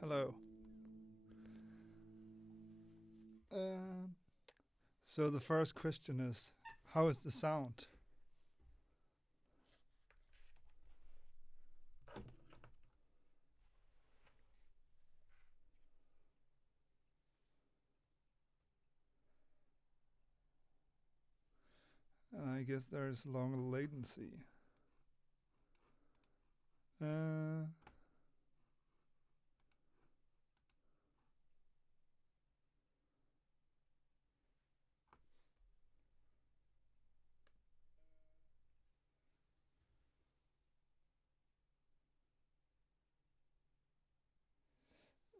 Hello. So the first question is, how is the sound? And I guess there is long latency. Uh,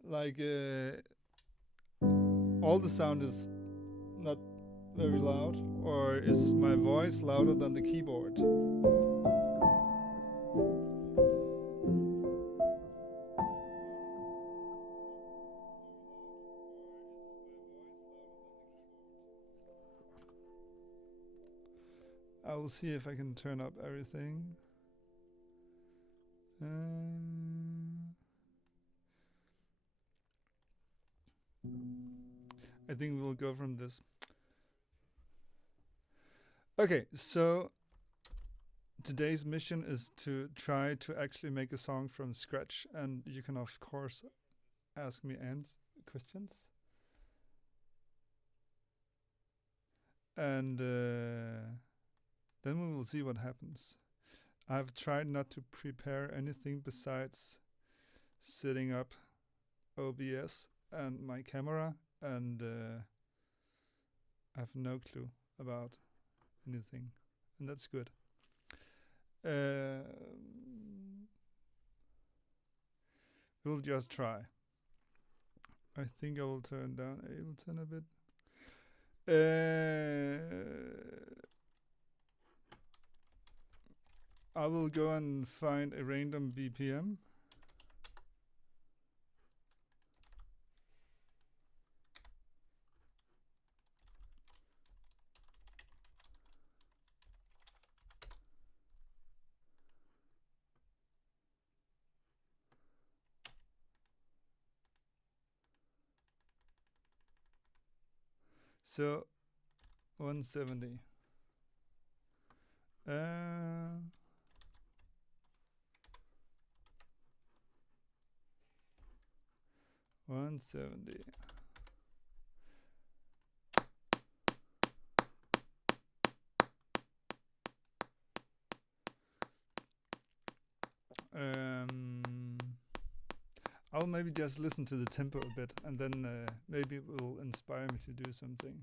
like all the sound is not very loud, or is my voice louder than the keyboard? I will see if I can turn up everything. I think we'll go from this. Okay, so today's mission is to try to actually make a song from scratch, and you can of course ask me questions. And then we will see what happens. I've tried not to prepare anything besides setting up OBS and my camera, and I have no clue about anything, and that's good. We'll just try. I think I will turn down Ableton a bit. I will go and find a random BPM. So 170. 170. I'll maybe just listen to the tempo a bit, and then maybe it will inspire me to do something.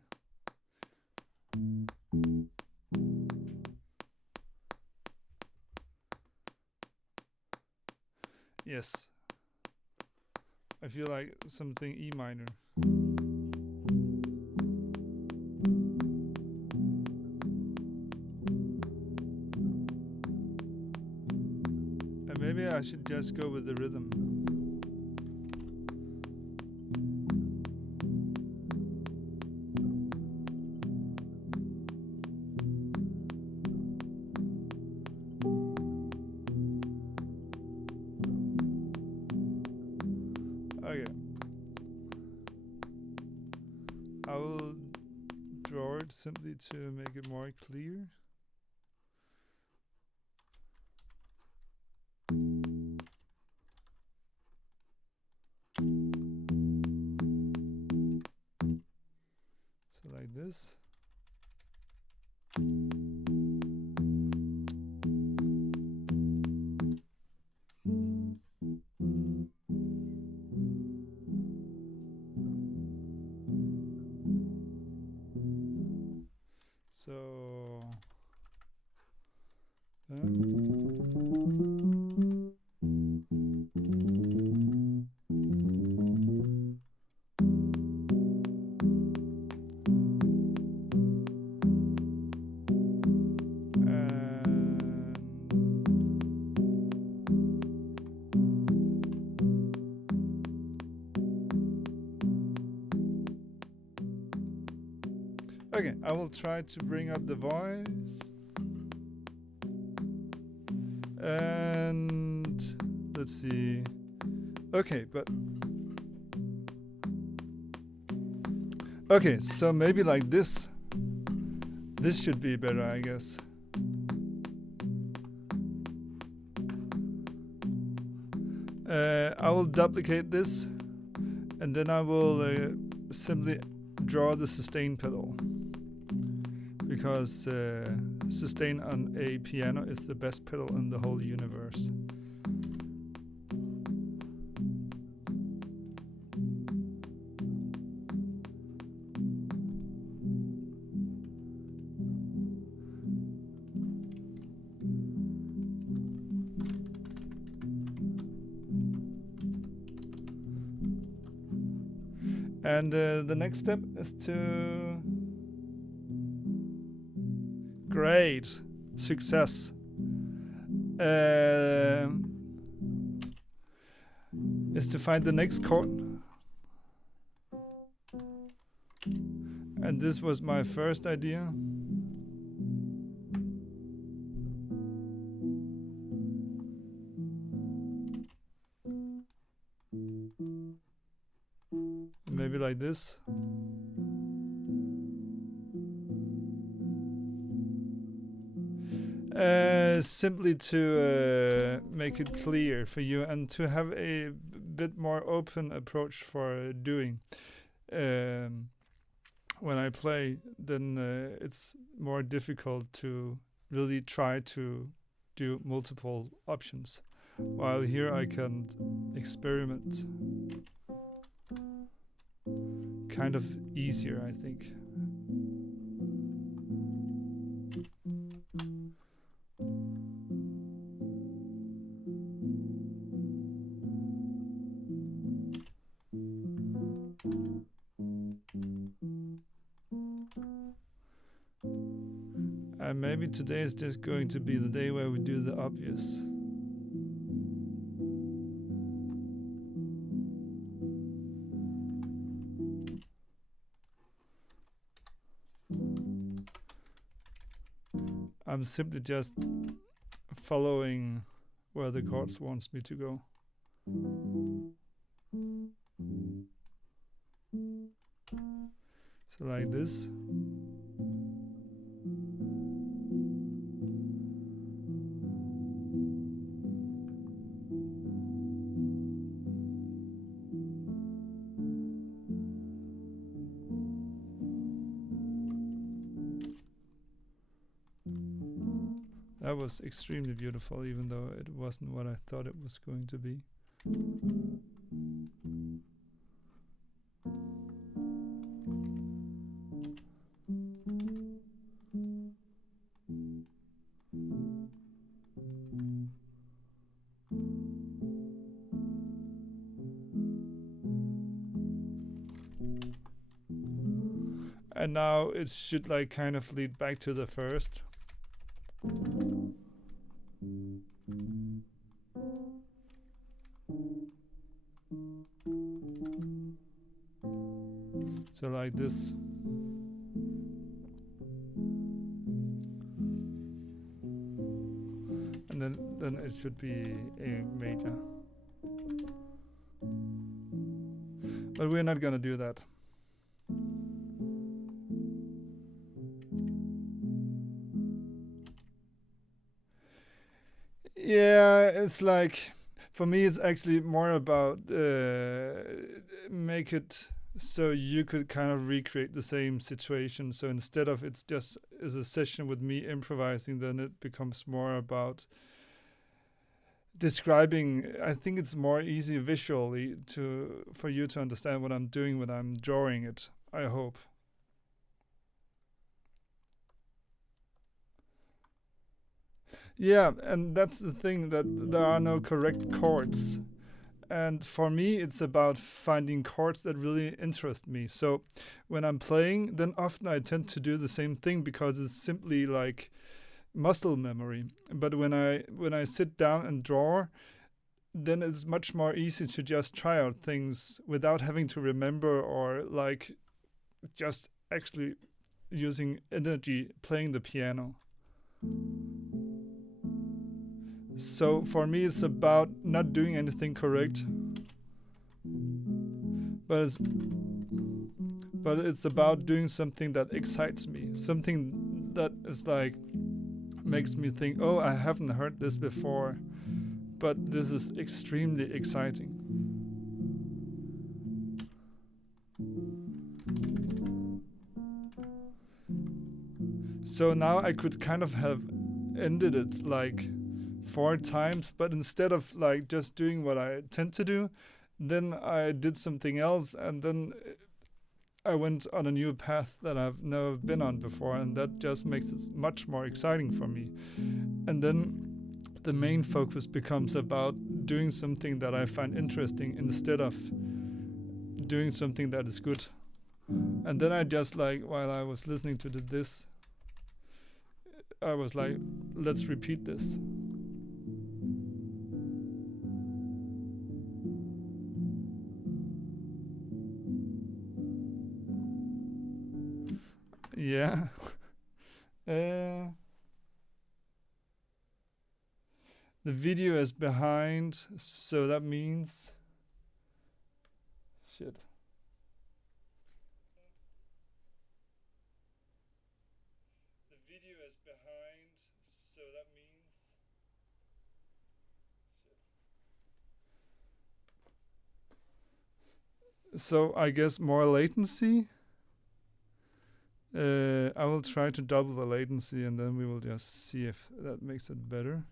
Yes. I feel like something E minor. And maybe I should just go with the rhythm. Okay. I will draw it simply to make it more clear. So like this. So okay, I will try to bring up the voice. And let's see. Okay, but okay, so maybe like this. This should be better, I guess. I will duplicate this, and then I will simply draw the sustain pedal, because sustain on a piano is the best pedal in the whole universe. And the next step is to... Great! Success! Is to find the next chord. And this was my first idea. Maybe like this. Simply to make it clear for you and to have a bit more open approach for doing. When I play, then it's more difficult to really try to do multiple options. While here I can experiment kind of easier, I think. And maybe today is just going to be the day where we do the obvious. I'm simply just following where the chords wants me to go. So like this. That was extremely beautiful, even though it wasn't what I thought it was going to be. And now it should like kind of lead back to the first. So like this. And then it should be a major. But we're not gonna do that. Yeah, it's like, for me it's actually more about make it so you could kind of recreate the same situation. So instead of it's just as a session with me improvising, then it becomes more about describing. I think it's more easy visually for you to understand what I'm doing when I'm drawing it, I hope. Yeah, and that's the thing, that there are no correct chords. And for me, it's about finding chords that really interest me. So when I'm playing, then often I tend to do the same thing because it's simply like muscle memory. But when I sit down and draw, then it's much more easy to just try out things without having to remember, or like just actually using energy playing the piano. So for me, it's about not doing anything correct, but it's about doing something that excites me, something that is like makes me think, oh, I haven't heard this before, but this is extremely exciting. So now I could kind of have ended it like 4 times, but instead of like just doing what I tend to do, then I did something else, and then I went on a new path that I've never been on before, and that just makes it much more exciting for me. And then the main focus becomes about doing something that I find interesting instead of doing something that is good. And then I just like, while I was listening to this, I was like, let's repeat this. Yeah. The video is behind, so that means shit. The video is behind, so that means shit. So I guess more latency. I will try to double the latency, and then we will just see if that makes it better.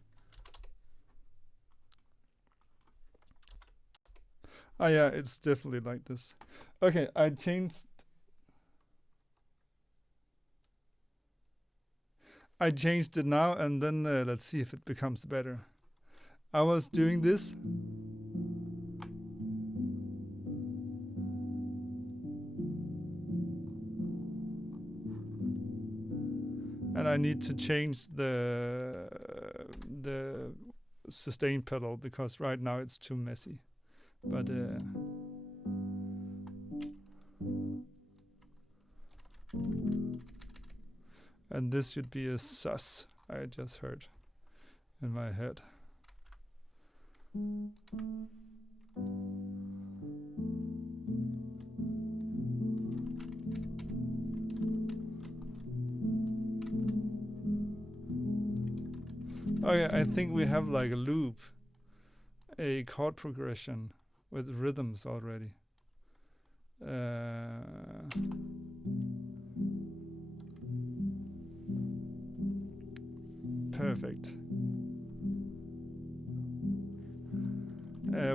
Oh yeah, it's definitely like this. Okay, I changed it now, and then let's see if it becomes better. I was doing this. And I need to change the sustain pedal because right now it's too messy. But and this should be a sus, I just heard in my head. Oh yeah, I think we have like a loop, a chord progression with rhythms already. Perfect.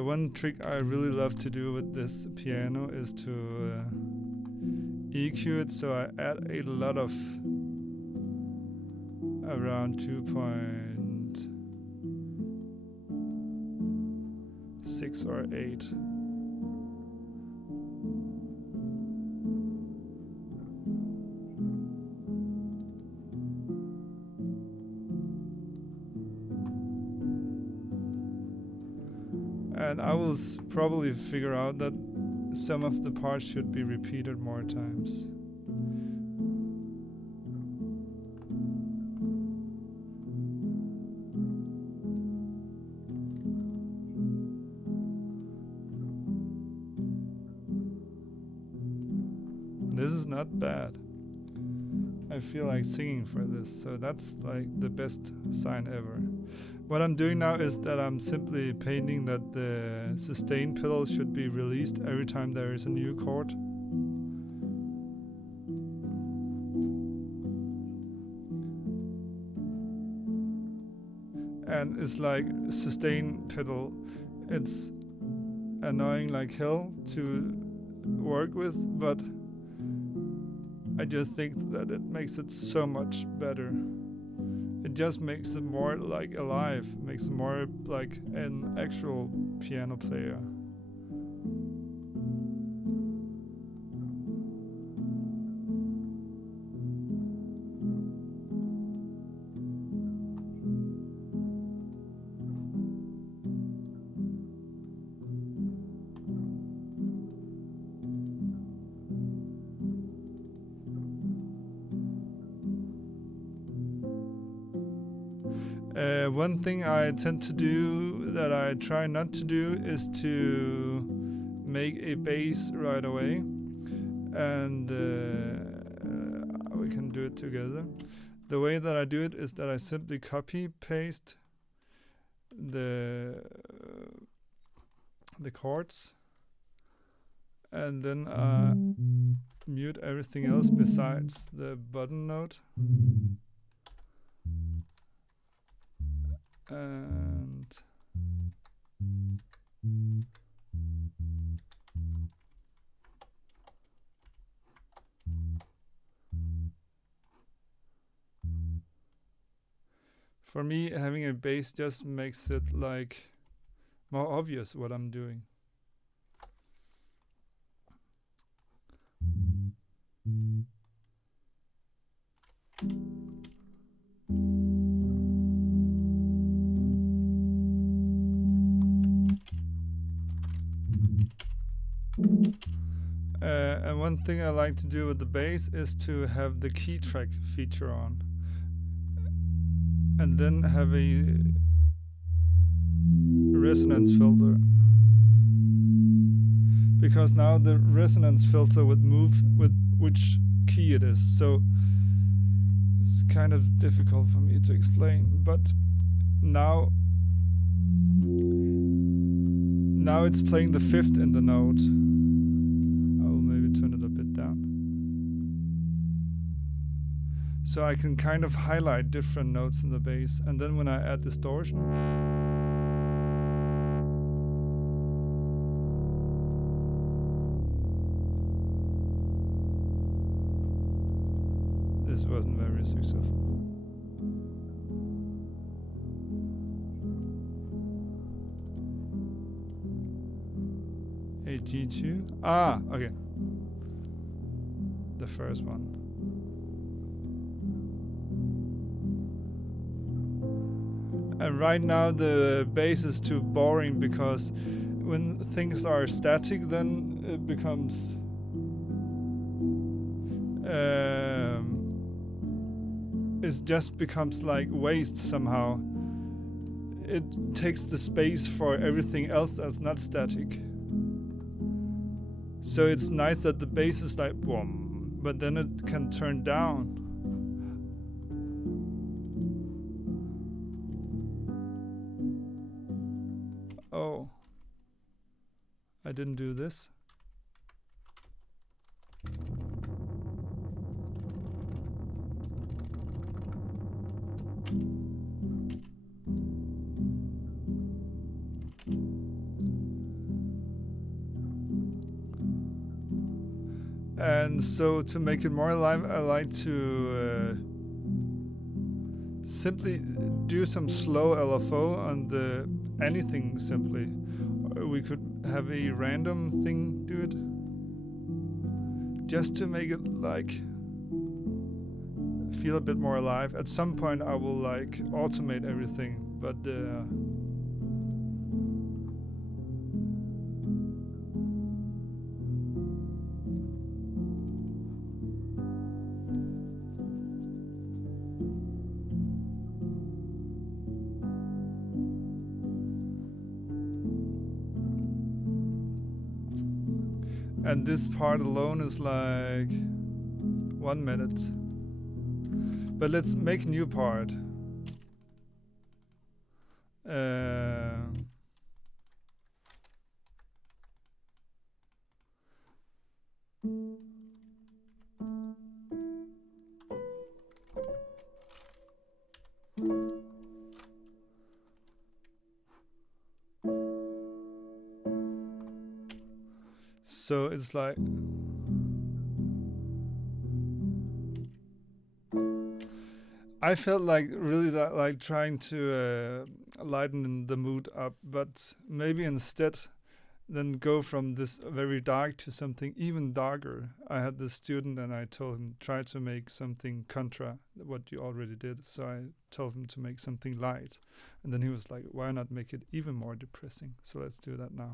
One trick I really love to do with this piano is to EQ it, so I add a lot of around 2.6 or 8. And I will probably figure out that some of the parts should be repeated more times. This is not bad. I feel like singing for this, so that's like the best sign ever. What I'm doing now is that I'm simply painting that the sustain pedal should be released every time there is a new chord. And it's like sustain pedal. It's annoying like hell to work with, but I just think that it makes it so much better. It just makes it more like alive, makes it more like an actual piano player. One thing I tend to do that I try not to do is to make a bass right away, and we can do it together. The way that I do it is that I simply copy paste the chords, and then mute everything else besides the button note. And for me, having a bass just makes it like more obvious what I'm doing. And one thing I like to do with the bass is to have the key track feature on, and then have a resonance filter, because now the resonance filter would move with which key it is. So it's kind of difficult for me to explain, but now it's playing the fifth in the note. Turn it a bit down, so I can kind of highlight different notes in the bass, and then when I add distortion, this wasn't very successful. A G2. Okay. The first one. And right now the bass is too boring, because when things are static, then it becomes it just becomes like waste somehow. It takes the space for everything else that's not static. So it's nice that the bass is like boom, but then it can turn down. Oh, I didn't do this. And so to make it more alive, I like to simply do some slow LFO on the anything simply. Or we could have a random thing do it, just to make it like feel a bit more alive. At some point I will like automate everything, but And this part alone is like 1 minute. But let's make a new part. So it's like I felt like really like trying to lighten the mood up, but maybe instead then go from this very dark to something even darker. I had this student and I told him try to make something contra what you already did. So I told him to make something light, and then he was like, why not make it even more depressing? So let's do that now.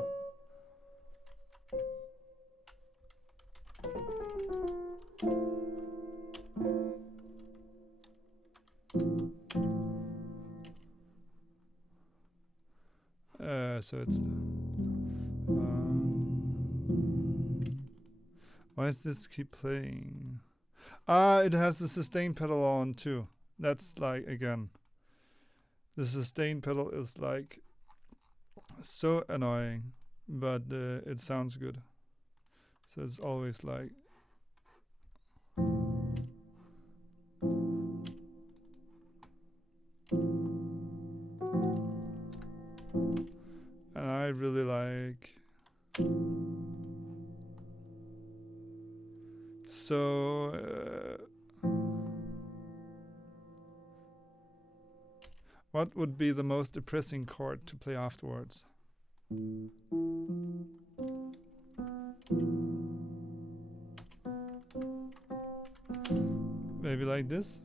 So it's why does this keep playing? It has the sustain pedal on too. That's like, again, the sustain pedal is like so annoying, but it sounds good. So it's always like and I really like so what would be the most depressing chord to play afterwards? Maybe like this?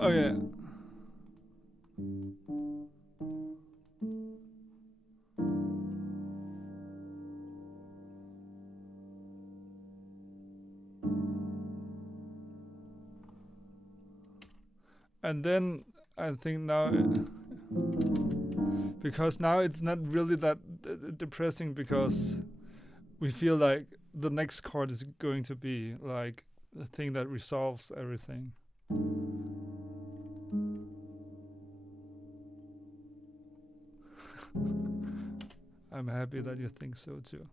Okay. And then I think now, because now it's not really that depressing, because we feel like the next chord is going to be like the thing that resolves everything. I'm happy that you think so too.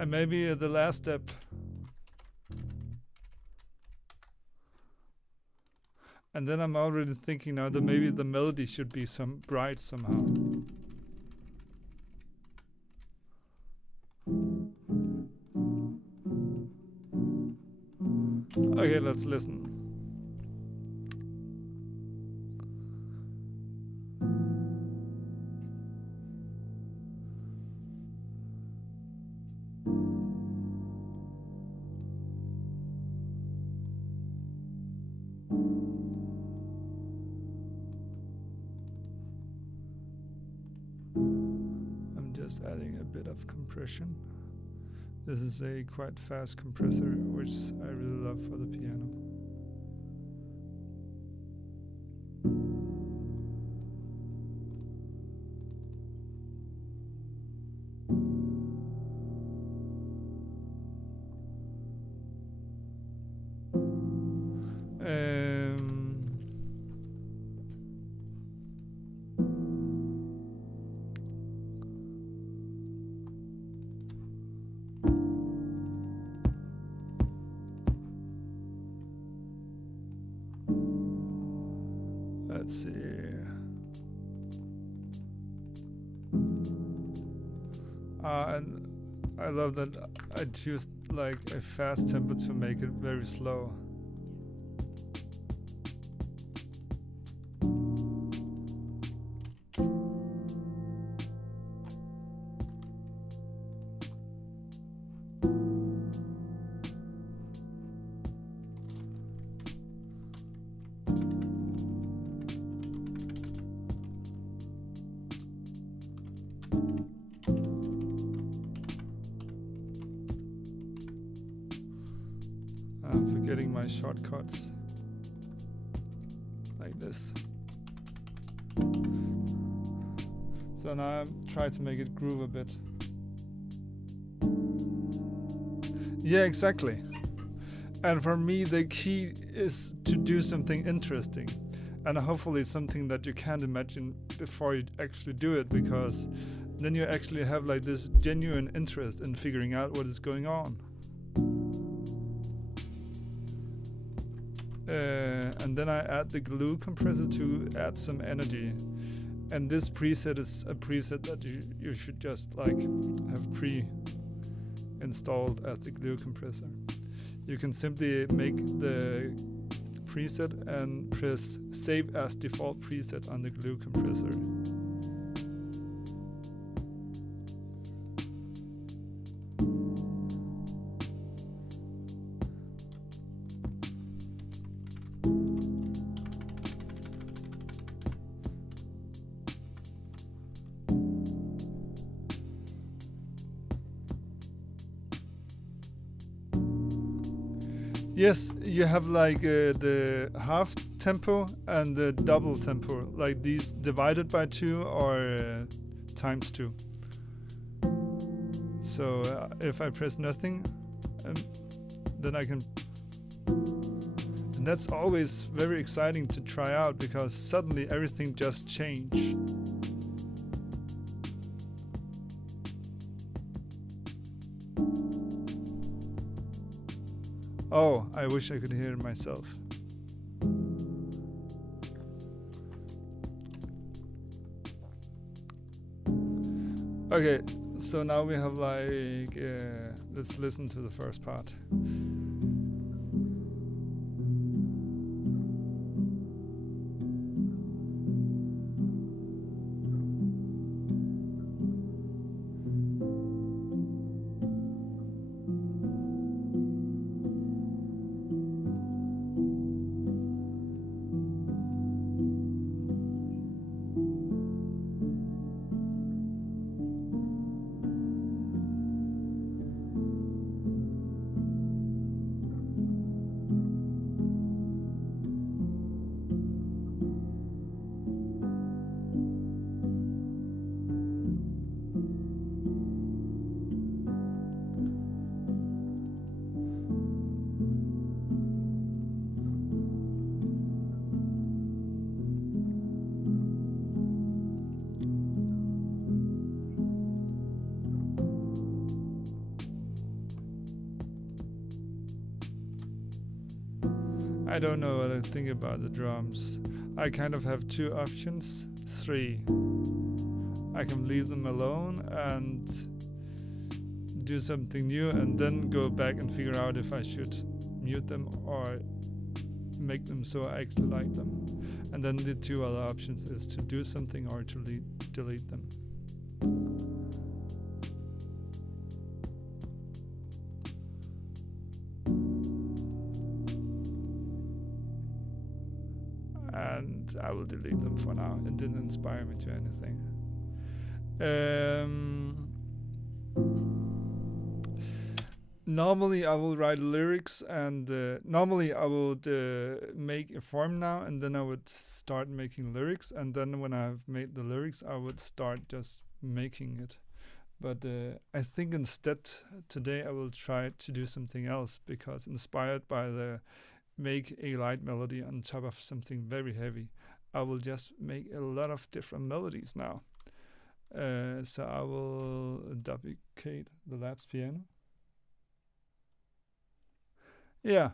And maybe the last step. And then I'm already thinking now that maybe the melody should be some bright somehow. Okay, let's listen. just adding a bit of compression. This is a quite fast compressor, which I really love for the piano. Let's see. And I love that I choose like a fast tempo to make it very slow. I'm forgetting my shortcuts. Like this. So now I'm trying to make it groove a bit. Yeah, exactly. And for me, the key is to do something interesting. And hopefully something that you can't imagine before you actually do it, because then you actually have like this genuine interest in figuring out what is going on. And then I add the glue compressor to add some energy. And this preset is a preset that you should just like have pre-installed as the glue compressor. You can simply make the preset and press save as default preset on the glue compressor. Yes, you have like the half tempo and the double tempo, like these divided by 2 or times 2. So if I press nothing, then I can... And that's always very exciting to try out, because suddenly everything just changed. Oh, I wish I could hear it myself. Okay, so now we have like, let's listen to the first part. I don't know what I think about the drums. I kind of have 2 options, 3. I can leave them alone and do something new, and then go back and figure out if I should mute them or make them so I actually like them. And then the 2 other options is to do something or to delete them. And I will delete them for now. It didn't inspire me to anything. normally I will write lyrics, and normally I would make a form now, and then I would start making lyrics, and then when I've made the lyrics, I would start just making it. But I think instead today I will try to do something else, because inspired by the make a light melody on top of something very heavy, I will just make a lot of different melodies now. So I will duplicate the Labs piano. Yeah.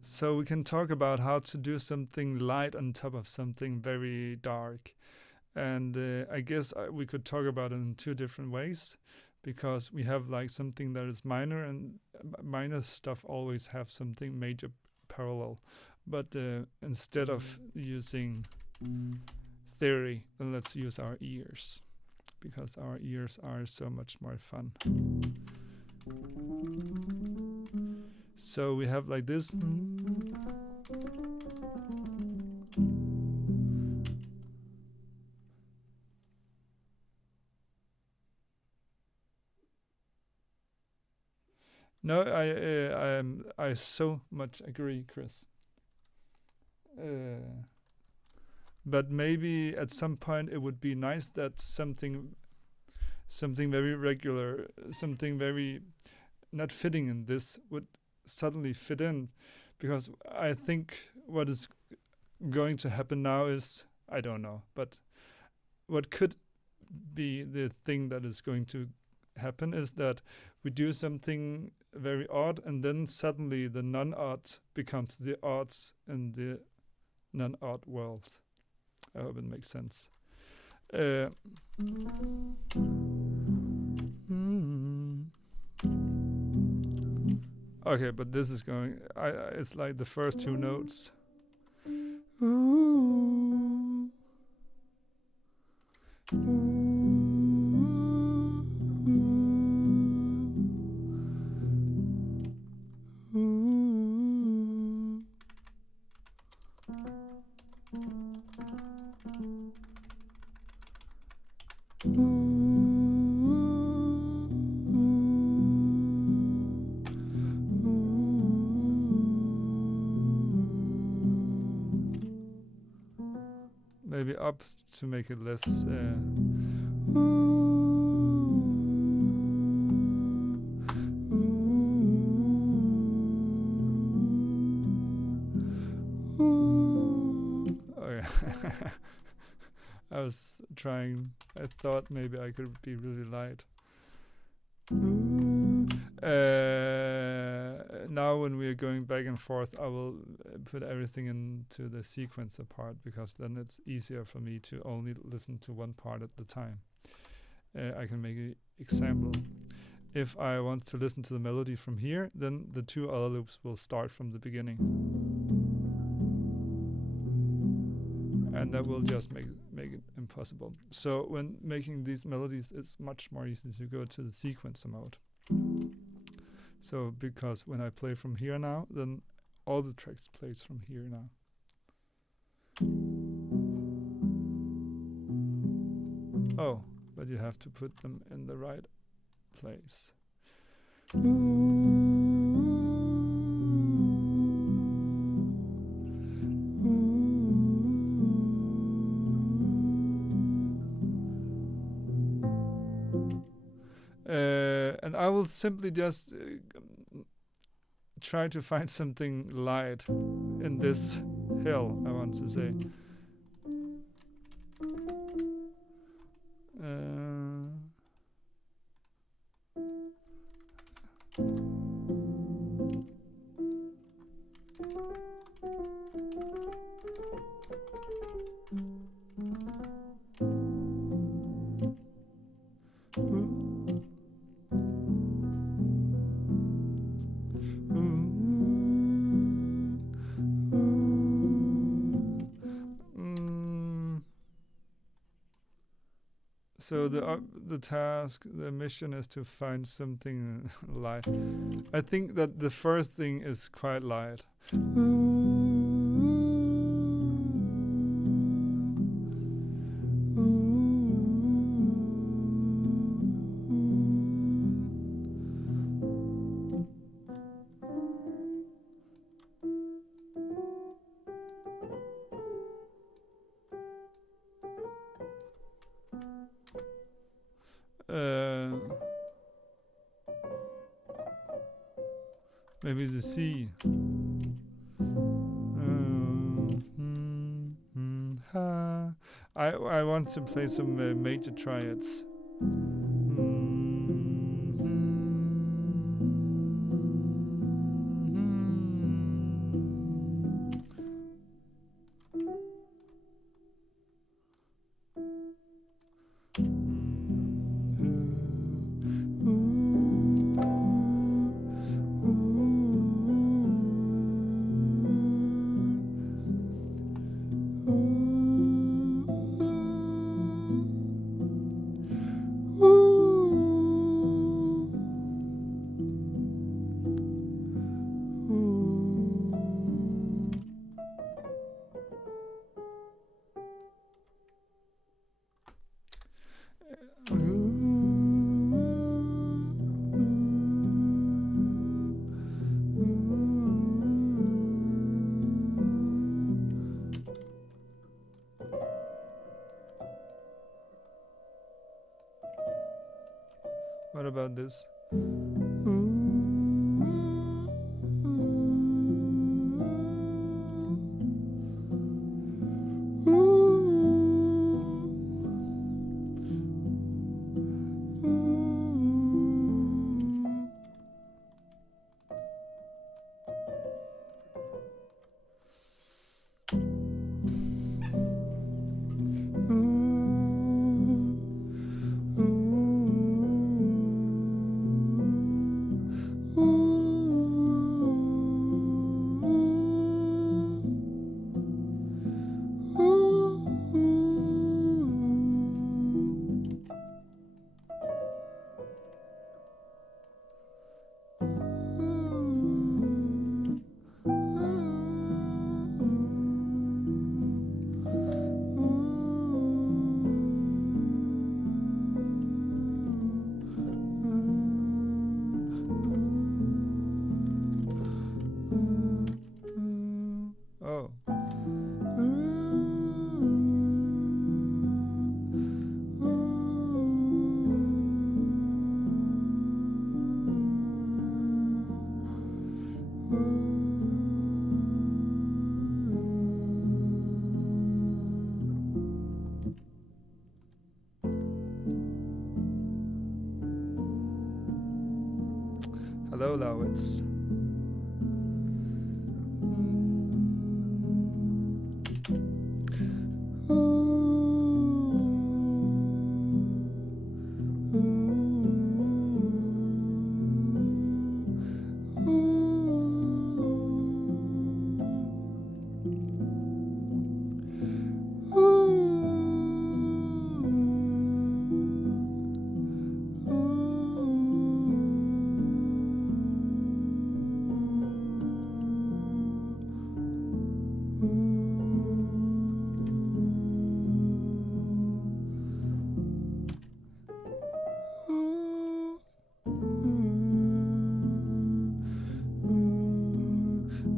So we can talk about how to do something light on top of something very dark. And I guess we could talk about it in two different ways, because we have like something that is minor, and minor stuff always have something major parallel. But instead of using theory, then let's use our ears, because our ears are so much more fun. So we have like this. No, I so much agree, Chris. But maybe at some point it would be nice that something very regular, something very not fitting in this would suddenly fit in, because I think what is going to happen now is, I don't know, but what could be the thing that is going to happen is that we do something very odd, and then suddenly the non-odd becomes the odds in the non-odd world. I hope it makes sense. Okay, but this is going. It's like the first two notes. Maybe up to make it less. I was trying. I thought maybe I could be really light. Now when we are going back and forth, I will put everything into the sequencer part, because then it's easier for me to only listen to one part at the time. I can make an example. If I want to listen to the melody from here, then the two other loops will start from the beginning. And that will just make it impossible. So when making these melodies, it's much more easy to go to the sequencer mode. So because when I play from here now, then all the tracks plays from here now. Oh, but you have to put them in the right place. And I will simply just try to find something light in this hill, I want to say. So the task, the mission is to find something light. I think that the first thing is quite light. Maybe the C. Ha. I want to play some major triads. What about this? Oh. Hello, Lowitz.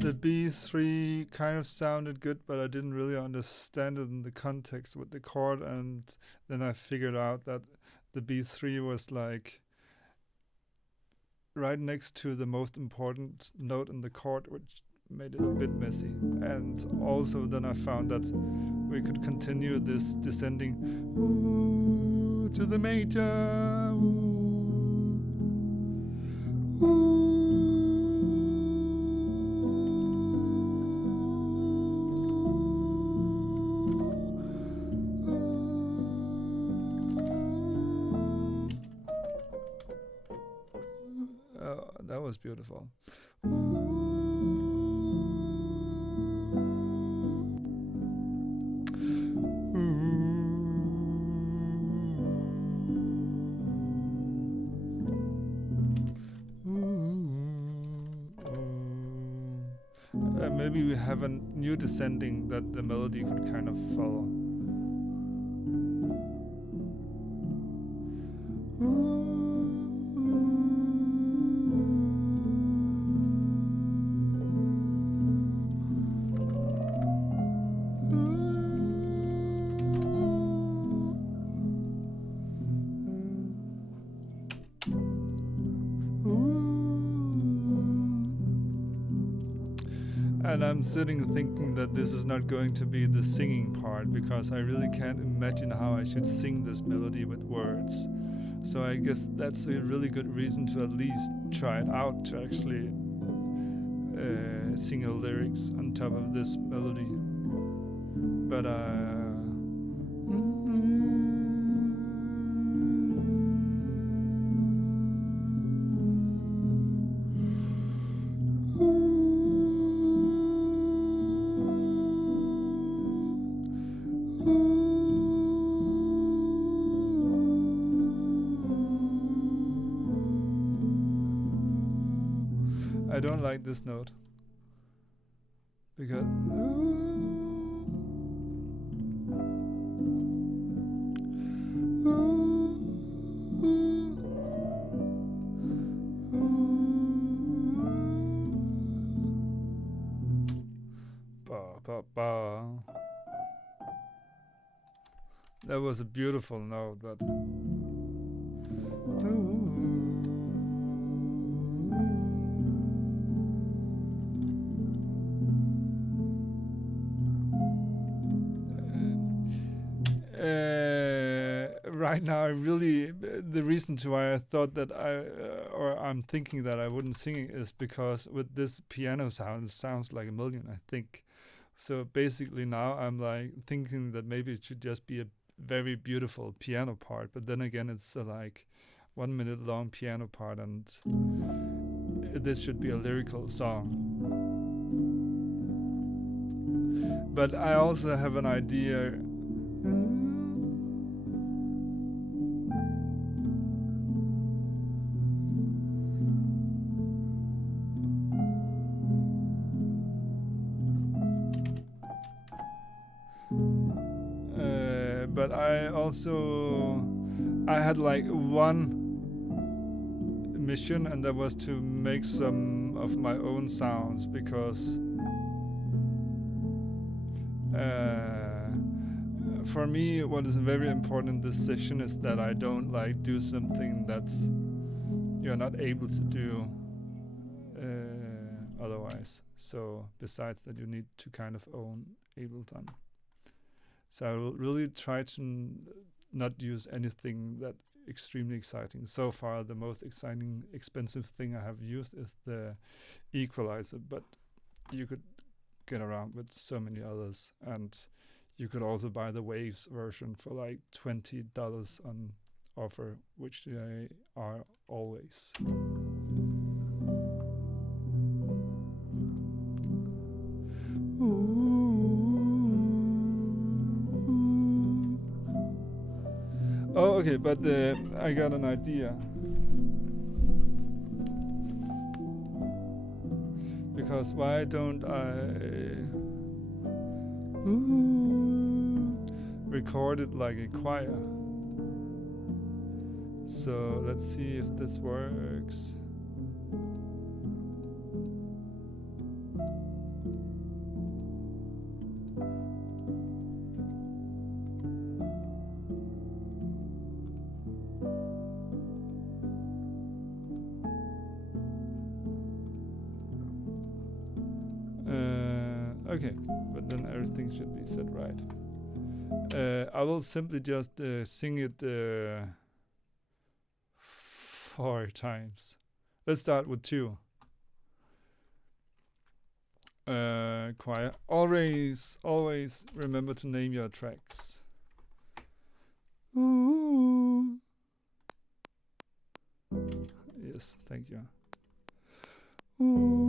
The B3 kind of sounded good, but I didn't really understand it in the context with the chord, and then I figured out that the B3 was like right next to the most important note in the chord, which made it a bit messy. And also then I found that we could continue this descending to the major. That was beautiful. Maybe we have a new descending that the melody could kind of follow. And I'm sitting thinking that this is not going to be the singing part, because I really can't imagine how I should sing this melody with words. So I guess that's a really good reason to at least try it out, to actually sing a lyrics on top of this melody. But I don't like this note, because that was a beautiful note, but right now, the reason to why I thought that I'm thinking that I wouldn't sing it is because with this piano sound, it sounds like a million, I think. So basically now I'm like thinking that maybe it should just be a very beautiful piano part, but then again, it's like 1 minute long piano part, and this should be a lyrical song. But I also have an idea. But I had like one mission, and that was to make some of my own sounds, because for me, what is very important in this session is that I don't like do something that's you're not able to do otherwise. So besides that, you need to kind of own Ableton. So I will really try to not use anything that extremely exciting. So far, the most exciting, expensive thing I have used is the equalizer, but you could get around with so many others, and you could also buy the Waves version for like $20 on offer, which they are always. Oh, okay, but I got an idea. Because why don't I record it like a choir? So let's see if this works. Okay, but then everything should be set right. I will simply just sing it 4 times. Let's start with 2. Choir. Always remember to name your tracks. Ooh. Yes, thank you. Ooh.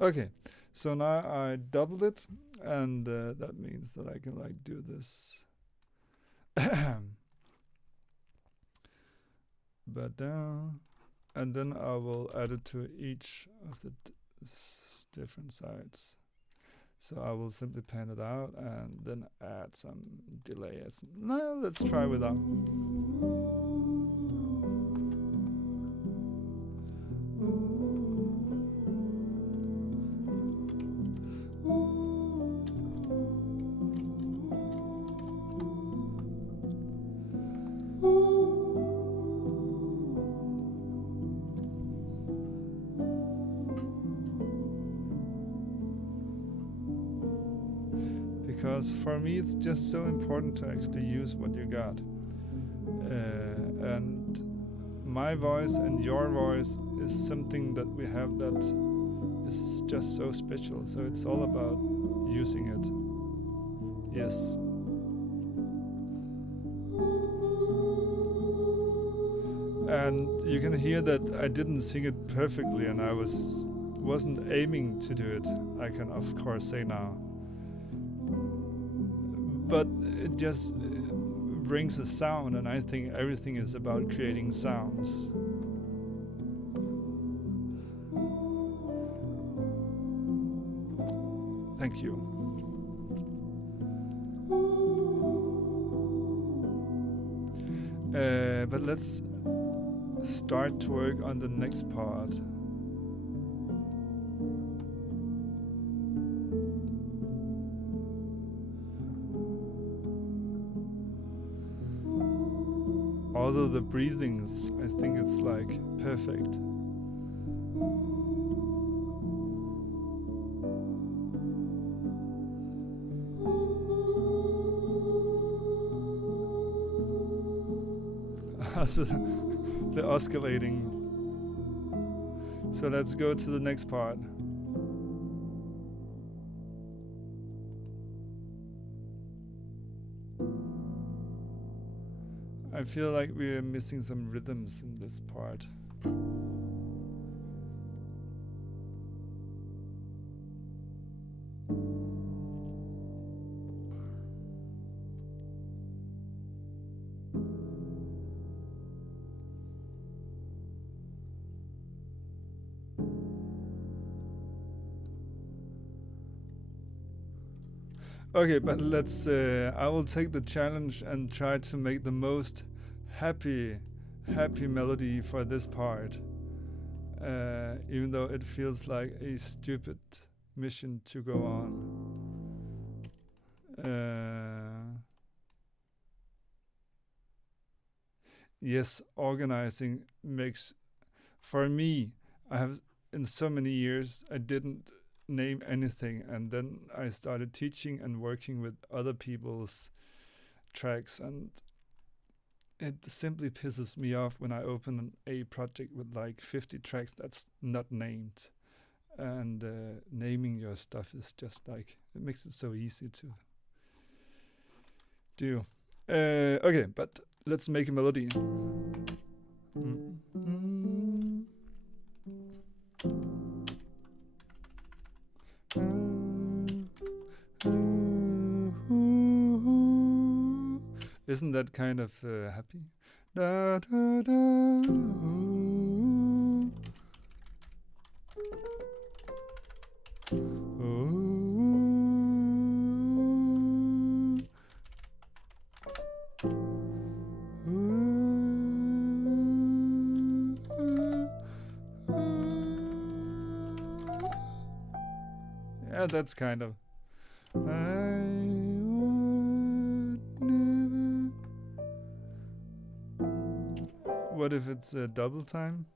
Okay, so now I doubled it, and that means that I can like do this. But down, and then I will add it to each of the different sides. So I will simply pan it out and then add some delay. No, let's try without. Because for me it's just so important to actually use what you got. And my voice and your voice is something that we have that is just so special. So it's all about using it. Yes. And you can hear that I didn't sing it perfectly, and I wasn't aiming to do it. I can of course say now. But it just brings a sound, and I think everything is about creating sounds. Thank you. But let's start to work on the next part. Although the breathings, I think it's like perfect. Also, the oscillating. So let's go to the next part. I feel like we're missing some rhythms in this part. Okay, but let's. I will take the challenge and try to make the most happy melody for this part. Even though it feels like a stupid mission to go on. Yes, organizing makes. For me, I have in so many years I didn't name anything, and then I started teaching and working with other people's tracks, and it simply pisses me off when I open a project with like 50 tracks that's not named. And naming your stuff is just like, it makes it so easy to do. Okay, but let's make a melody. Isn't that kind of happy? Da, da, da, yeah, that's kind of. I would never. What if it's a double time?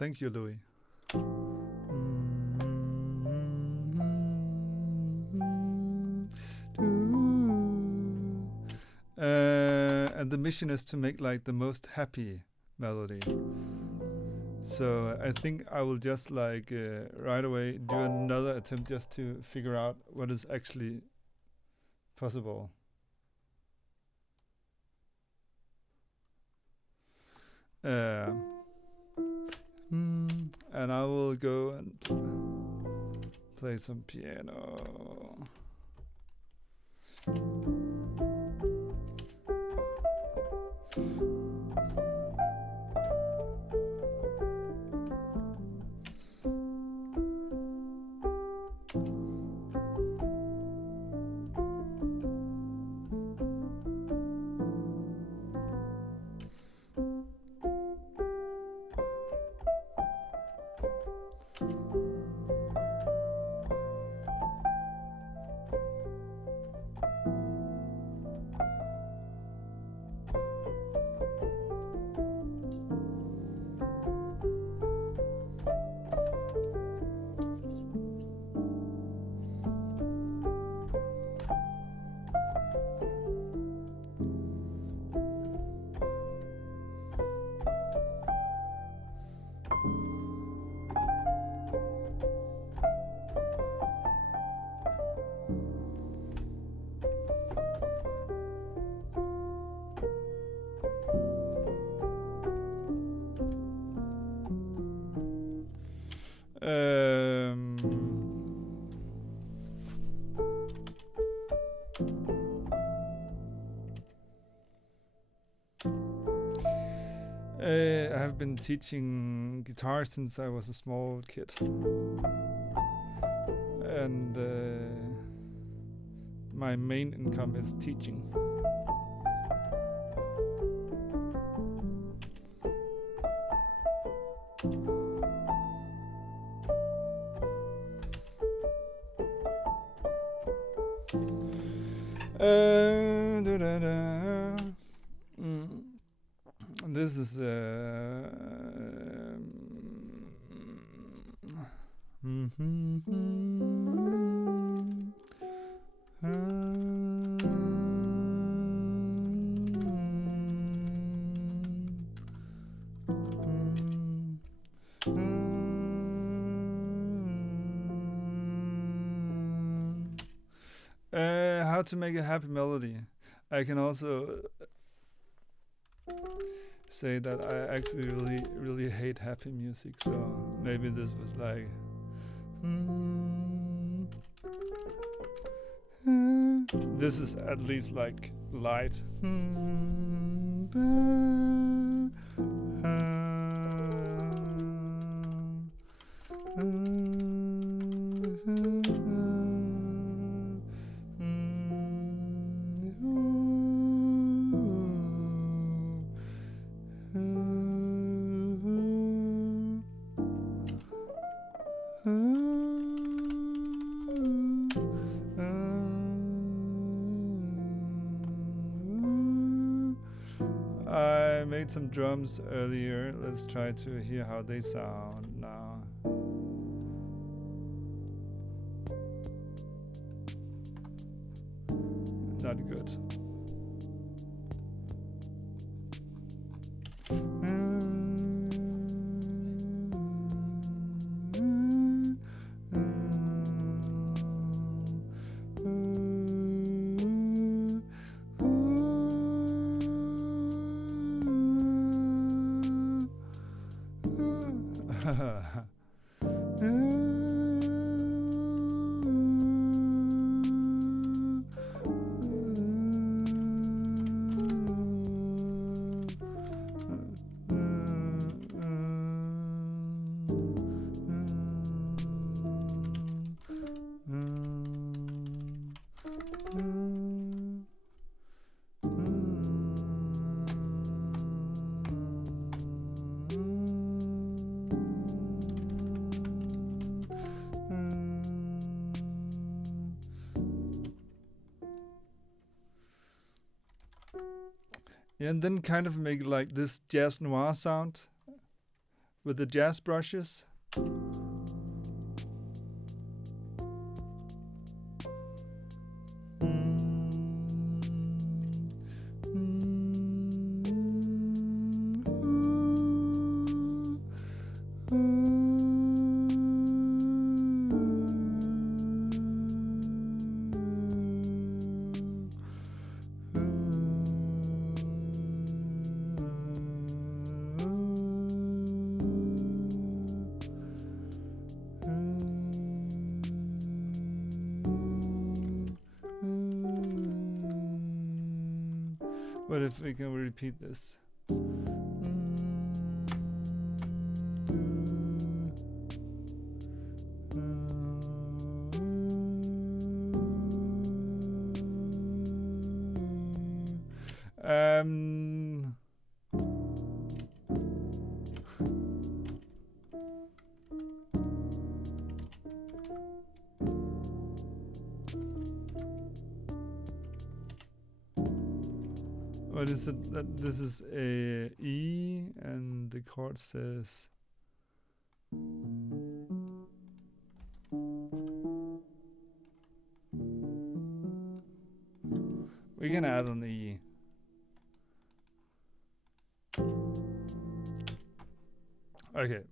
Thank you, Louis. And the mission is to make like the most happy melody. So I think I will just like right away do another attempt just to figure out what is actually possible. And I will go and play some piano. I have been teaching guitar since I was a small kid. And my main income is teaching. This is how to make a happy melody. I can also say that I actually really hate happy music, so maybe this was like this is at least like light. I made some drums earlier. Let's try to hear how they sound now. Not good. Yeah, and then kind of make like this jazz noir sound. with the jazz brushes. What if we can repeat this? What is it? That this is a E, and the chord says. We can add an E. Okay.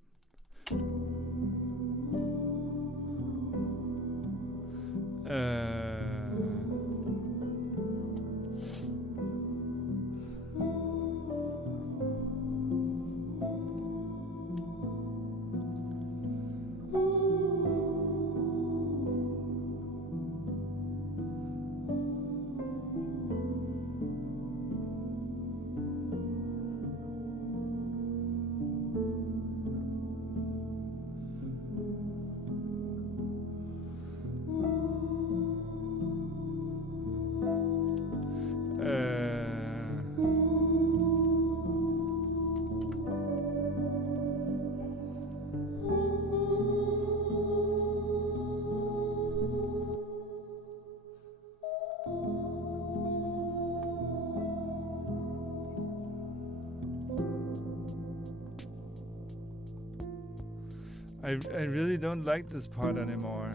I really don't like this part anymore.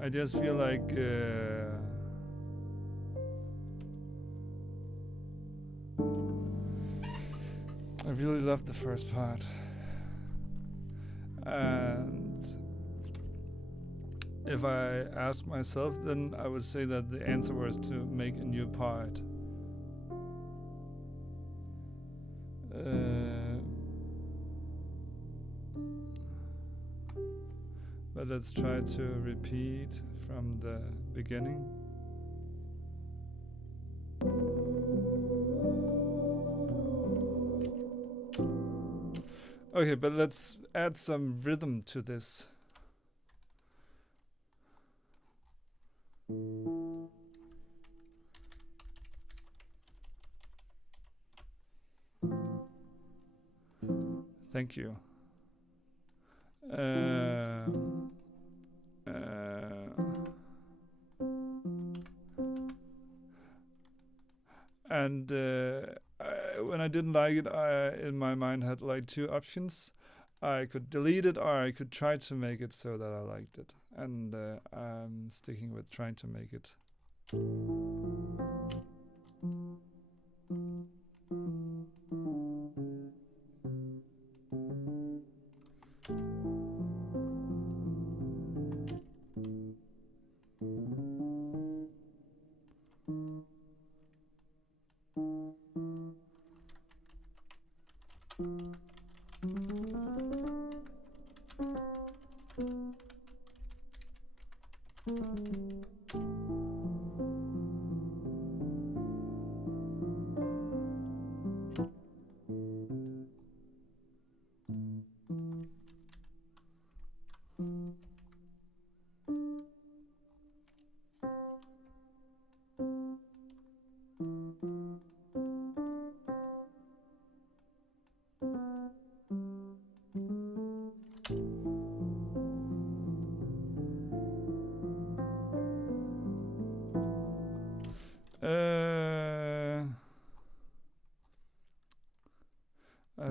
I just feel like I really love the first part, and if I ask myself, then I would say that the answer was to make a new part. But let's try to repeat from the beginning. Okay, but let's add some rhythm to this. Thank you. And when I didn't like it, I in my mind had like two options. I could delete it, or I could try to make it so that I liked it. And I'm sticking with trying to make it.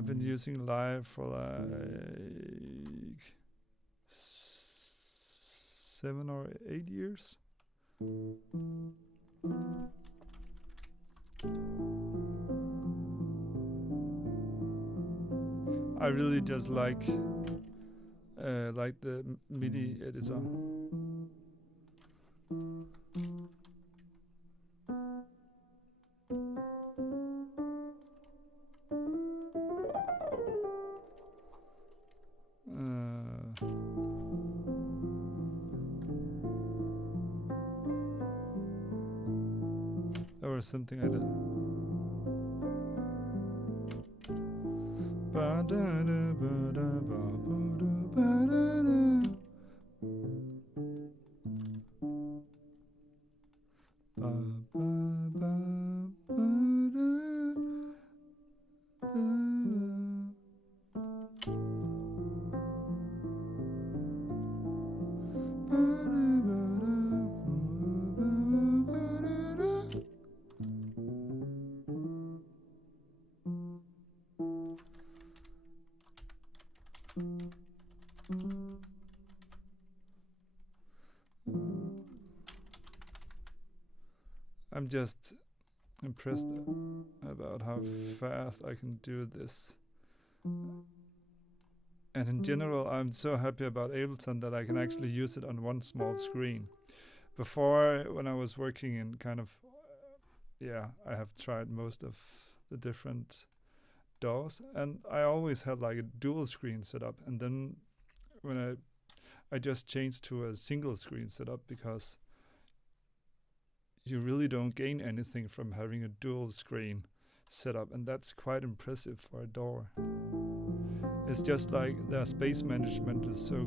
I've been using Live for like 7 or 8 years. I really just like the MIDI editor. There was something I did. I'm just impressed about how fast I can do this. And in general, I'm so happy about Ableton that I can actually use it on one small screen. Before, when I was working in kind of, I have tried most of the different DAWs, and I always had like a dual screen setup. And then when I just changed to a single screen setup, because you really don't gain anything from having a dual screen setup, and that's quite impressive for a DAW. It's just like their space management is so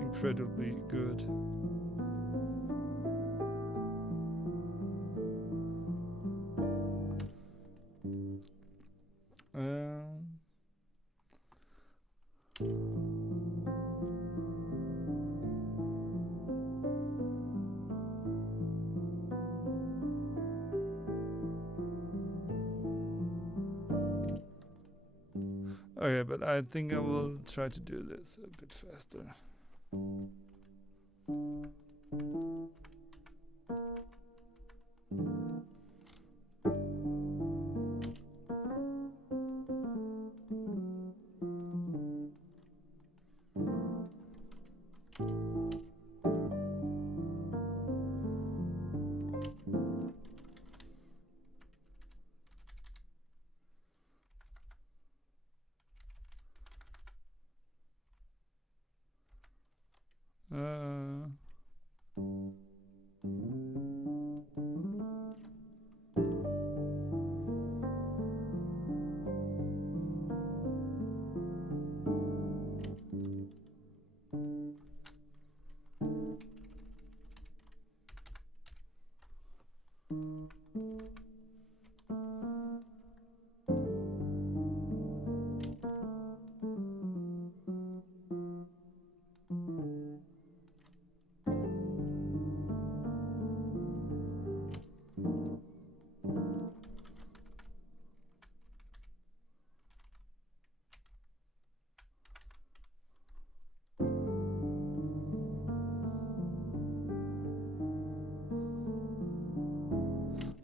incredibly good. Okay, but I think I will try to do this a bit faster.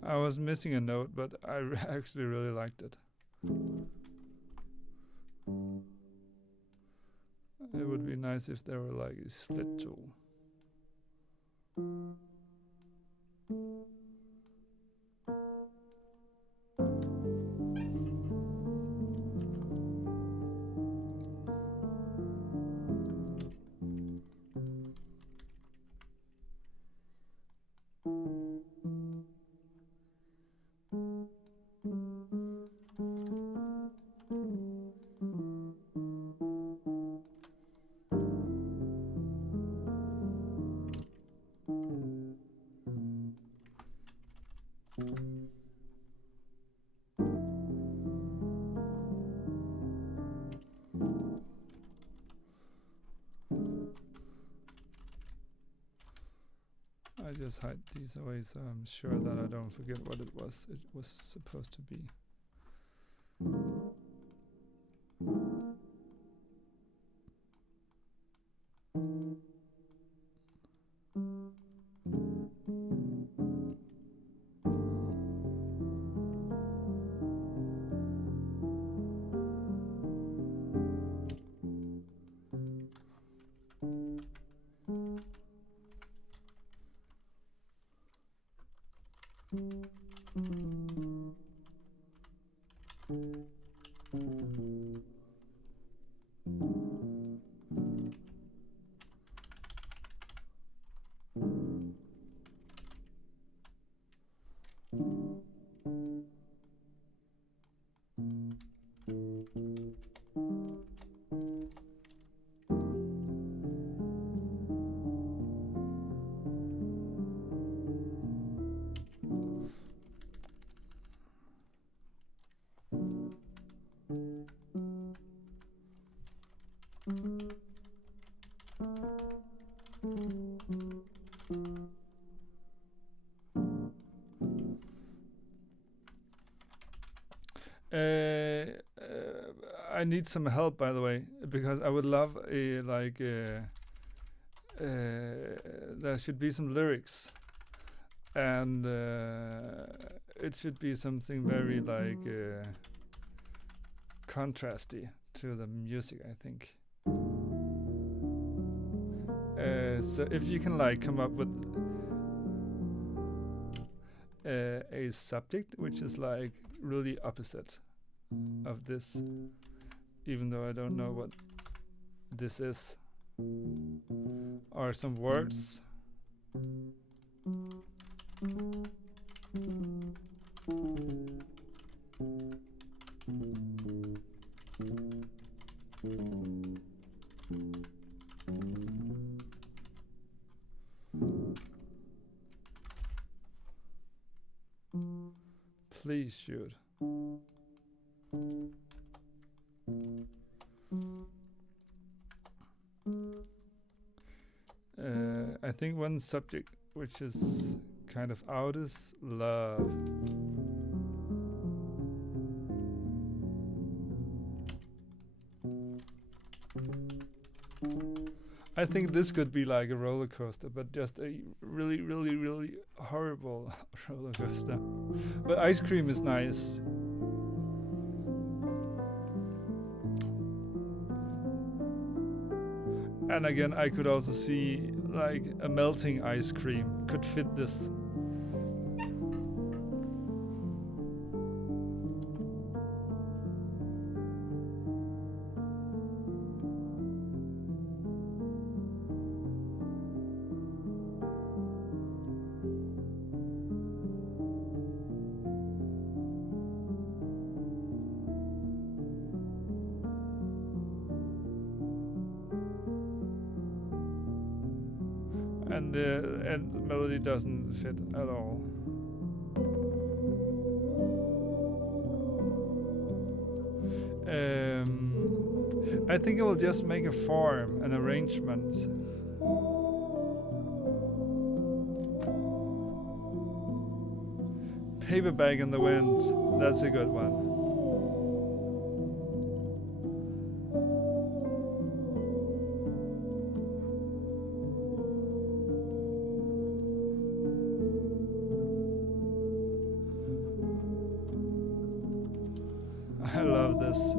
I was missing a note, but I actually really liked it. It would be nice if there were like a split tool. I just hide these away so I'm sure that I don't forget what it was supposed to be. I need some help, by the way, because I would love a there should be some lyrics, and it should be something very contrasty to the music, I think. So if you can come up with a subject which is really opposite of this, even though I don't know what this is, or some words. Please shoot. I think one subject which is kind of out is love. I think this could be like a roller coaster, but just a really, really, really horrible roller coaster. But ice cream is nice. And again, I could also see a melting ice cream could fit this. And the melody doesn't fit at all. I think I will just make a form, an arrangement. Paper Bag in the Wind, that's a good one. I love this.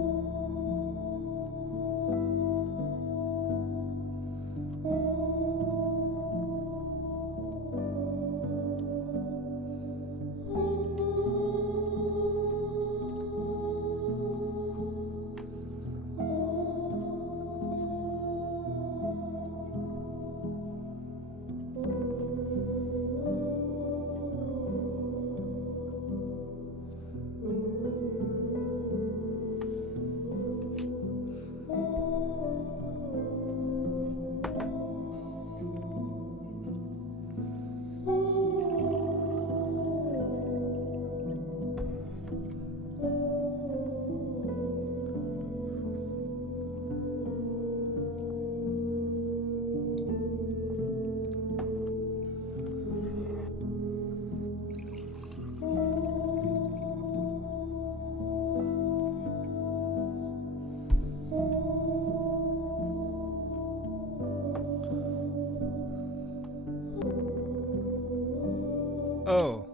Oh.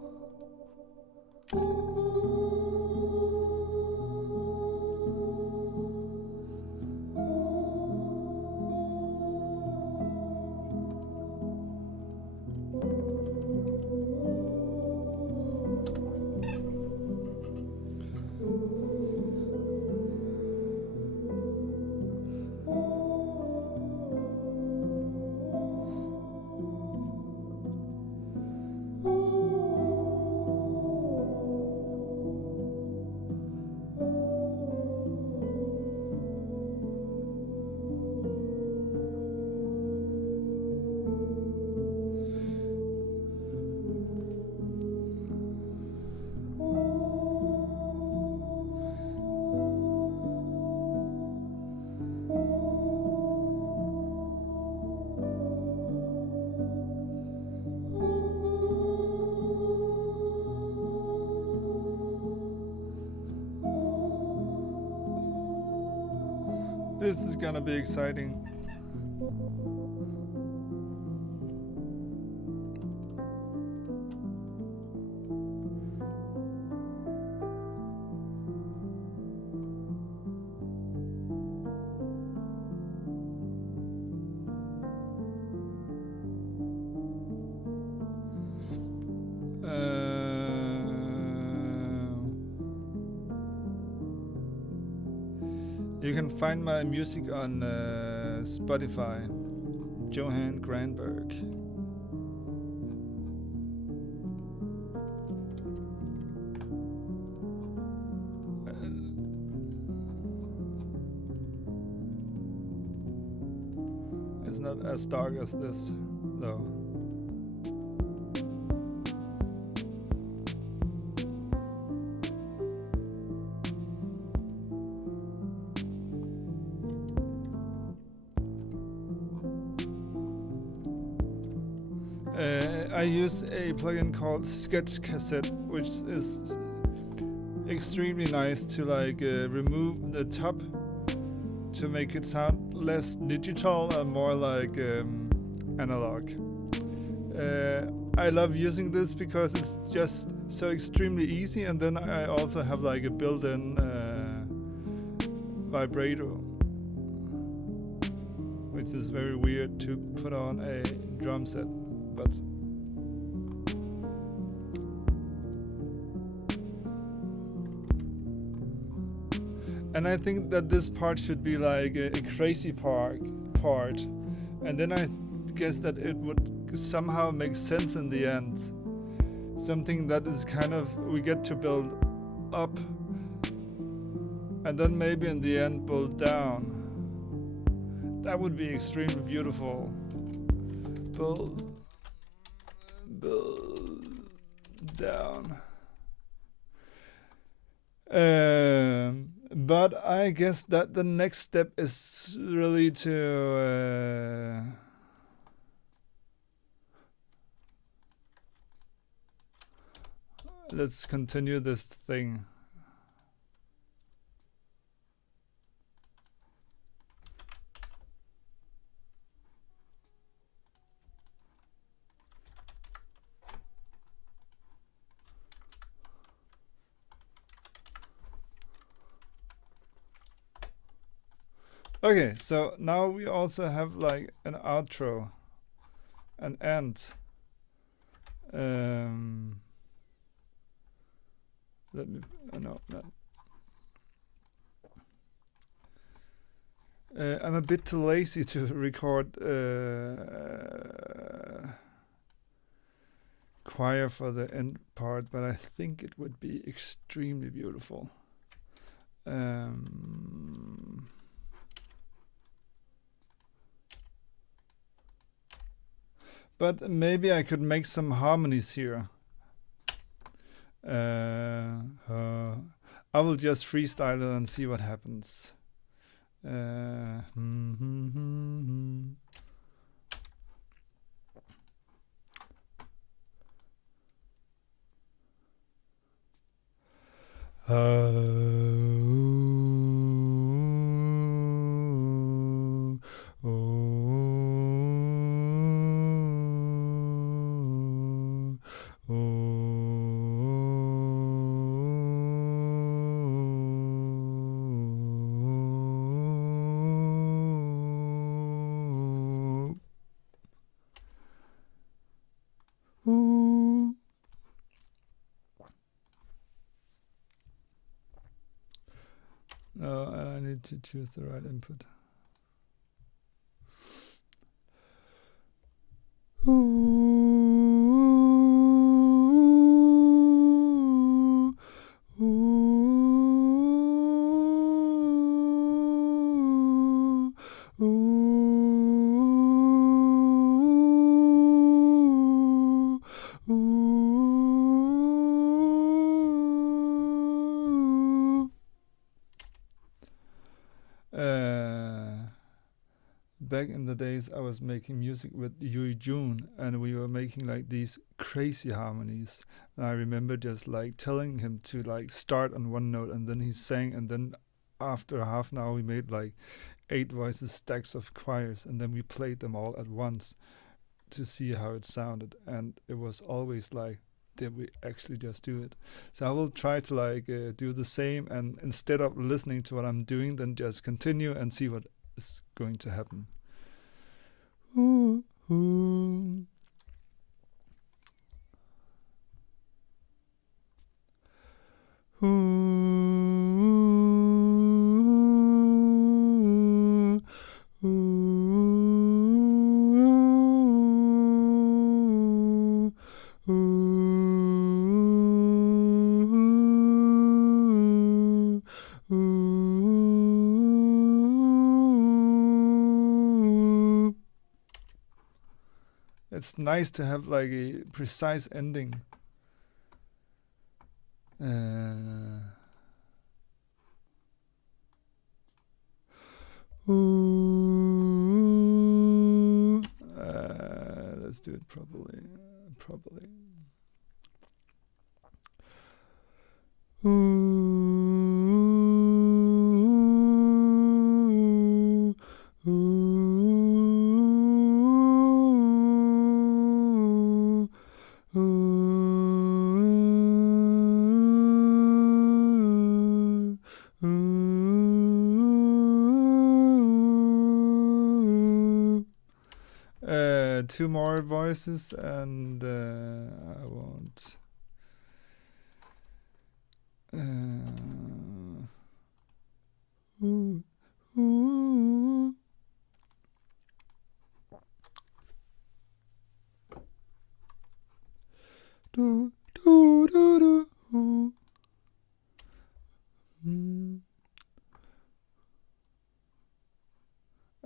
This is gonna be exciting. You can find my music on Spotify. Johan Granberg. It's not as dark as this, though. I use a plugin called Sketch Cassette, which is extremely nice to like remove the top to make it sound less digital and more like analog. I love using this because it's just so extremely easy, and then I also have like a built-in vibrato, which is very weird to put on a drum set, but and I think that this part should be like a crazy part, and then I guess that it would somehow make sense in the end. Something that is kind of, we get to build up and then maybe in the end build down. That would be extremely beautiful. Build down. But I guess that the next step is really to let's continue this thing. Okay, so now we also have like an outro, an end. Let me, no, not. I'm a bit too lazy to record choir for the end part, but I think it would be extremely beautiful. But maybe I could make some harmonies here. I will just freestyle it and see what happens. No, I need to choose the right input. Back in the days, I was making music with Yui Jun, and we were making like these crazy harmonies. And I remember just like telling him to like start on one note, and then he sang, and then after half an hour we made like 8 voices stacks of choirs, and then we played them all at once to see how it sounded, and it was always like, did we actually just do it? So I will try to like do the same, and instead of listening to what I'm doing, then just continue and see what is going to happen. Ooh, ooh. Ooh, ooh, ooh, ooh. It's nice to have like a precise ending. Let's do it properly. Two more voices, and I won't. Ooh, ooh. Do, do, do, do. Ooh.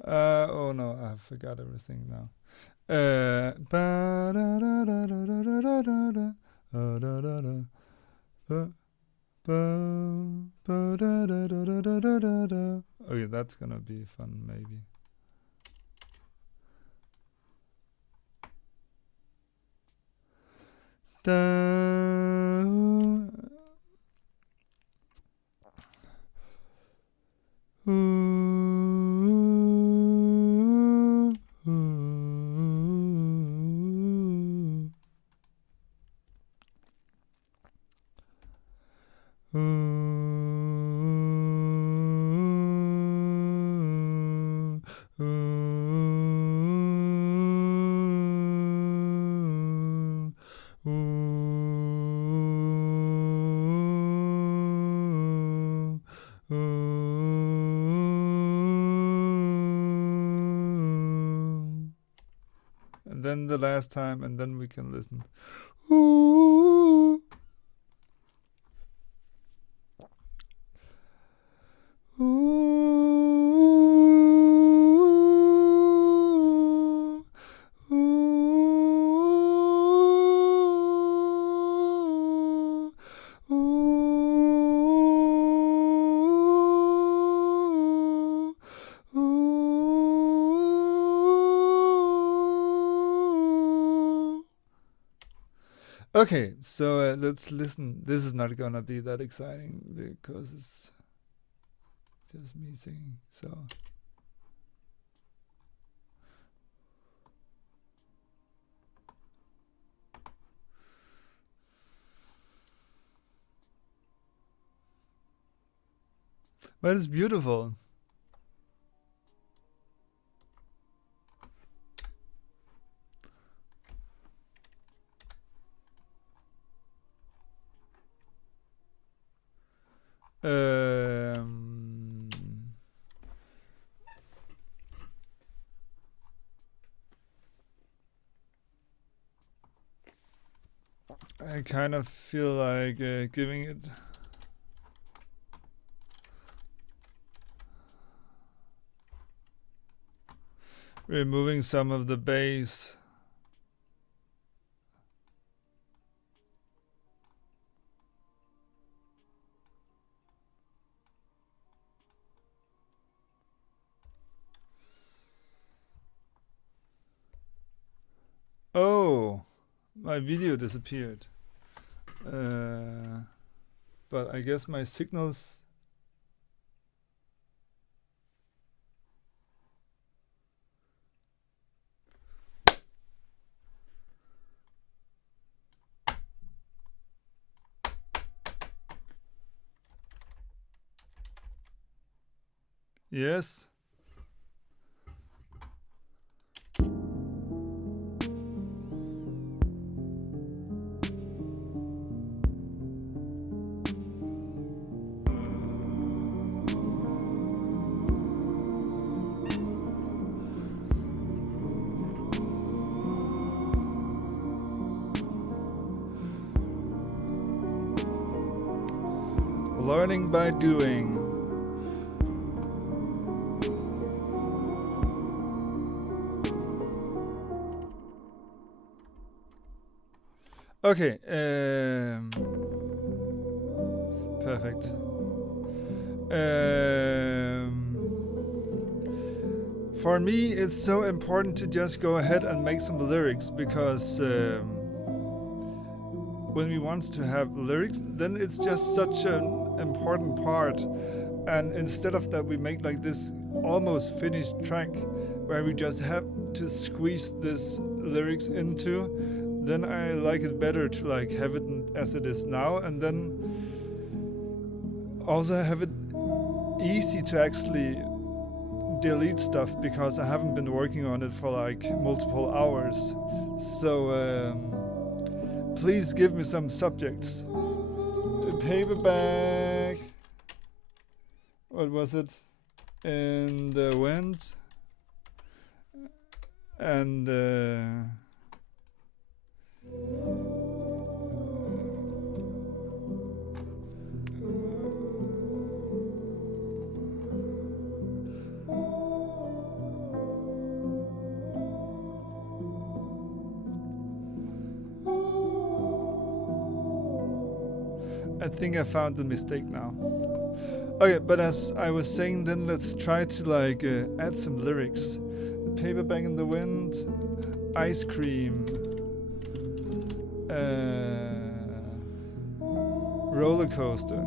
Oh no, I forgot everything now. Okay, that's gonna be fun, maybe. And then the last time, and then we can listen. Ooh. Ooh. Ooh. Ooh. Ooh. Okay, so let's listen. This is not gonna be that exciting because it's just me singing. So. But it's beautiful. I kind of feel like giving it. Removing some of the bass. Oh, my video disappeared. But I guess my signals. Yes. Learning by doing. Okay. Perfect. For me, it's so important to just go ahead and make some lyrics because when we want to have lyrics, then it's just such an important part. And instead of that, we make like this almost finished track where we just have to squeeze this lyrics into. Then I like it better to like have it as it is now, and then also have it easy to actually delete stuff because I haven't been working on it for like multiple hours. So please give me some subjects. Paperback. What was it? In the wind. And I think I found the mistake now. Okay, but as I was saying, then let's try to like add some lyrics. Paperback in the wind, ice cream, roller coaster.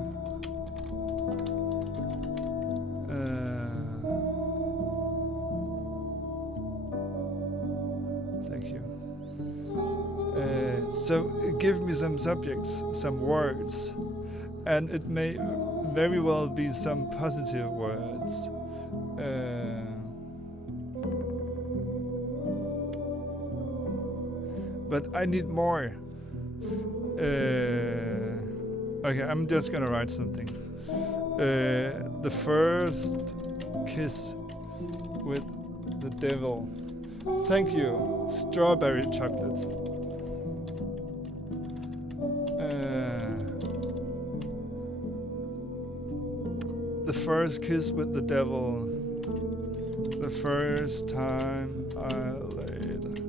Thank you. So give me some subjects, some words, and it may very well be some positive words. But I need more. Okay, I'm just gonna write something. The first kiss with the devil. Thank you. Strawberry chocolate. The first kiss with the devil. The first time I laid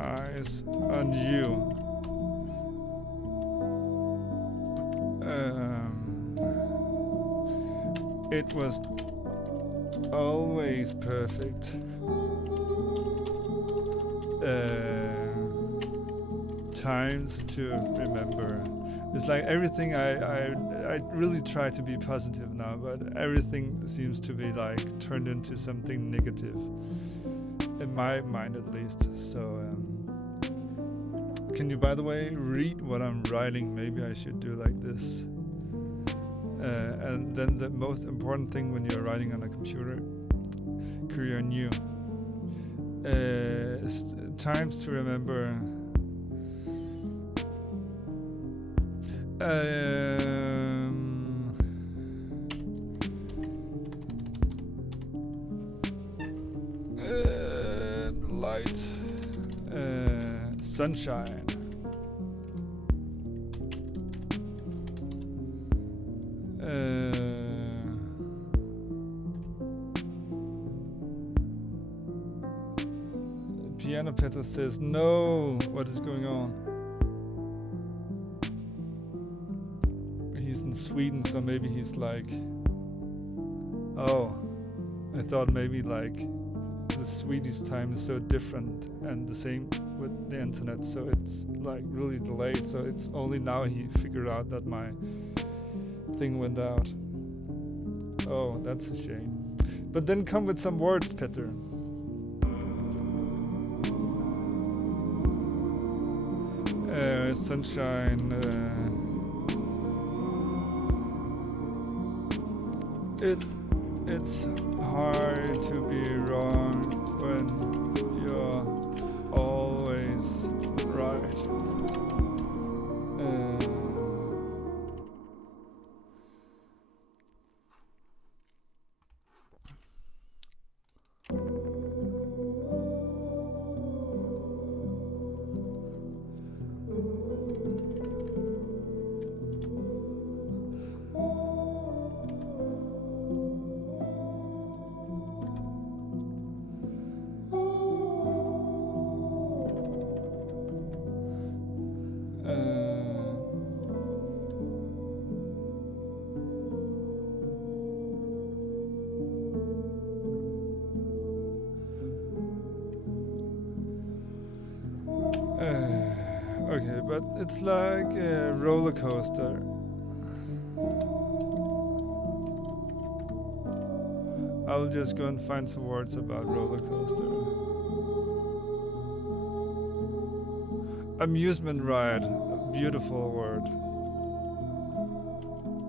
eyes on you. It was always perfect. Times to remember. It's like everything I really try to be positive now, but everything seems to be like turned into something negative. In my mind at least. So can you, by the way, read what I'm writing? Maybe I should do like this. And then the most important thing when you're writing on a computer, career new. Times to remember. Light. Sunshine. Piano Petter says no. What is going on? He's in Sweden, so maybe he's like, oh, I thought maybe like the Swedish time is so different, and the same with the internet, so it's like really delayed, so it's only now he figured out that my thing went out. Oh, that's a shame. But then come with some words, Petter. Sunshine. It It's hard to be wrong when you're always right. Okay, but it's like a roller coaster. I'll just go and find some words about roller coaster. Amusement ride, a beautiful word.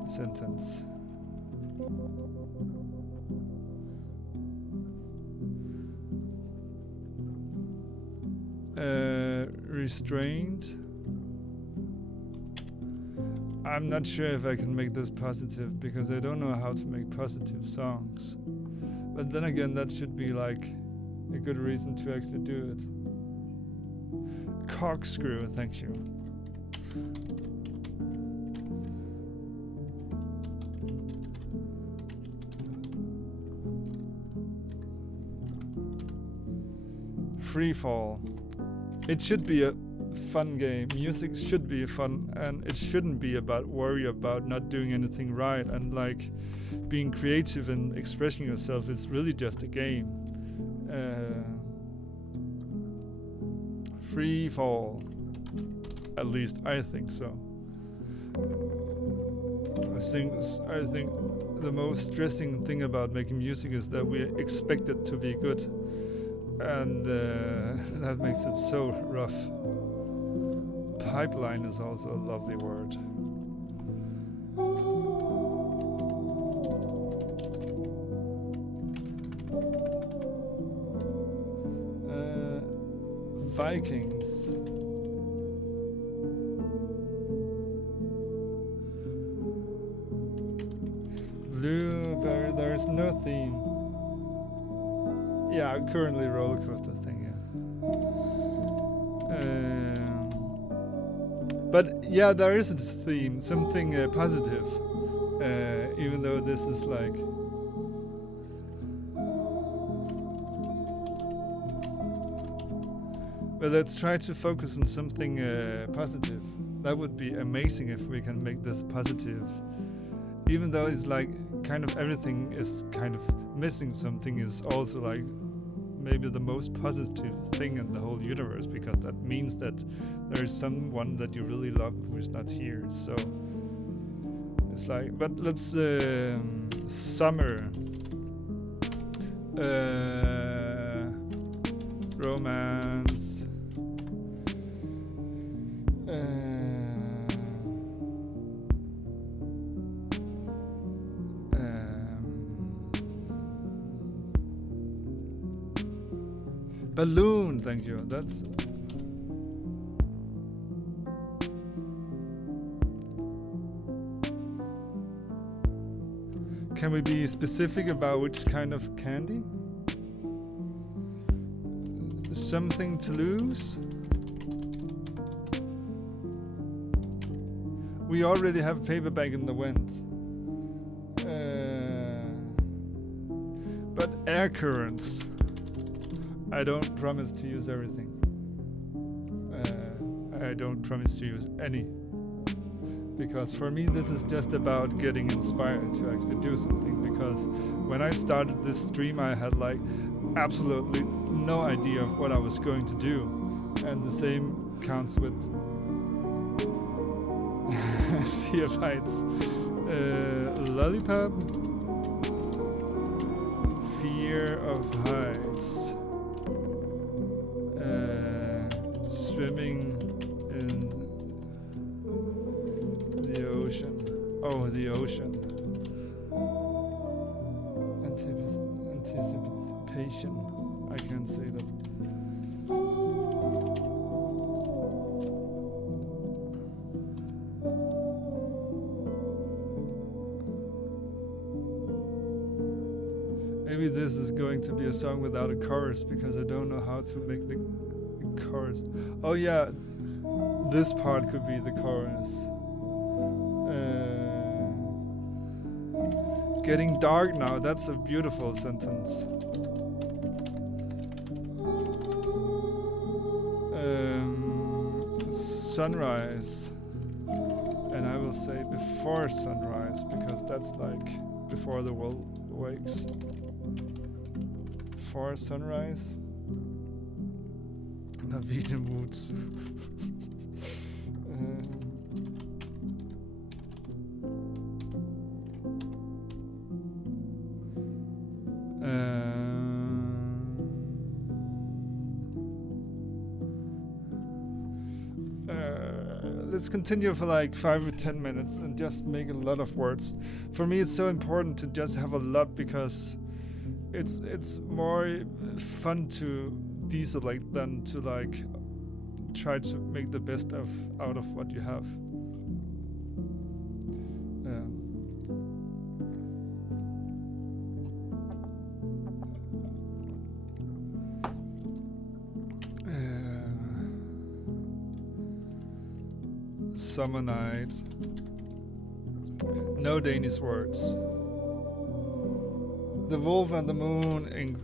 Sentence. Restrained. I'm not sure if I can make this positive because I don't know how to make positive songs. But then again, that should be like a good reason to actually do it. Corkscrew, thank you. Freefall. It should be a fun game. Music should be fun, and it shouldn't be about worry about not doing anything right, and like being creative and expressing yourself is really just a game. Free fall. At least I think so. I think the most stressing thing about making music is that we expect it to be good. And that makes it so rough. Pipeline is also a lovely word. Vikings. Blueberry, there's no theme. Yeah, currently roller coaster thing, yeah. But yeah, there is a theme, something positive, even though this is like... But let's try to focus on something positive. That would be amazing if we can make this positive. Even though it's like kind of everything is kind of missing something, is also like maybe the most positive thing in the whole universe, because that means that there is someone that you really love who is not here. So it's like, but let's summer, romance, balloon, thank you. That's... Can we be specific about which kind of candy? Something to lose? We already have Paperback in the Wind. But air currents. I don't promise to use everything. I don't promise to use any. Because for me this is just about getting inspired to actually do something. Because when I started this stream I had like absolutely no idea of what I was going to do. And the same counts with Fear Fights. Lollipop. Fear of heights. Swimming in the ocean. Oh, the ocean. patient. I can't say that. Maybe this is going to be a song without a chorus because I don't know how to make the chorus. Oh yeah, this part could be the chorus. Getting dark now, that's a beautiful sentence. Sunrise. And I will say before sunrise because that's like before the world wakes. Before sunrise. Norwegian Woods. Let's continue for like 5 or 10 minutes and just make a lot of words. For me, it's so important to just have a lot because it's more fun to deselect than to like try to make the best out of what you have. Summer night. No Danish words. The wolf and the moon in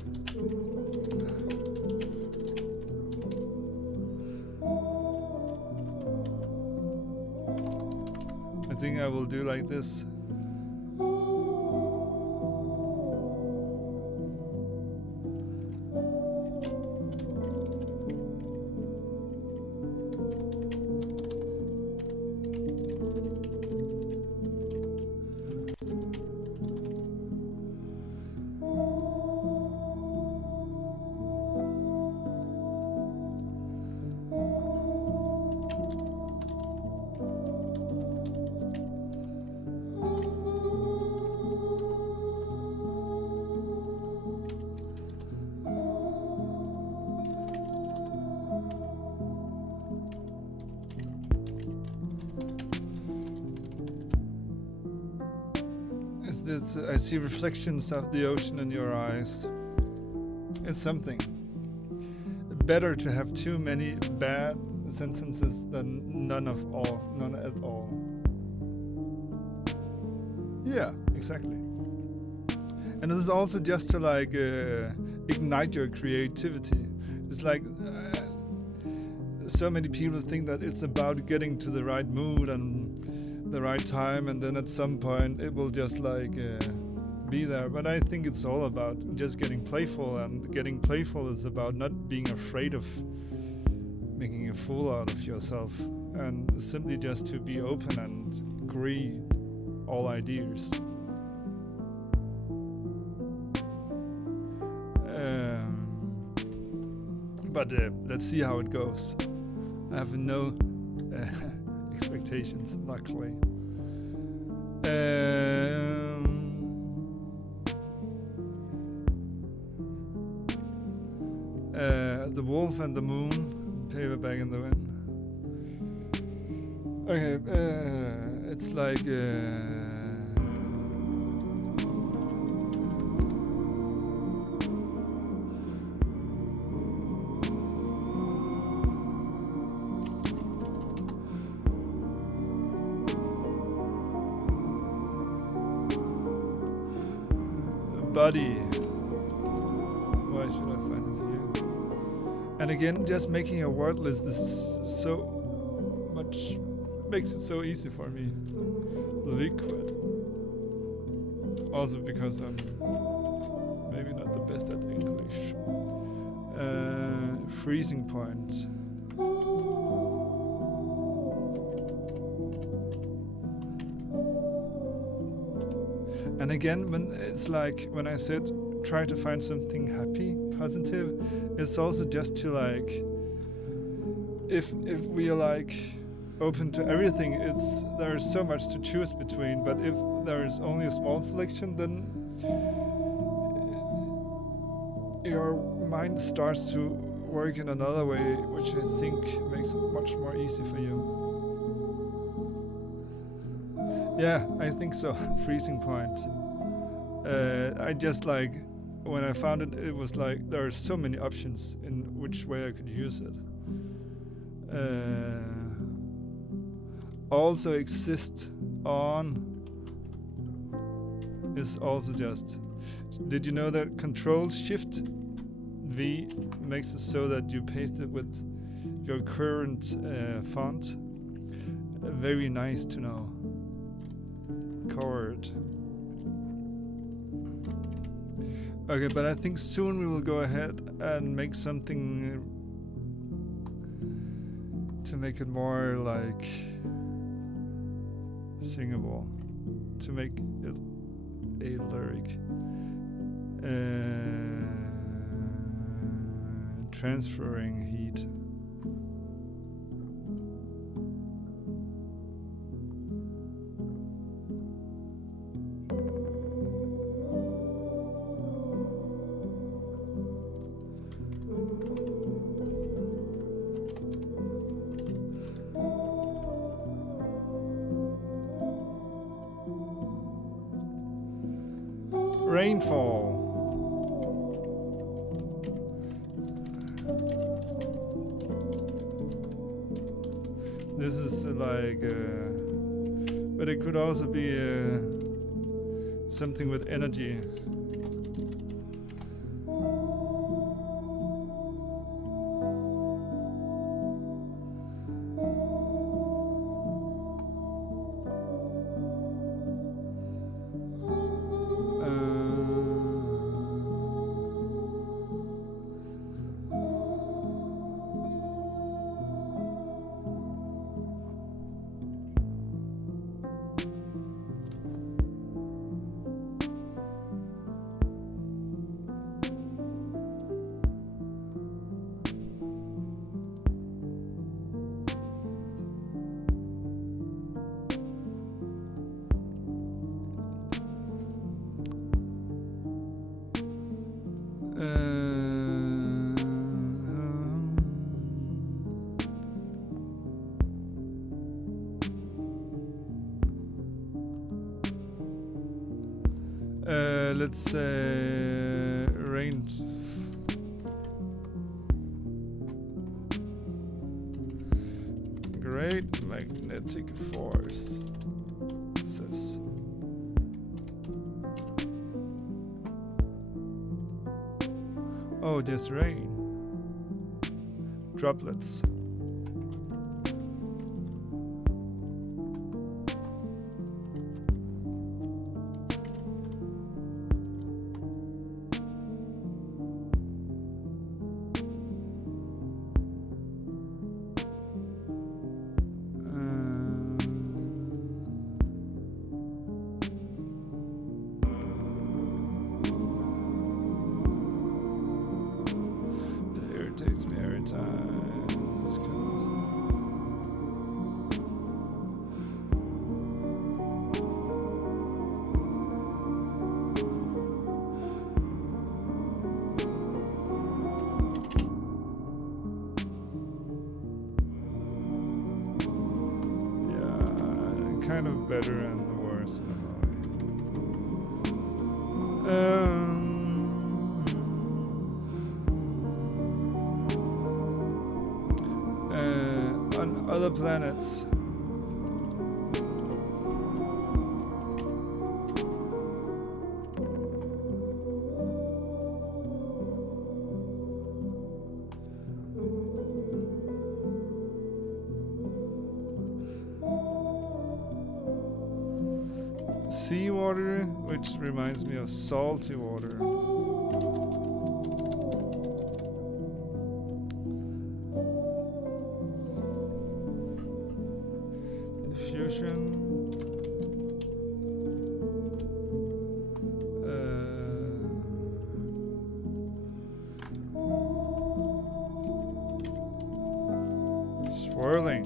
I think I will do like this. I see reflections of the ocean in your eyes. It's something. Better to have too many bad sentences than none at all. Yeah, exactly. And this is also just to like ignite your creativity. It's like so many people think that it's about getting to the right mood and the right time, and then at some point it will just like be there. But I think it's all about just getting playful, and getting playful is about not being afraid of making a fool out of yourself, and simply just to be open and agree all ideas. But let's see how it goes. I have no expectations, luckily. The wolf and the moon, paperback in the wind. Okay, it's like body. Why should I find it here? And again, just making a word list is so much, makes it so easy for me. Liquid. Also because I'm maybe not the best at English. Freezing point. And again, when it's like when I said try to find something happy, positive, it's also just to like if we are like open to everything, there is so much to choose between. But if there is only a small selection, then your mind starts to work in another way, which I think makes it much more easy for you. Yeah, I think so. Freezing point. I just like, when I found it, it was like there are so many options in which way I could use it. Also exist on is also just. Did you know that Control Shift V makes it so that you paste it with your current font? Very nice to know. Chord. Okay, but I think soon we will go ahead and make something to make it more like singable, to make it a lyric. Transferring heat. Rainfall. This is like, but it could also be something with energy. Let's say range. Great magnetic force. Says. Oh, there's rain. Droplets. Kind of better and worse in a way. On other planets. Seawater, which reminds me of salty water. Diffusion. Swirling.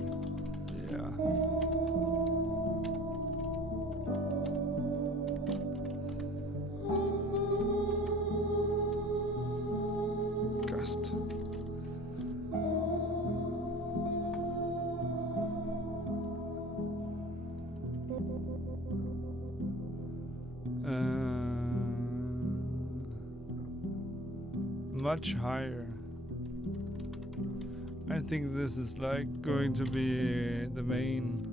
much higher. I think this is like going to be the main.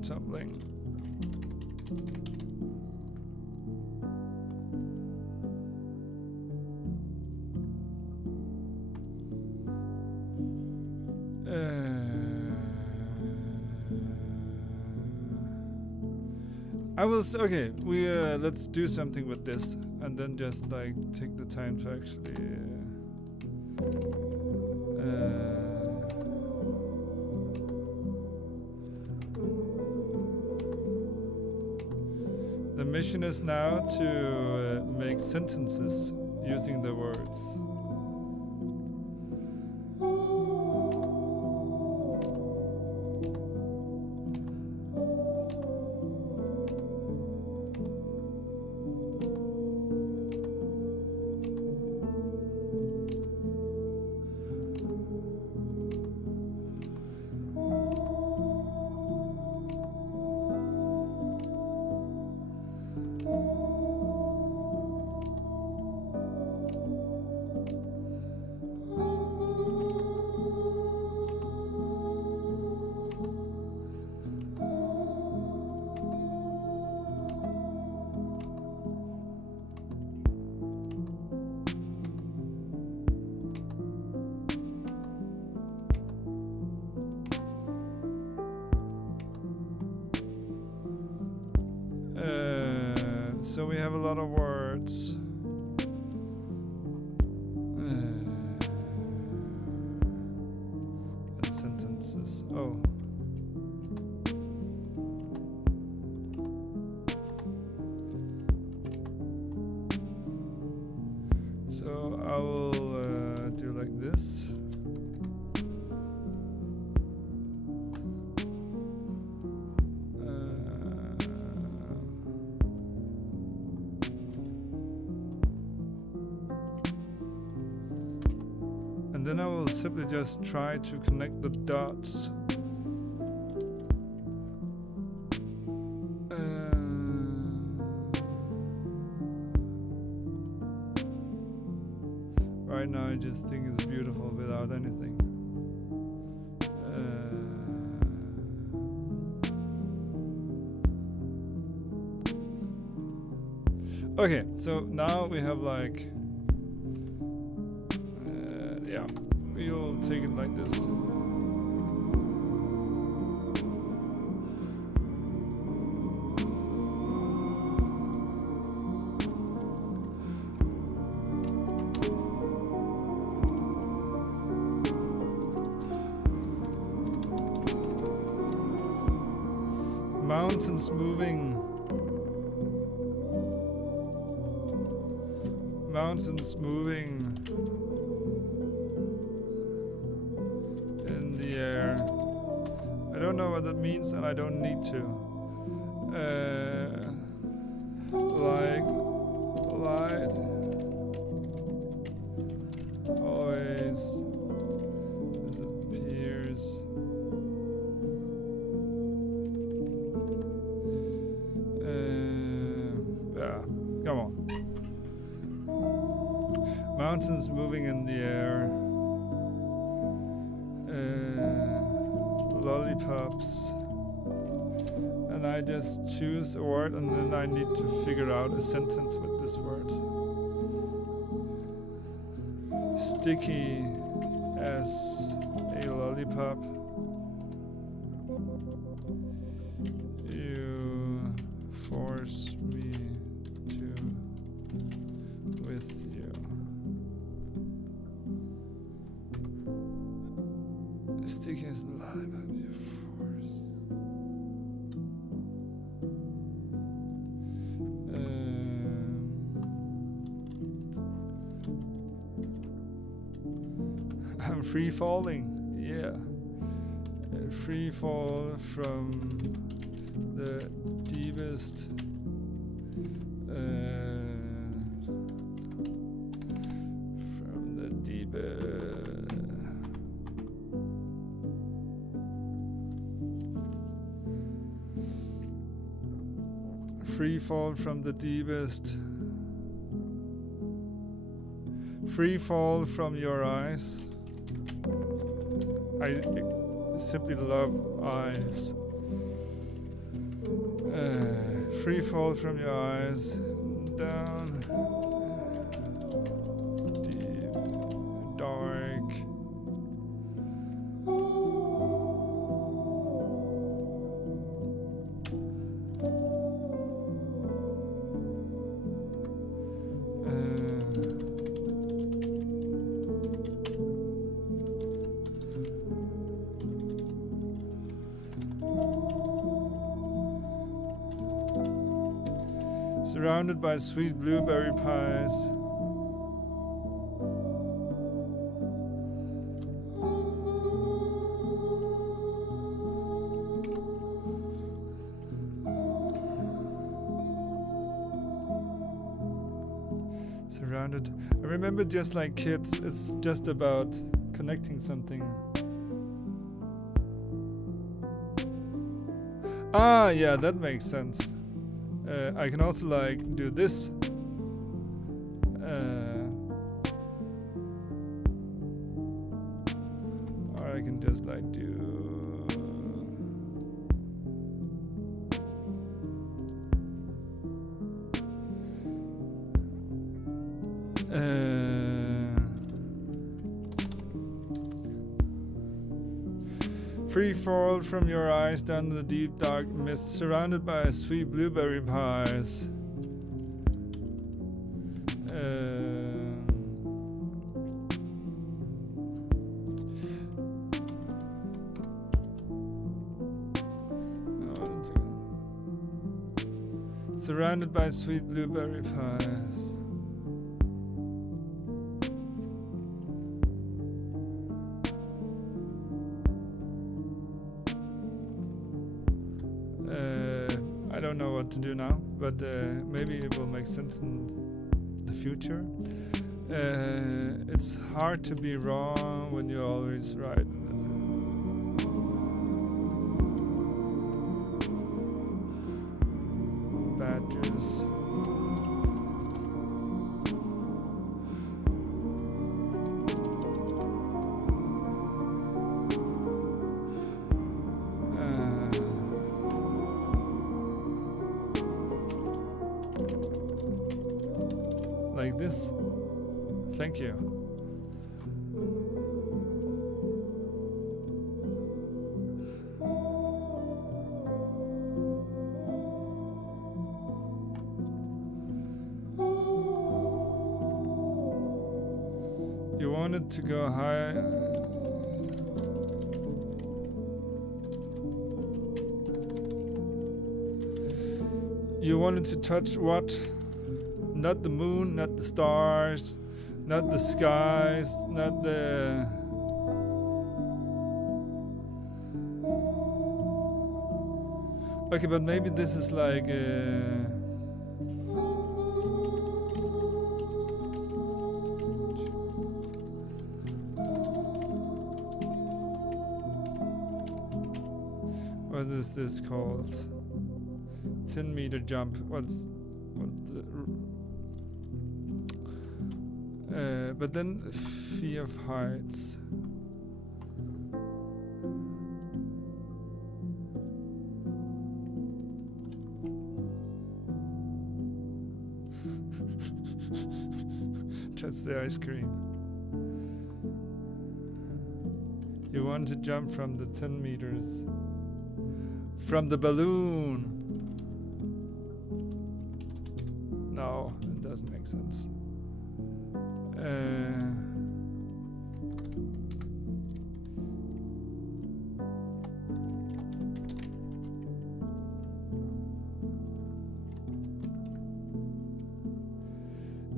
Something. I will okay, we let's do something with this and then just like take the time to actually the mission is now to make sentences using the words. So we have a lot of words. And sentences. Oh. So I will do like this. And then I will simply just try to connect the dots. Right now I just think it's beautiful without anything. Okay, so now we have like yeah, we'll take it like this. Mountains moving. Mountains moving in the air. I don't know what that means and I don't need to. Like light always disappears. Yeah, come on. Mountains moving in the air. Lollipops. And I just choose a word and then I need to figure out a sentence with this word. Sticky as a lollipop. You force me to with you. Sticky as a lollipop, you force. I'm free falling, yeah. Free fall from the deepest Free fall from the deepest. Free fall from your eyes. I simply love eyes. Free fall from your eyes. Down. Deep. Dark. Surrounded by sweet blueberry pies. Surrounded. I remember just like kids, it's just about connecting something. Ah, yeah, that makes sense. I can also like do this. Or I can just like do. Free fall from your eyes down the deep dark mist, surrounded by sweet blueberry pies. Surrounded by sweet blueberry pies. I don't know what to do now, but maybe it will make sense in the future. It's hard to be wrong when you're always right. Badgers. Like this. Thank you. You wanted to go high. You wanted to touch what? Not the moon, not the stars, not the skies, not the... Okay, but maybe this is like... What is this called? 10-meter jump. What's the... but then fear of heights. That's the ice cream. You want to jump from the 10 meters. From the balloon. No, it doesn't make sense.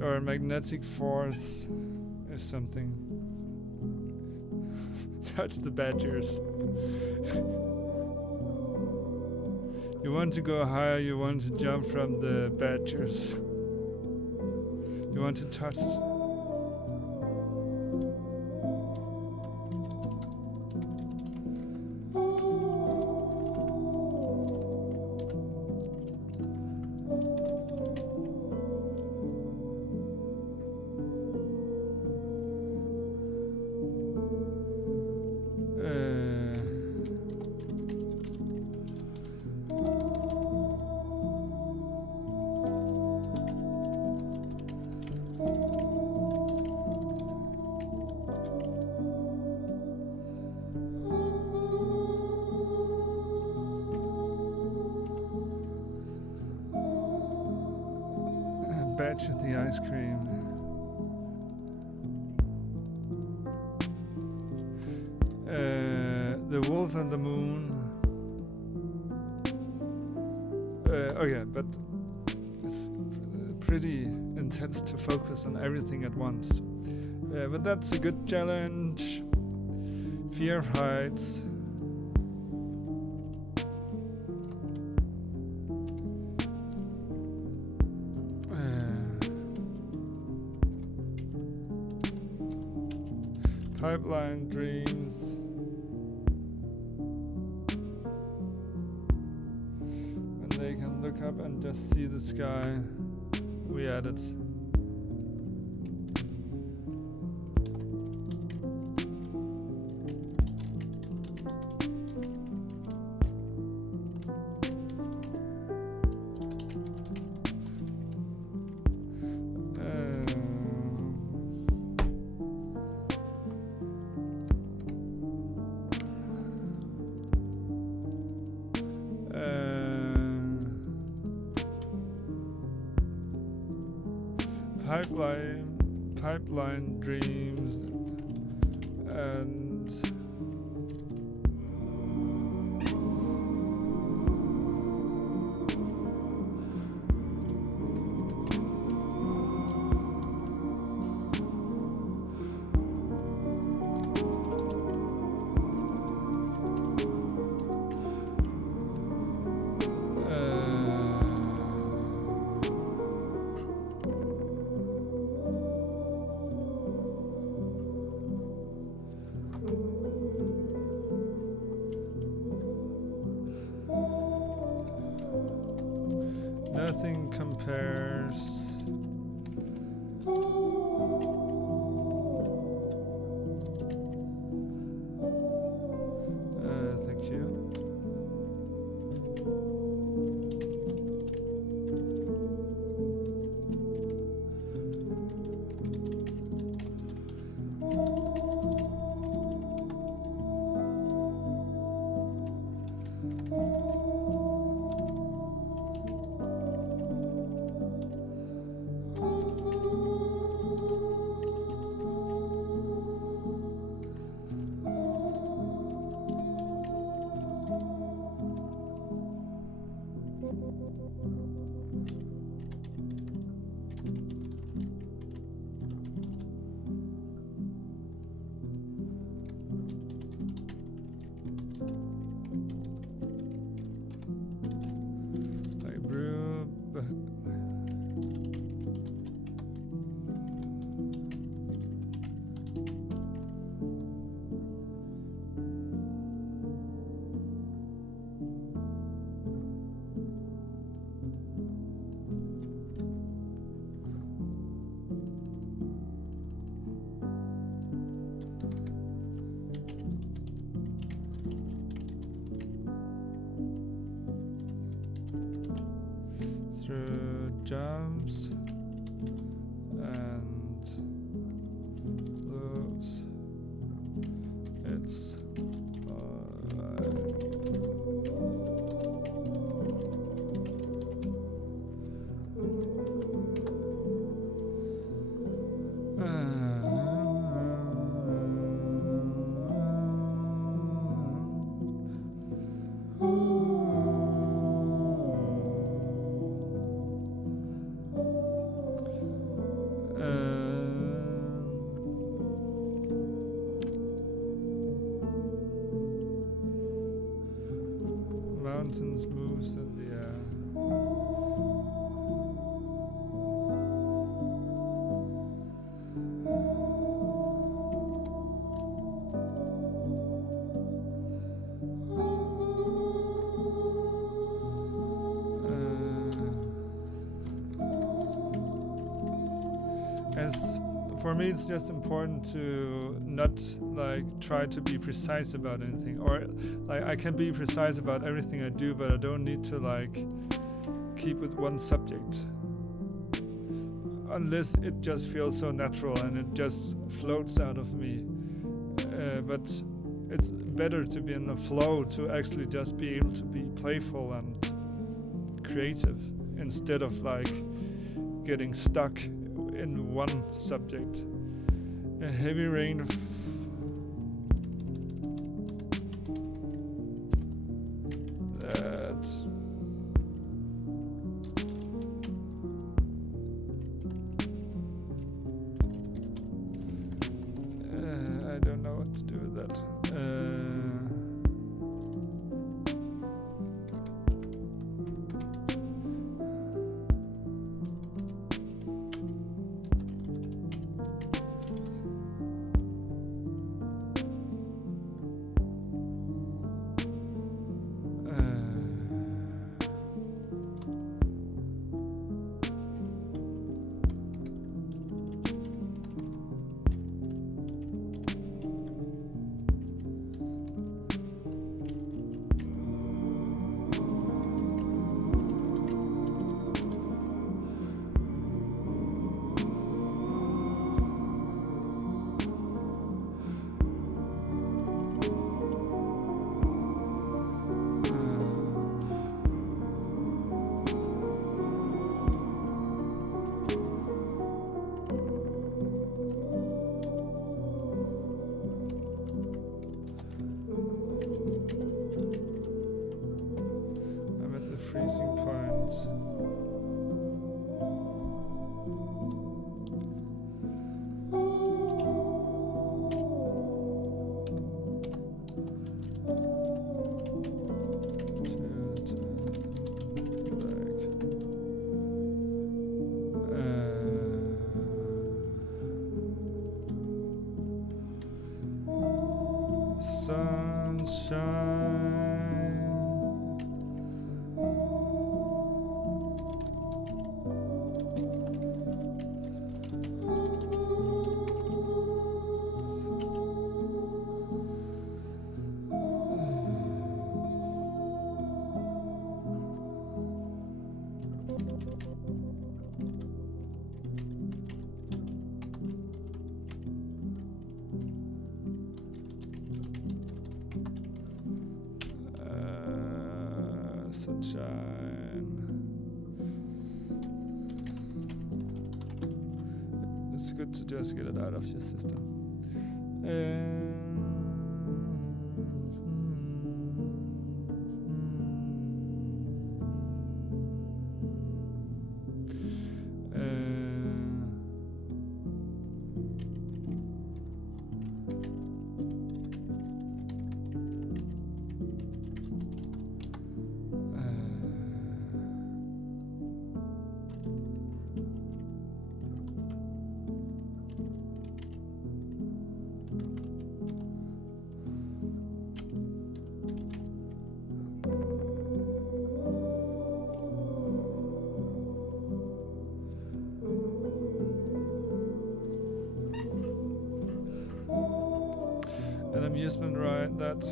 Or magnetic force is something. Touch the badgers. You want to go higher, you want to jump from the badgers. You want to touch. scratch at the ice cream. The Wolf and the Moon. Okay, but it's pretty intense to focus on everything at once. But that's a good challenge. Fear of Heights. Pipeline Dreams. And they can look up and just see the sky. We added. Pipeline Dreams and Nothing Compares. Thank you. Through jumps and loops, it's alright. Mountains moves in the air. As for me, it's just important to not like try to be precise about anything, or like I can be precise about everything I do, but I don't need to like keep with one subject unless it just feels so natural and it just floats out of me. But it's better to be in the flow, to actually just be able to be playful and creative instead of like getting stuck in one subject. A heavy rain of that I don't know what to do with that. I'm at the freezing point. Sunshine. It's good to just get it out of your system. An amusement ride that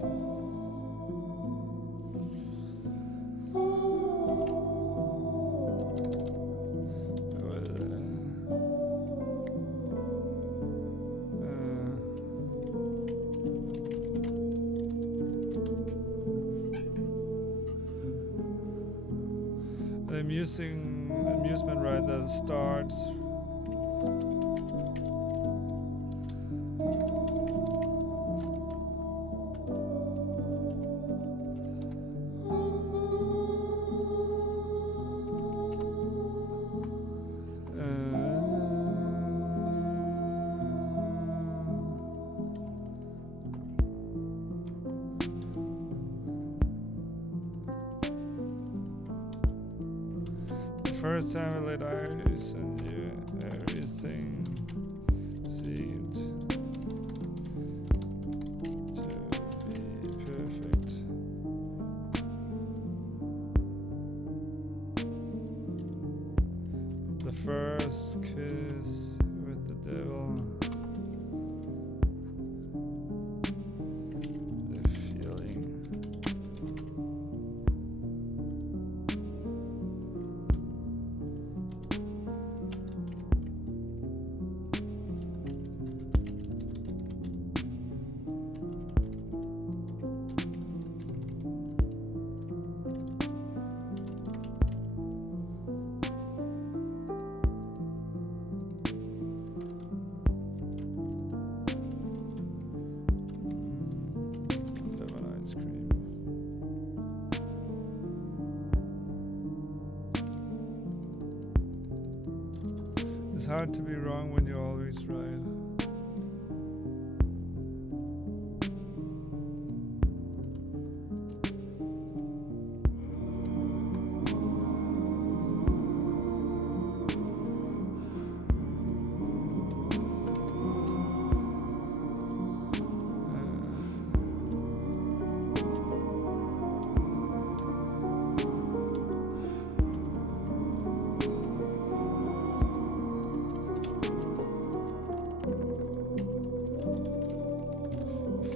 an amusement ride that starts first time I laid eyes on you, everything seemed to be perfect. The first kiss with the devil. The feeling. hard to be wrong when you're always right.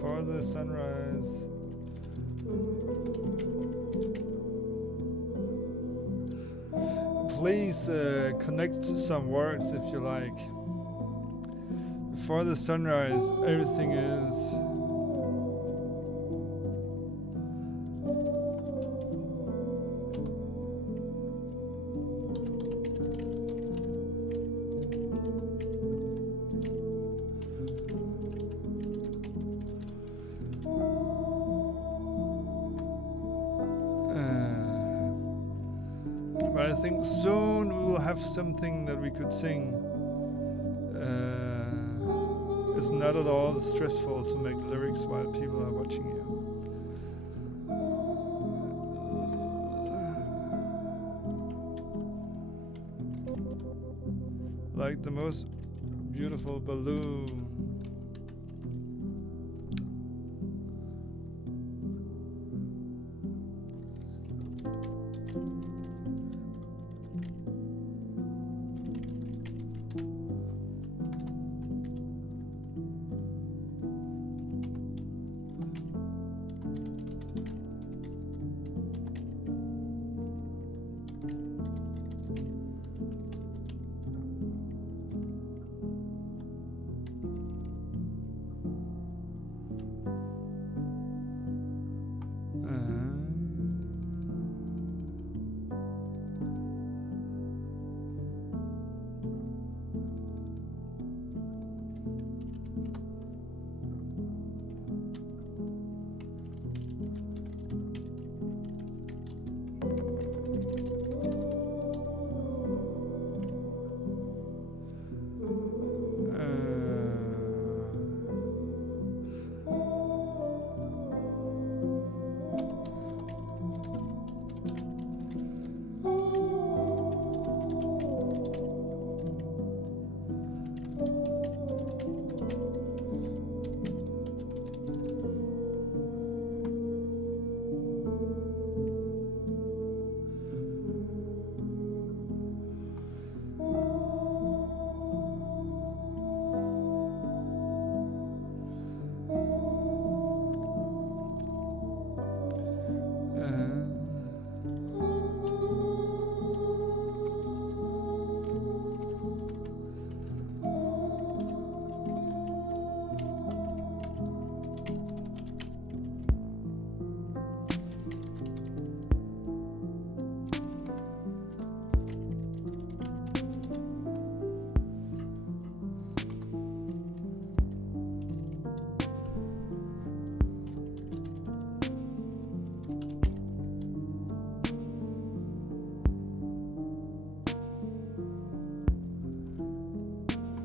For the sunrise. Please connect some words if you like. Before the sunrise, everything is. But I think soon we will have something that we could sing. It's not at all stressful to make lyrics while people are watching you. Like the most beautiful balloon.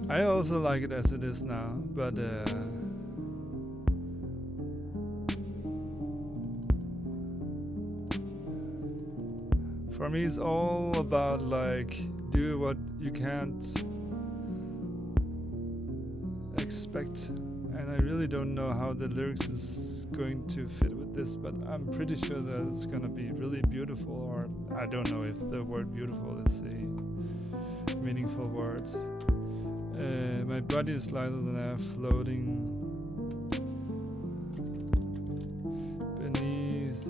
I also like it as it is now, but for me it's all about like do what you can't expect, and I really don't know how the lyrics is going to fit with this, but I'm pretty sure that it's gonna be really beautiful, or I don't know if the word beautiful is a meaningful words. My body is lighter than air, floating beneath.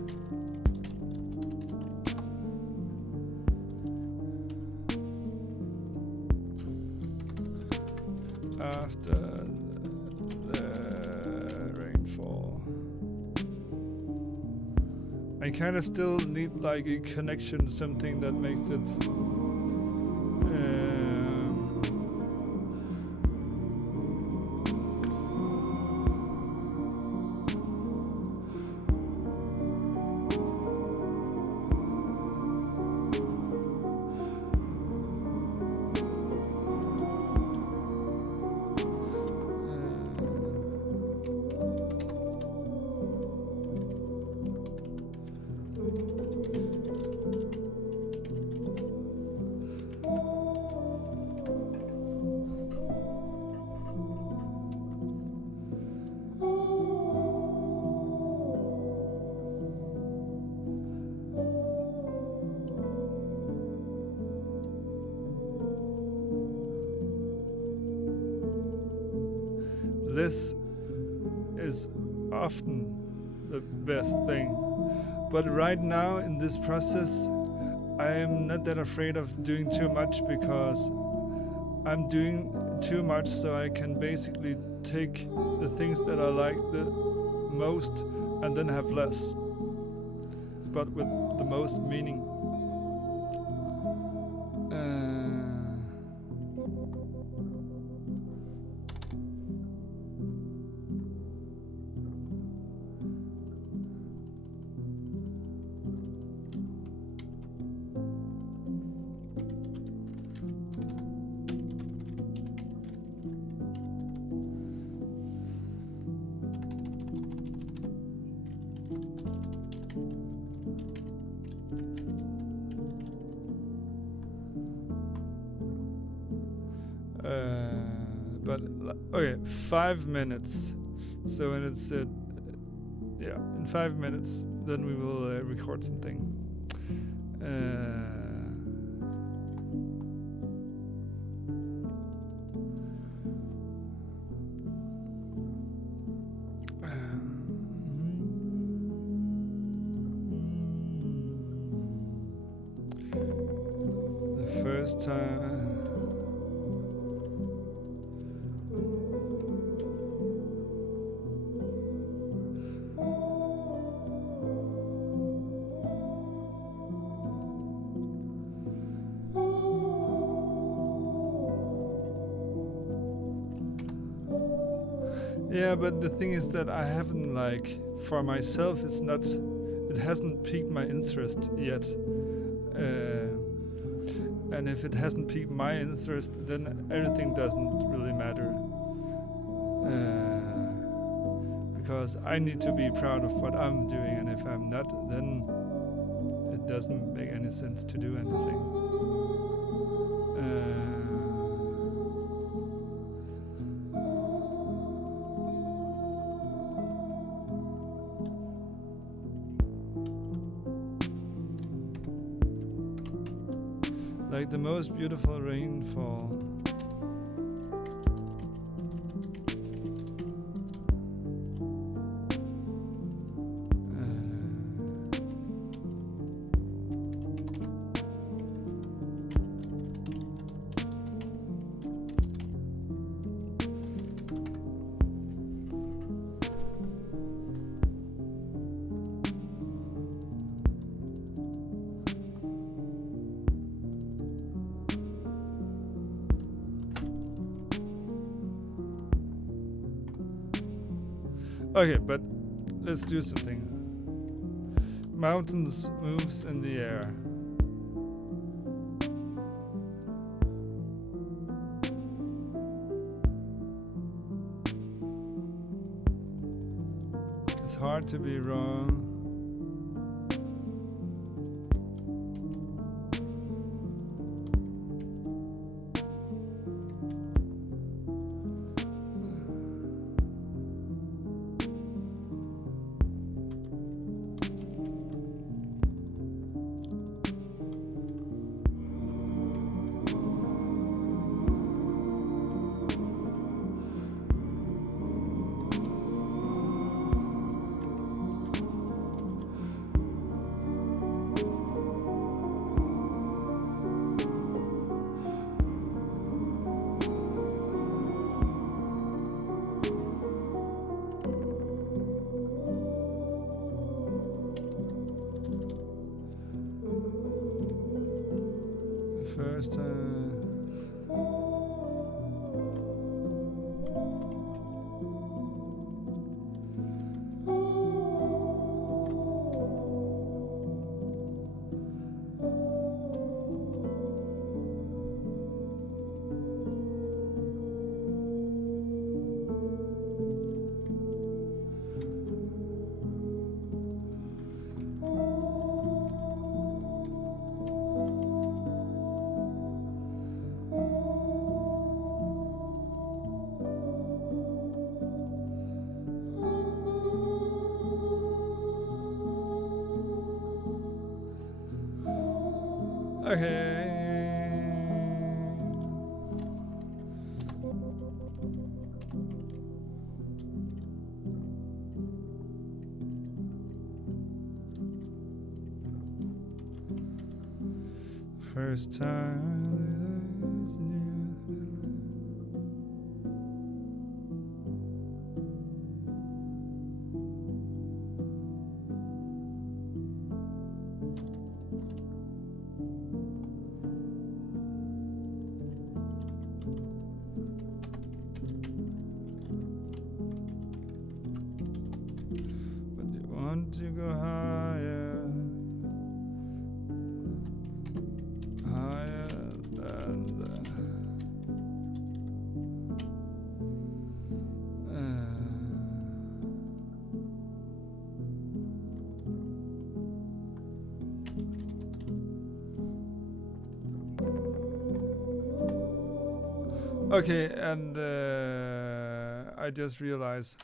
After the rainfall, I kind of still need like a connection, something that makes it. less is often the best thing. But right now in this process, I am not that afraid of doing too much, because I'm doing too much so I can basically take the things that I like the most and then have less, but with the most meaning. But okay, 5 minutes. So when it's yeah, in 5 minutes, then we will record something. The first time. Yeah, but the thing is that I haven't, like, for myself, it hasn't piqued my interest yet. And if it hasn't piqued my interest, then everything doesn't really matter. Because I need to be proud of what I'm doing, and if I'm not, then it doesn't make any sense to do anything. Like the most beautiful rainfall. Okay, but let's do something. Mountains moves in the air. It's hard to be wrong. First okay. first time that I knew. But you want to go higher, higher than the Okay, and I just realized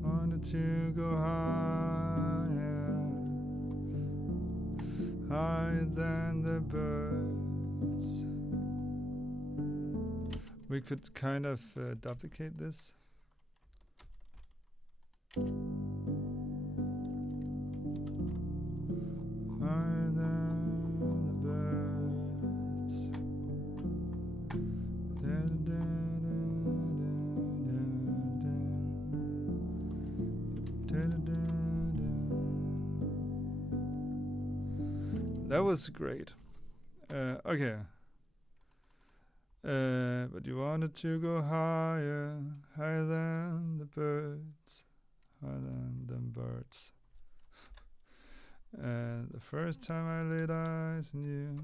wanted to go higher, higher than the birds. We could kind of duplicate this. Higher than the birds. That was great. Okay. But you wanted to go higher, higher than the birds, higher than them birds. And the first time I laid eyes on you,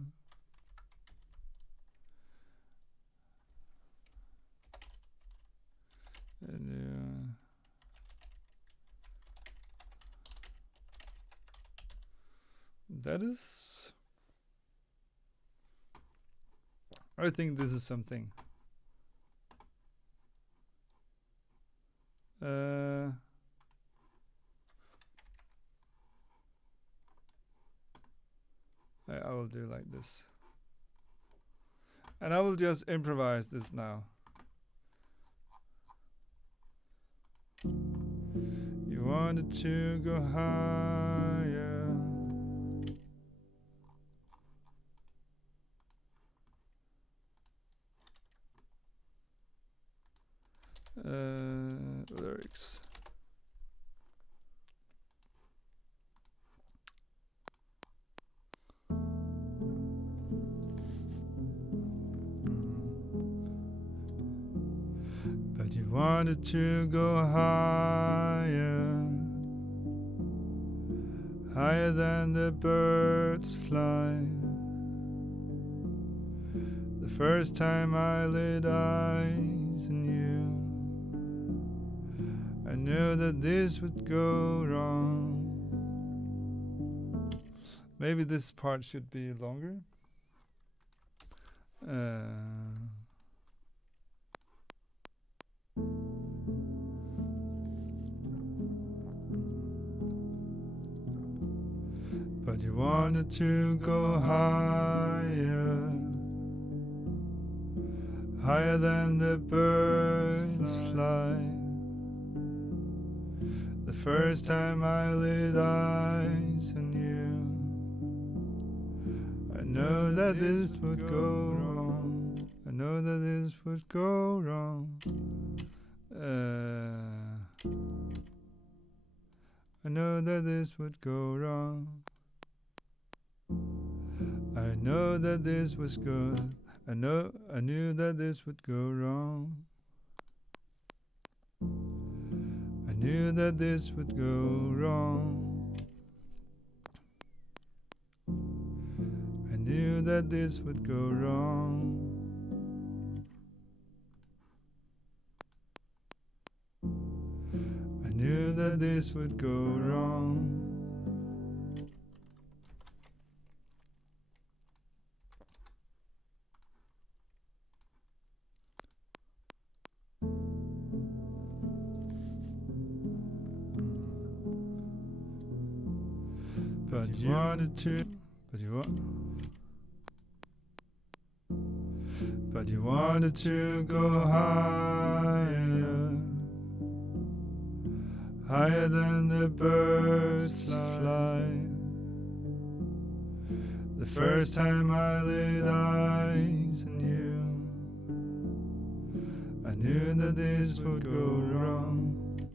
and that is, I think this is something. I will do like this. And I will just improvise this now. You wanted to go higher. Lyrics. But you wanted to go higher, higher than the birds fly. The first time I laid eyes on you, I knew that this would go wrong. Maybe this part should be longer. But you wanted to go higher, higher than the birds fly. The first time I laid eyes on you, I know that this would go wrong. I know that this would go wrong. I know that this would go wrong. I know that this was good. I knew that this would go wrong. I knew that this would go wrong. I knew that this would go wrong. I knew that this would go wrong. But you wanted to, but you wanted to go higher, higher than the birds fly. The first time I laid eyes on you, I knew that this would go wrong.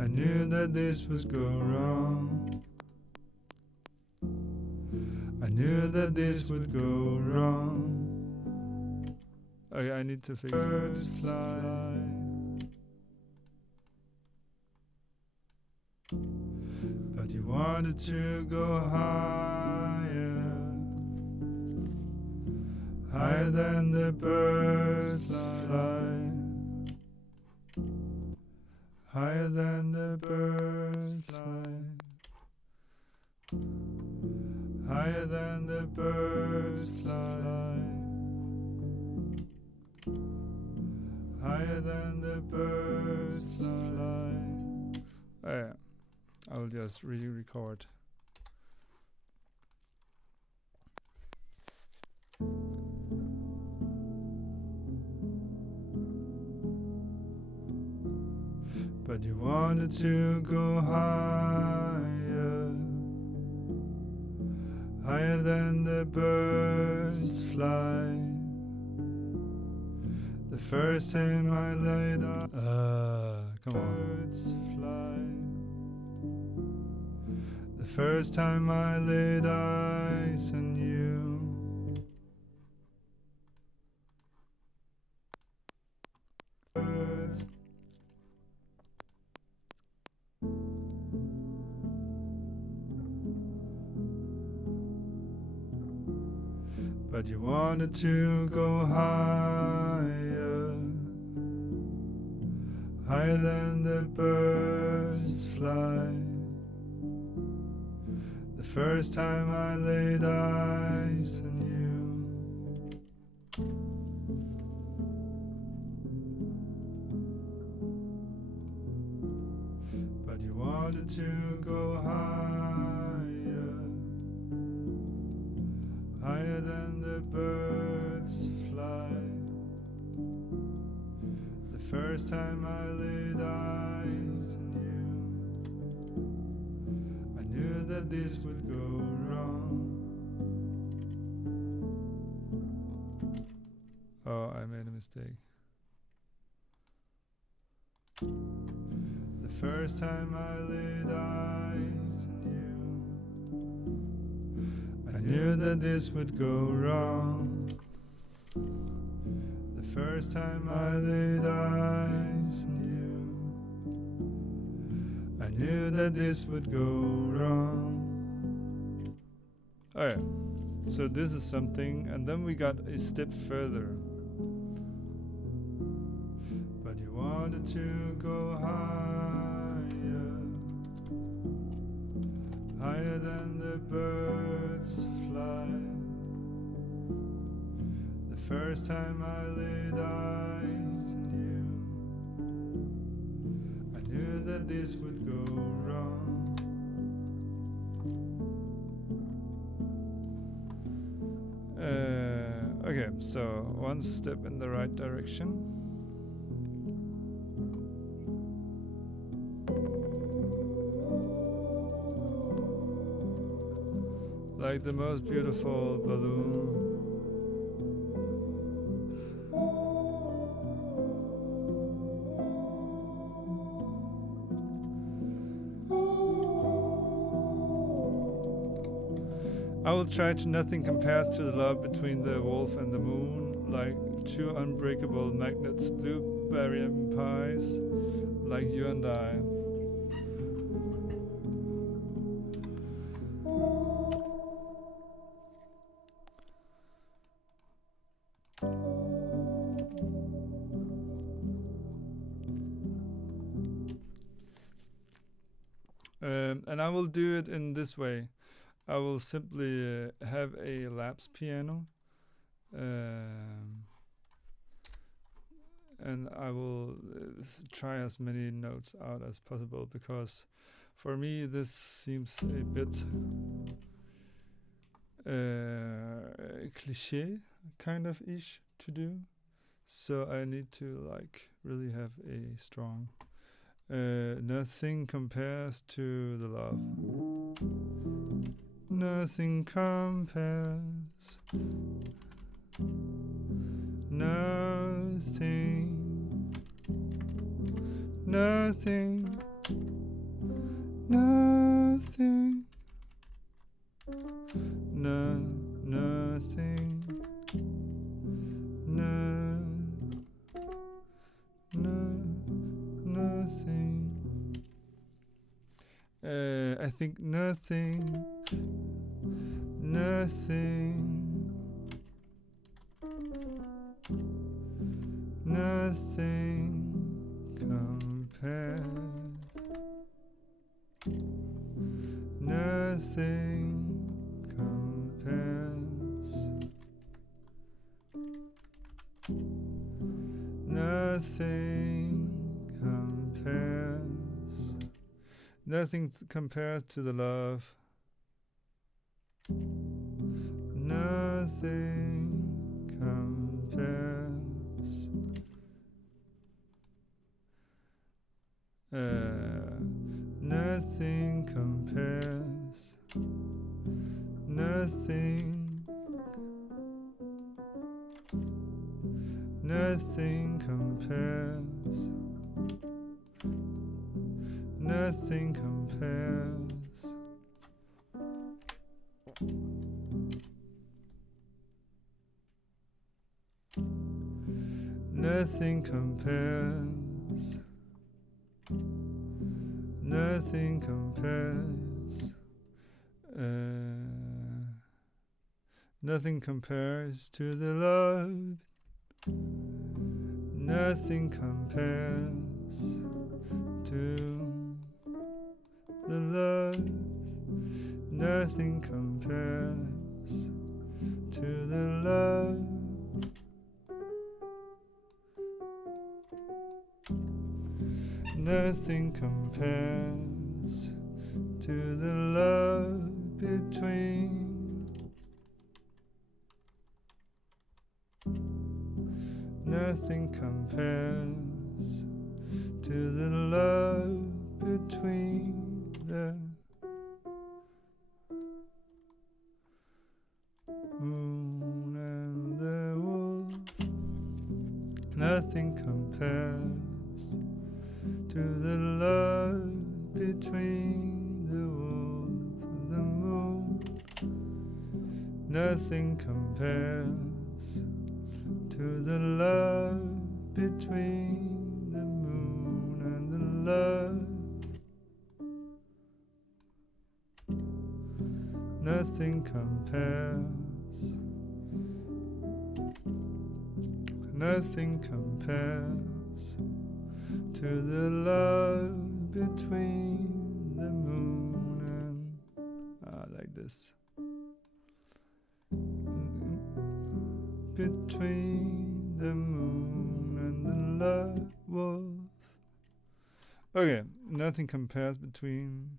I knew that this would go wrong. I knew that this would go wrong. Okay, I need to fix birds fly. But you wanted to go higher, higher than the birds fly, higher than the birds fly, higher than the birds fly, higher than the birds fly. Oh yeah, I will just re-record. But you wanted to go higher, higher than the birds fly. The first time I laid eyes, come on. Birds fly. The first time I laid eyes on you, birds. But you wanted to go higher, higher than the birds fly. The first time I laid eyes on you, but you wanted to go higher, higher than the birds fly. The first time I laid eyes on you, I knew that this would go wrong. Oh, I made a mistake. The first time I laid eyes on you, I knew that this would go wrong. The first time I laid eyes on you, I knew that this would go wrong. Oh yeah, so this is something, and then we got a step further. But you wanted to go higher, higher than the birds fly. The first time I laid eyes on you, I knew that this would go wrong. Okay, so one step in the right direction. Like the most beautiful balloon. I will try to nothing compares to the love between the wolf and the moon, like two unbreakable magnets, blueberry and pies, like you and I. And I will do it in this way. I will simply have a lapse piano, and I will try as many notes out as possible, because for me this seems a bit cliche kind of ish to do. So I need to like really have a strong nothing compares to the love. Nothing compares. Nothing. Nothing. Nothing. No. Nothing. No. No. Nothing. I think nothing. Nothing. Nothing compares. Nothing compares. Nothing compares. Nothing compares to the love. Nothing compares. Nothing compares. Nothing. Nothing compares. Nothing compares. Nothing compares. Nothing compares. Nothing compares to the love. Nothing compares to the love. Nothing compares to the love. Nothing compares to the love between. Nothing compares to the love between the moon and the wolf. Nothing compares to the love between the wolf and the moon. Nothing compares to the love between the moon and the love. Nothing compares. Nothing compares to the love between the moon and like this. Between the moon and the love wolf. Okay, nothing compares between.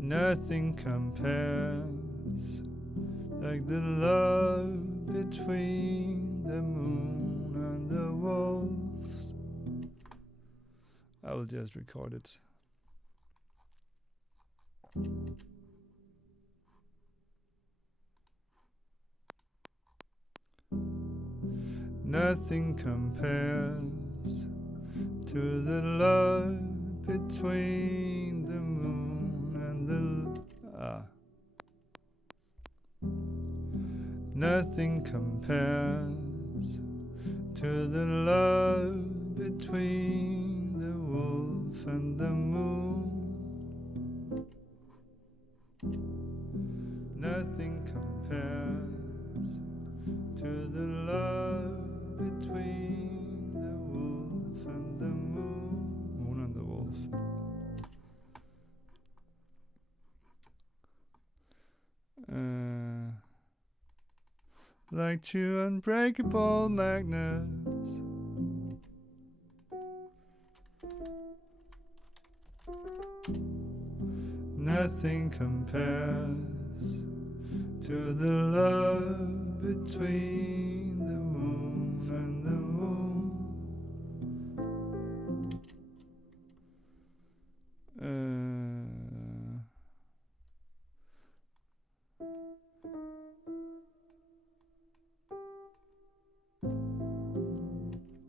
Nothing compares like the love between the moon and the wolves. I will just record it. Nothing compares to the love between the moon and the Nothing compares to the love between the wolf and the moon. Nothing compares to the love between the wolf and the moon. Moon and the wolf. Like two unbreakable magnets. Nothing compares to the love between the moon and the moon.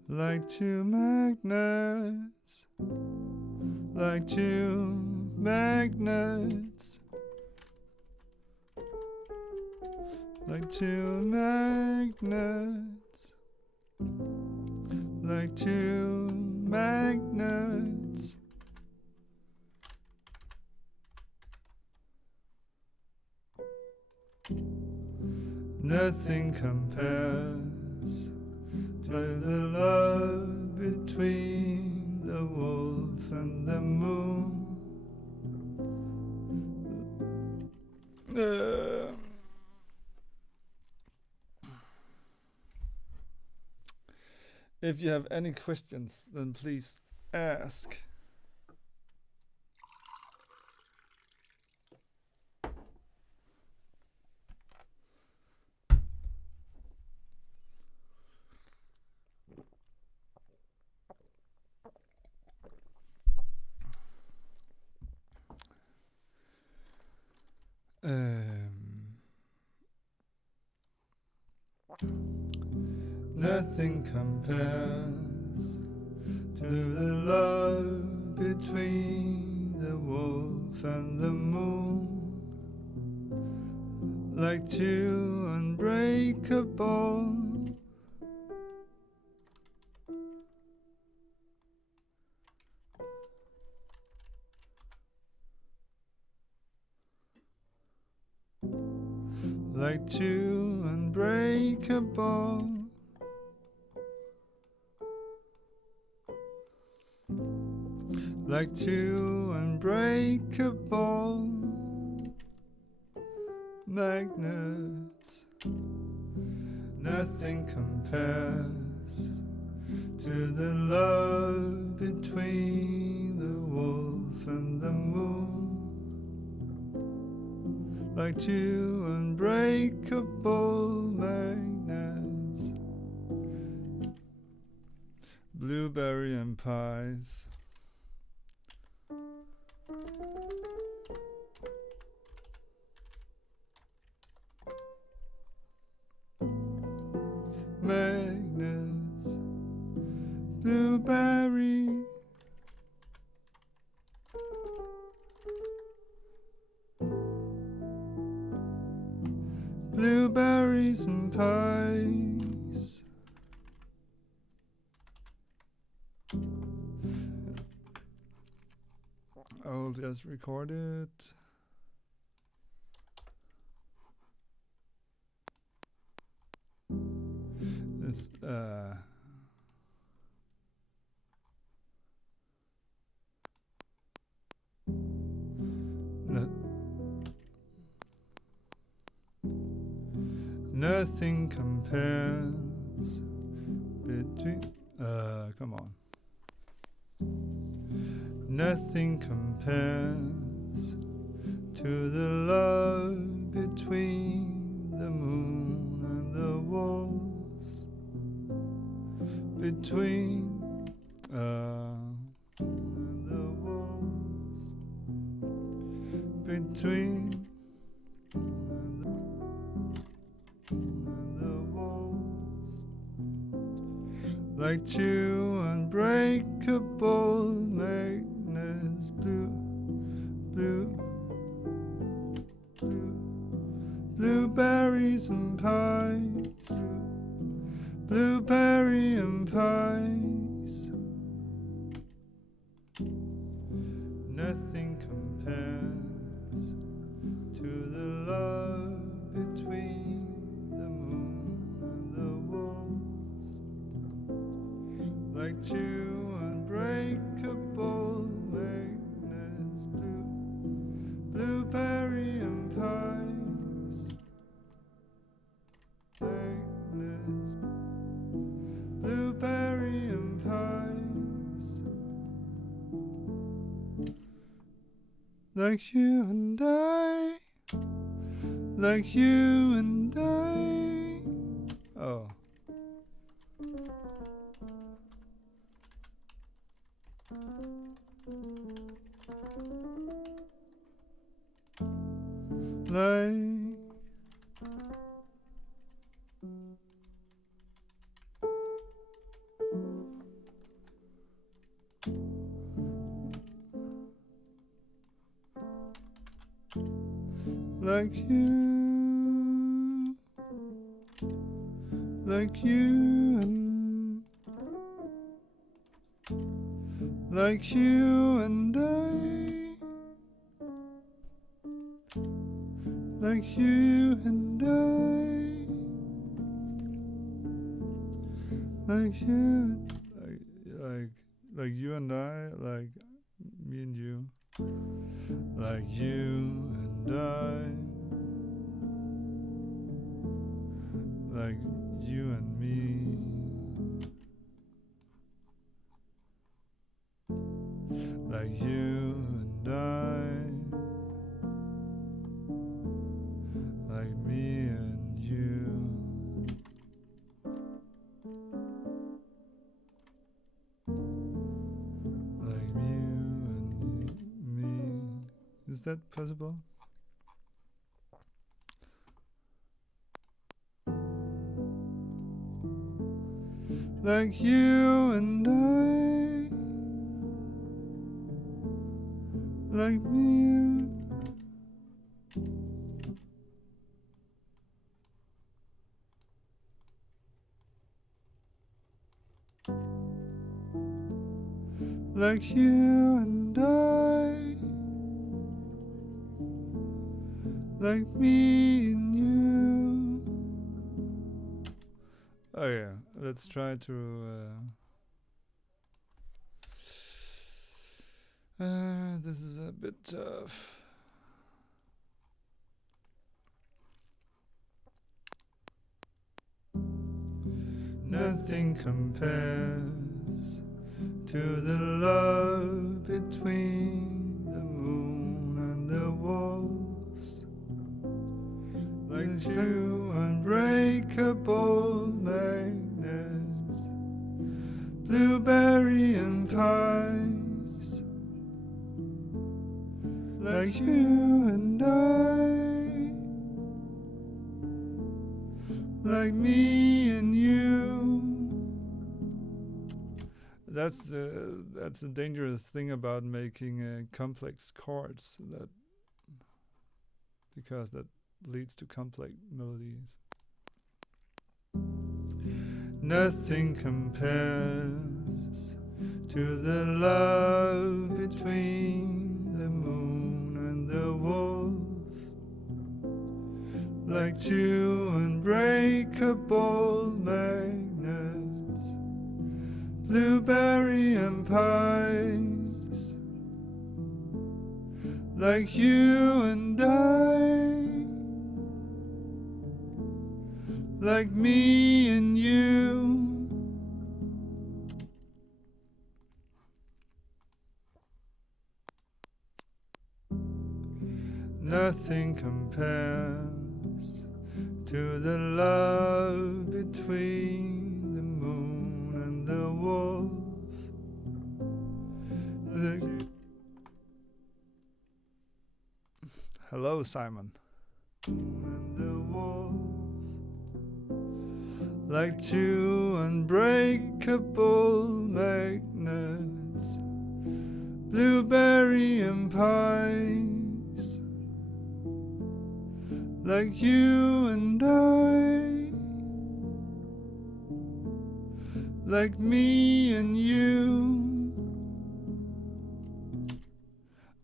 like two magnets, like two magnets, like two magnets, like two magnets. Nothing compares to the love between the wolf and the moon. If you have any questions, then please ask. Nothing compares to the love between the wolf and the moon, like two unbreakable like two unbreakable like two unbreakable magnets. Nothing compares to the love between the wolf and the moon, like two unbreakable magnets. Blueberry and pies. Magnets, blueberry, blueberries and pies. I'll just record it. It's nothing compares between come on. Nothing compares to the love between the moon and the walls, between and the walls, between and the walls, like two unbreakable magnets. Blueberries and pies, blueberry and pies. Nothing compares to the love between the moon and the walls, like two unbreakable magnets. Blueberry and pies, magnets, blueberry and pies, like you and I, like you and I. Oh. Like like you, like you and like you and I, like you and I, like you, like you and I, like me and you, like you and I, like you and me, like you and I, like me and you. Like you and me. Is that possible? Like you and I, like me. Like you and I, like me and you. Oh yeah, let's try to. This is a bit tough. Nothing compares to the love between the moon and the walls, like two unbreakable magnets, blueberry and pies, like you and I, like me and you. That's the dangerous thing about making complex chords, because that leads to complex melodies. Nothing compares to the love between the moon and the wolf, like two unbreakable magnets, blueberry and pies, like you and I, like me and you. Nothing compares to the love between the moon and the wolf. Hello, Simon. And the wolf, like two unbreakable magnets, blueberry and pies, like you and I, like me and you.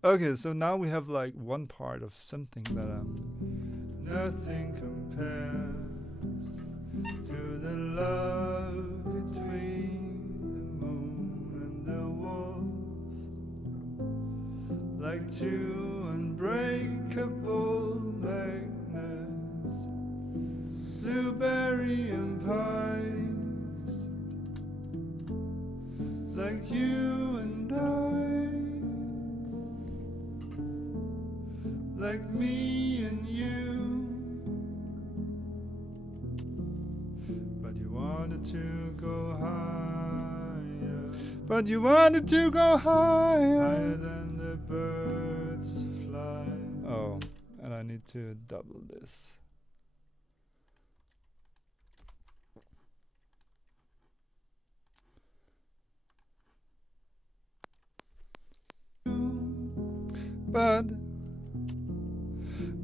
Okay, so now we have like one part of something that nothing compares to the love between the moon and the wolf, like two unbreakable magnets, blueberry and pies, like you and I, like me and you. But you wanted to go higher. But you wanted to go higher. Higher than the birds fly. Oh, and I need to double this.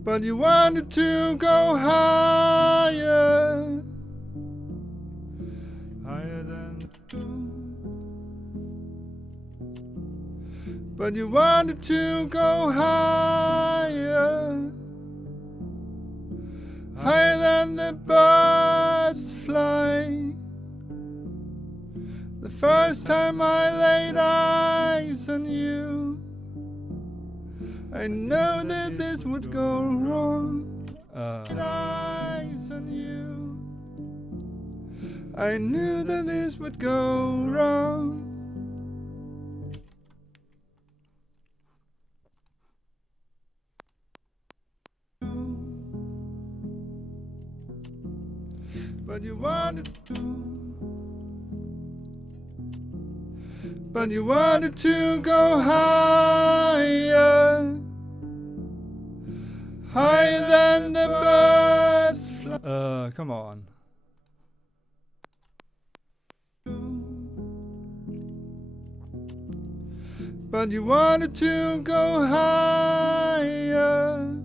but you wanted to go higher, higher than but you wanted to go higher, higher than the birds fly. The first time I laid eyes on you, I know that this would go wrong. Eyes on you, I knew that this would go wrong. But you wanted to go higher, higher than the birds fly. Come on. But you wanted to go higher,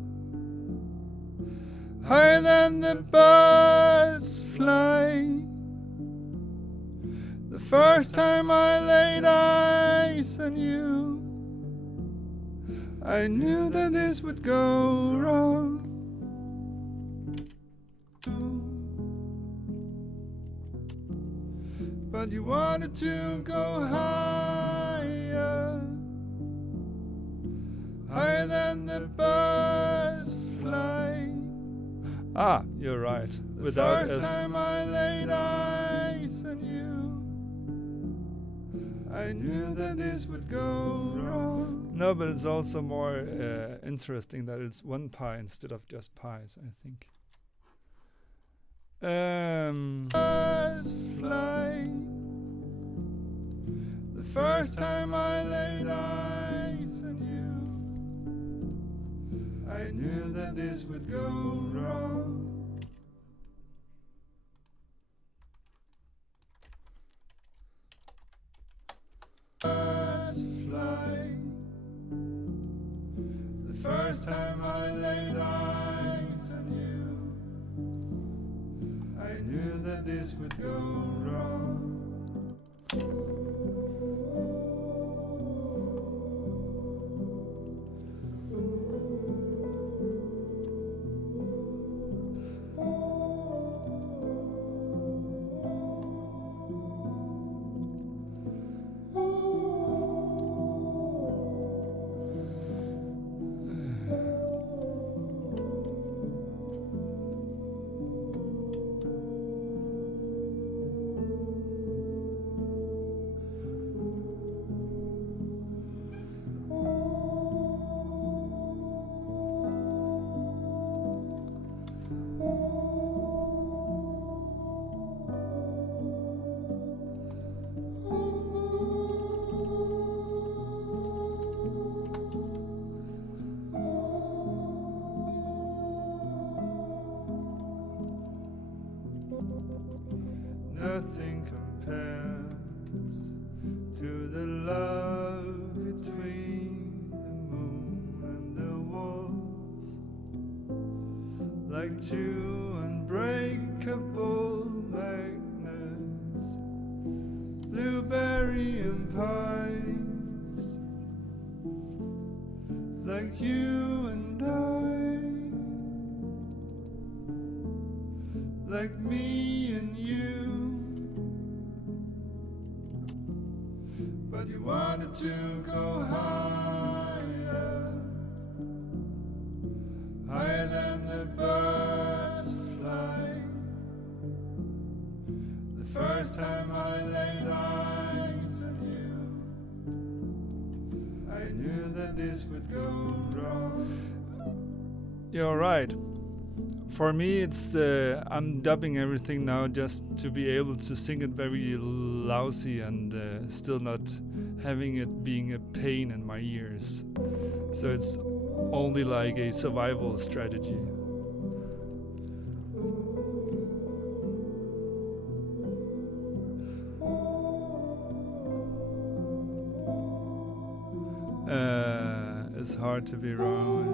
higher than the birds fly. The first time I laid eyes on you, I knew that this would go wrong. But you wanted to go higher, higher than the birds fly. Ah, you're right. The first time I laid eyes on you, I knew that this would go wrong. No, but it's also more interesting that it's one pi instead of just pi's, I think. Birds fly. The first time I laid eyes on you, I knew that this would go wrong. Birds fly. The first time I laid eyes on you, I knew that this would go wrong. Nothing compares to the love between the moon and the wolves, like two unbreakable magnets, blueberry and pies, like you and I, like me and you. But you wanted to go higher, higher than the birds fly. The first time I laid eyes on you, I knew that this would go wrong. You're right. For me, it's I'm dubbing everything now just to be able to sing it very lousy and still not having it being a pain in my ears. So it's only like a survival strategy. It's hard to be wrong.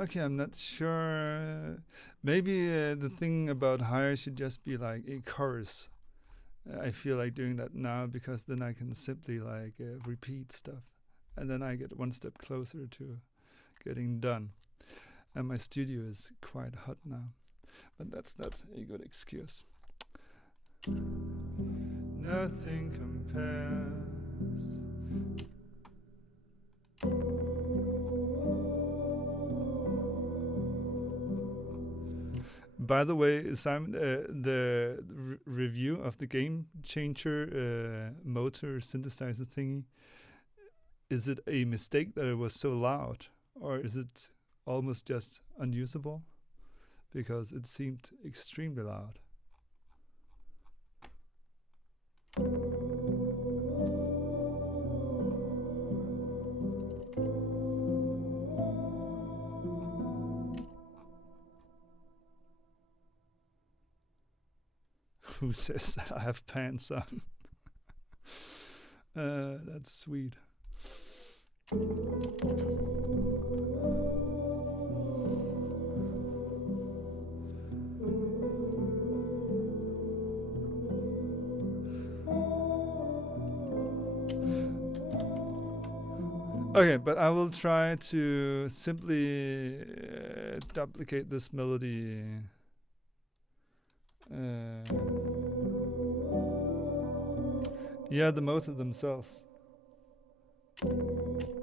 Okay, I'm not sure. Maybe the thing about higher should just be like a chorus. I feel like doing that now because then I can simply like repeat stuff, and then I get one step closer to getting done. And my studio is quite hot now, but that's not a good excuse. Nothing compares. By the way, Simon, the review of the Game Changer motor synthesizer thingy, is it a mistake that it was so loud, or is it almost just unusable? Because it seemed extremely loud. Who says that I have pants on? That's sweet. Okay, but I will try to simply duplicate this melody. Yeah, the motor themselves.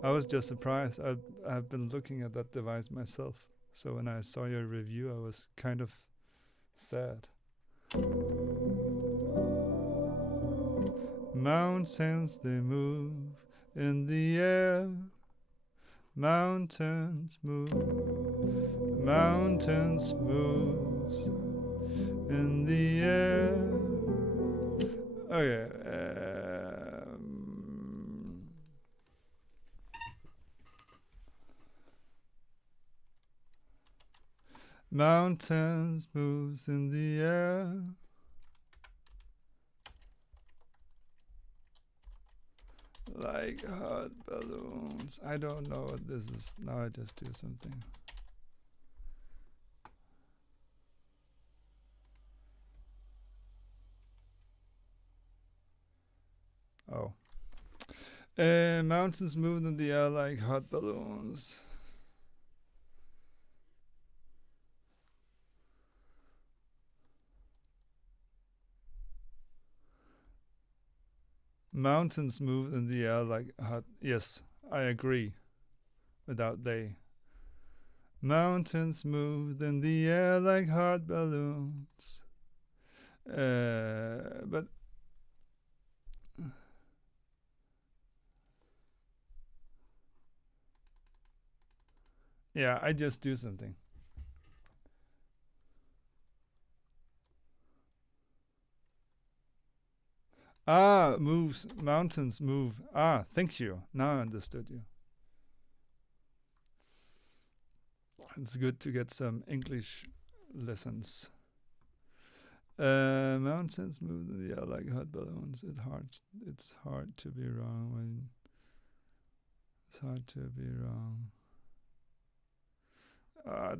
I was just surprised. I've been looking at that device myself. So when I saw your review, I was kind of sad. Mountains, they move in the air. Mountains move. Mountains moves in the air. Okay. Mountains moves in the air. Like hot balloons. I don't know what this is. Now I just do something. Oh. Mountains move in the air like hot balloons. Mountains move in the air like hot. Yes, I agree. Without they. Mountains move in the air like hot balloons. But yeah, I just do something. Moves. Mountains move. Thank you. Now I understood you. It's good to get some English lessons. Mountains move in the air like hot balloons. It's hard to be wrong when. It's hard to be wrong.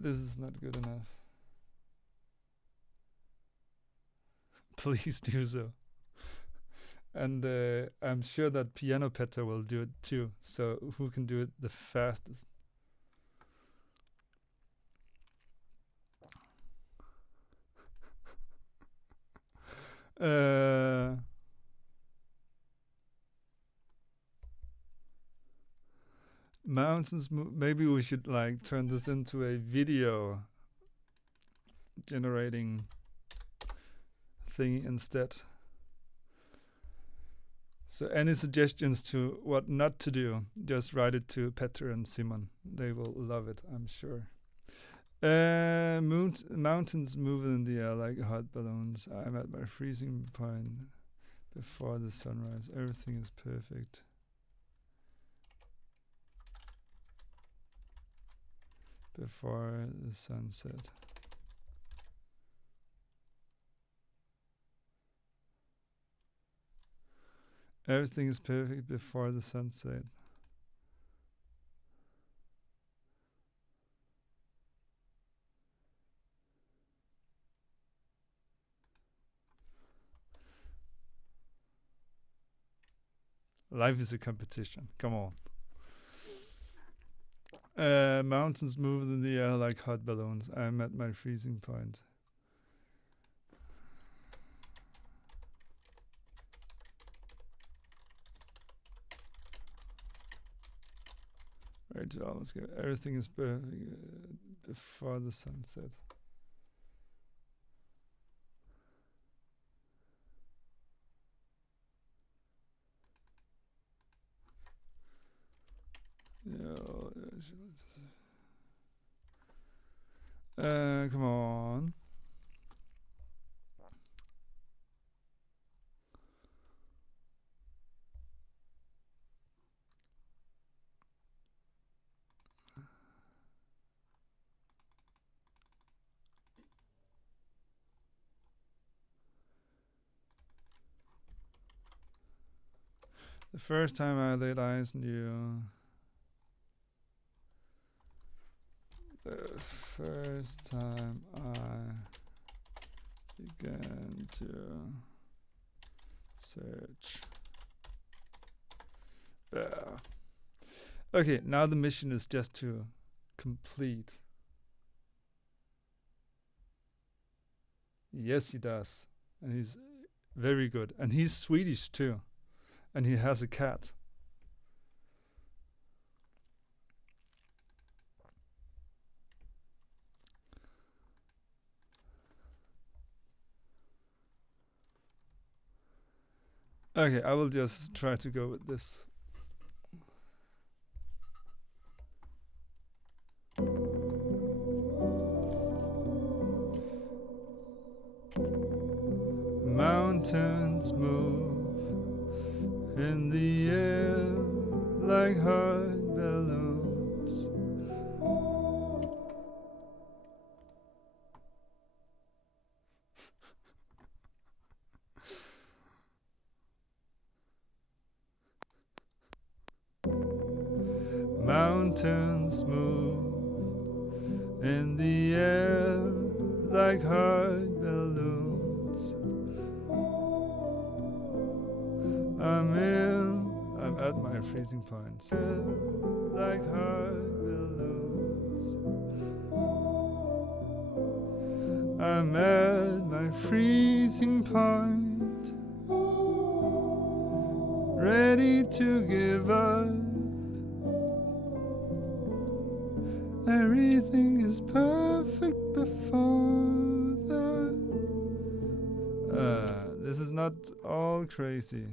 This is not good enough. Please do so. And I'm sure that Piano Petter will do it too. So who can do it the fastest? Mountains. Maybe we should like turn this into a video generating thing instead. So any suggestions to what not to do, just write it to Petter and Simon. They will love it, I'm sure. Mountains move in the air like hot balloons. I'm at my freezing point before the sunrise. Everything is perfect. Before the sunset. Everything is perfect before the sunset. Life is a competition. Come on. Mountains move in the air like hot balloons. I'm at my freezing point. Right, almost go. Everything is before the sunset. Come on. The first time I laid eyes on you. The first time I began to search. Okay, now the mission is just to complete. Yes, he does. And he's very good. And he's Swedish too. And he has a cat. Okay, I will just try to go with this. Mountains move in the air like hot balloons. Mountains move in the air like hot balloons. I'm at my freezing point. Like hot balloons. I'm at my freezing point. Ready to give up. Everything is perfect before that. This is not all crazy.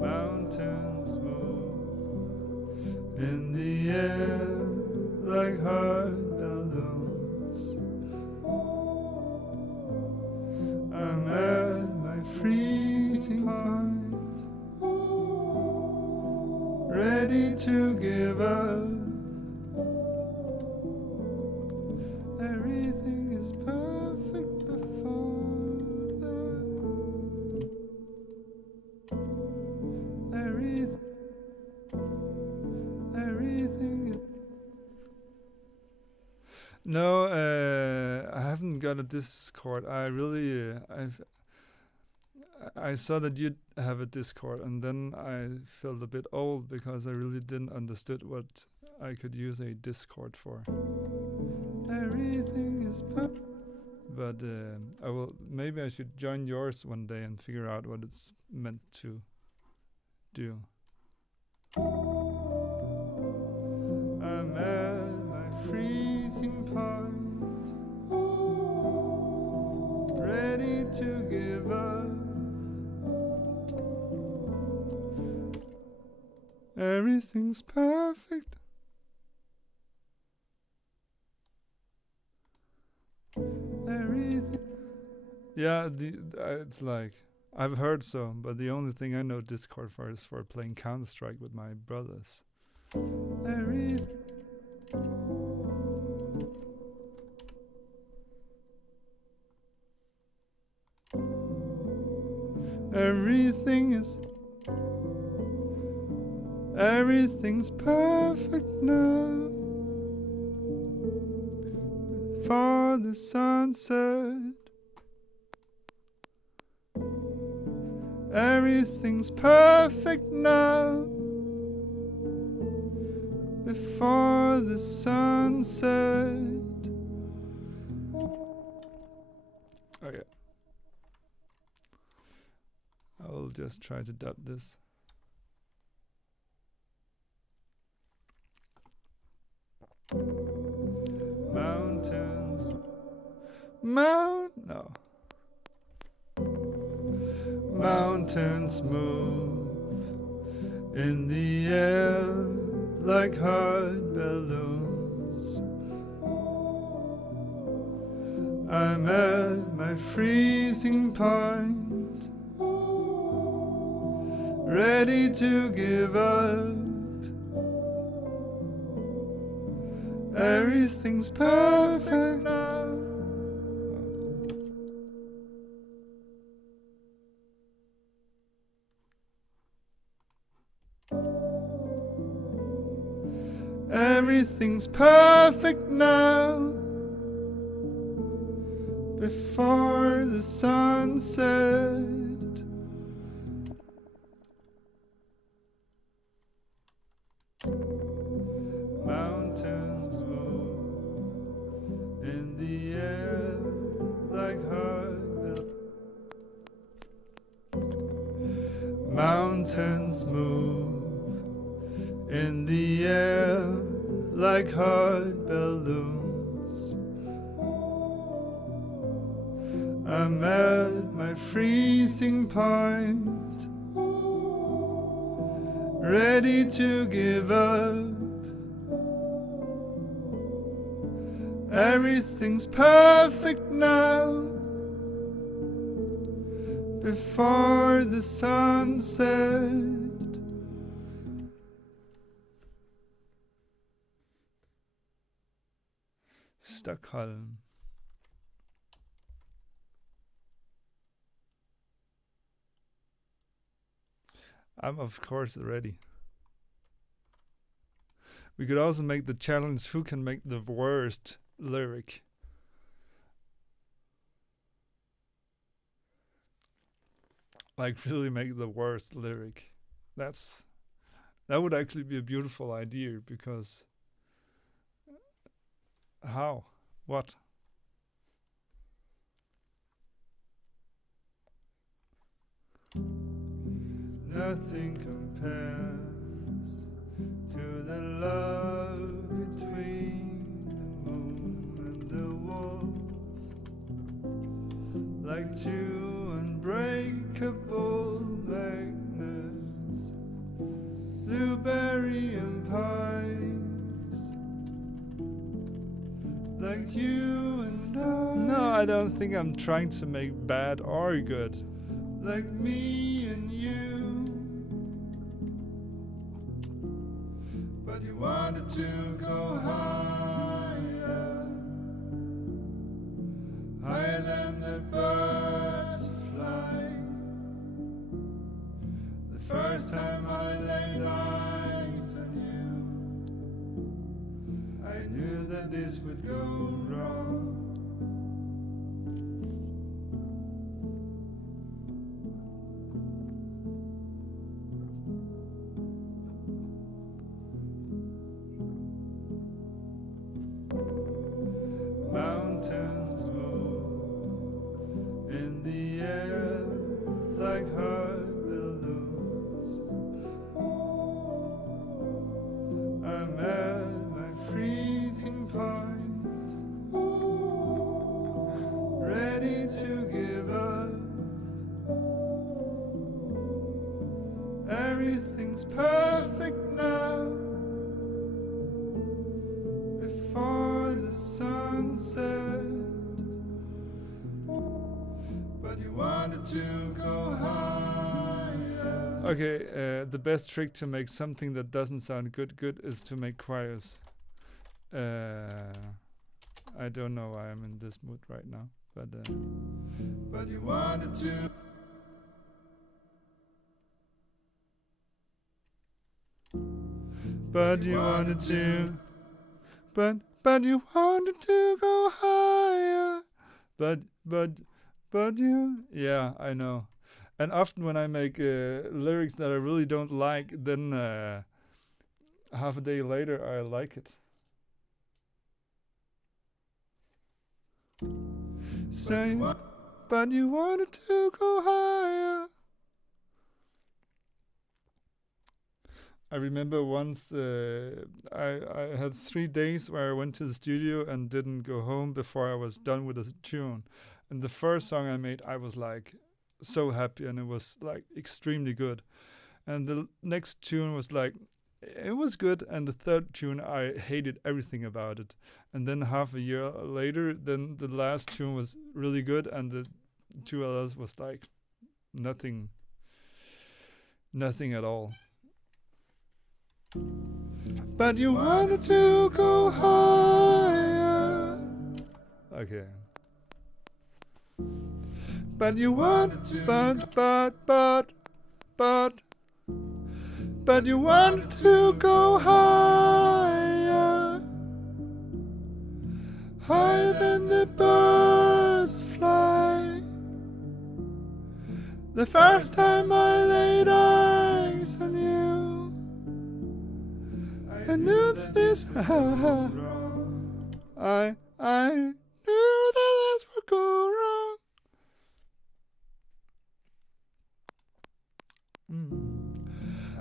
Mountains move in the air like hot balloons. I'm at my freezing point, ready to give up. Everything is perfect before that. Everything is. No, I haven't got a Discord. I saw that you have a Discord, and then I felt a bit old because I really didn't understood what I could use a Discord for. Everything is perfect. But maybe I should join yours one day and figure out what it's meant to do. I'm at my freezing point, ready to give up. Everything's perfect. Everything. Yeah, it's like I've heard so, but the only thing I know Discord for is for playing Counter-Strike with my brothers. Every Everything's perfect now. For the sunset, everything's perfect now. Before the sunset. Oh yeah. I'll just try to dub this. Mountains. No. Mountains move in the air like hot balloons. I'm at my freezing point, ready to give up. Everything's perfect now. Everything's perfect now. Before the sunset. Mountains move in the air like hot balloons. Mountains move in the air like hot balloons. I'm at my freezing point, ready to give up. Everything's perfect now. Before the sunset. Stockholm. I'm of course ready. We could also make the challenge who can make the worst lyric. Like really make the worst lyric. That would actually be a beautiful idea, because how? What? Nothing compares to the love between the moon and the walls, like two unbreakable magnets, blueberry and pies, like you and I. No, I don't think I'm trying to make bad or good. Like me and you, but you wanted to go higher, higher than the birds fly. The first time I laid eyes on you, I knew that this would go wrong. Mountains move in the air like hot balloons. I'm at my freezing point, Okay, the best trick to make something that doesn't sound good is to make choirs. I don't know why I'm in this mood right now, but you wanted to. But you wanted to. But you wanted to go higher. But you. Yeah, I know. And often when I make lyrics that I really don't like, then half a day later I like it. Say, but you wanted to go higher. I remember once I had 3 days where I went to the studio and didn't go home before I was done with a tune. And the first song I made, I was like so happy, and it was like extremely good. And the next tune was like, it was good, and the third tune I hated everything about it. And then half a year later, then the last tune was really good, and the 2 others was like nothing at all. But you wanted to go higher. Okay. But you wanted to. But you wanted to go higher. Higher than the birds fly. The first time I laid eyes on you, I knew that this I knew that this would go wrong.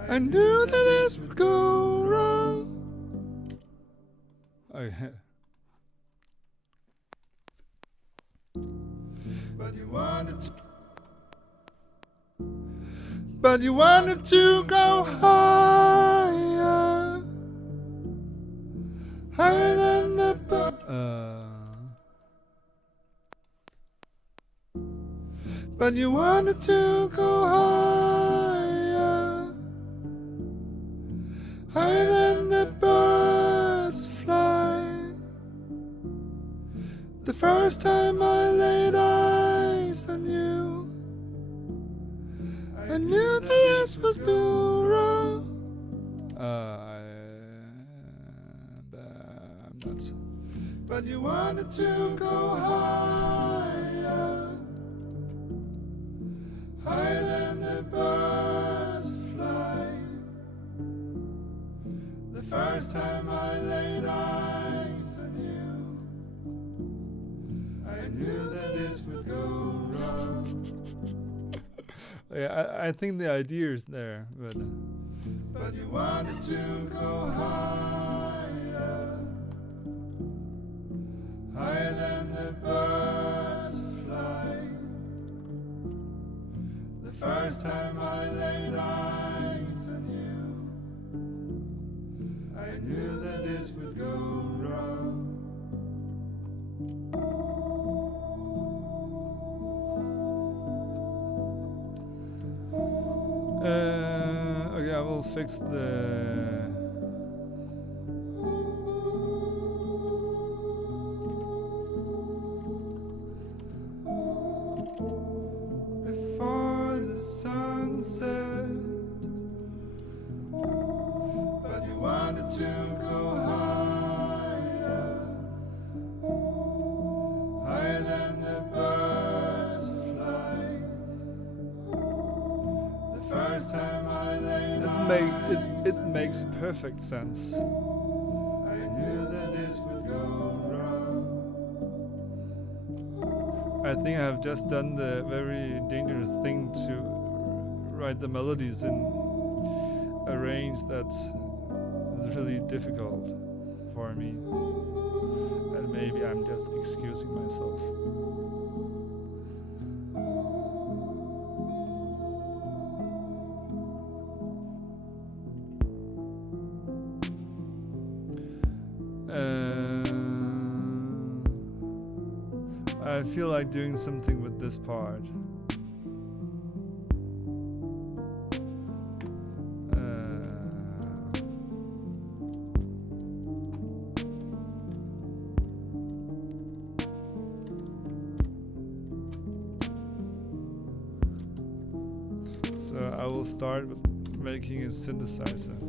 I knew that this would go wrong. Okay. But you wanted to. But you wanted to go higher. Higher than the But you wanted to go higher. Higher than the birds fly. The first time I laid eyes on you, I knew that this was wrong. I'm nuts. But you wanted to go higher. Higher than the birds fly. The first time I laid eyes on you, I knew that this would go wrong. Yeah, I think the idea is there, but you wanted to go higher. Higher than the birds fly. The first time I laid eyes on you, I knew that this would go wrong. Okay, I will fix the. Before the sunset, but you wanted to go higher, higher than the birds fly. The first time I laid it makes perfect sense. I knew that this would go wrong. I think I have just done the very dangerous thing to write the melodies in a range that's really difficult for me. And maybe I'm just excusing myself. I feel like doing something with this part. I will start with making a synthesizer.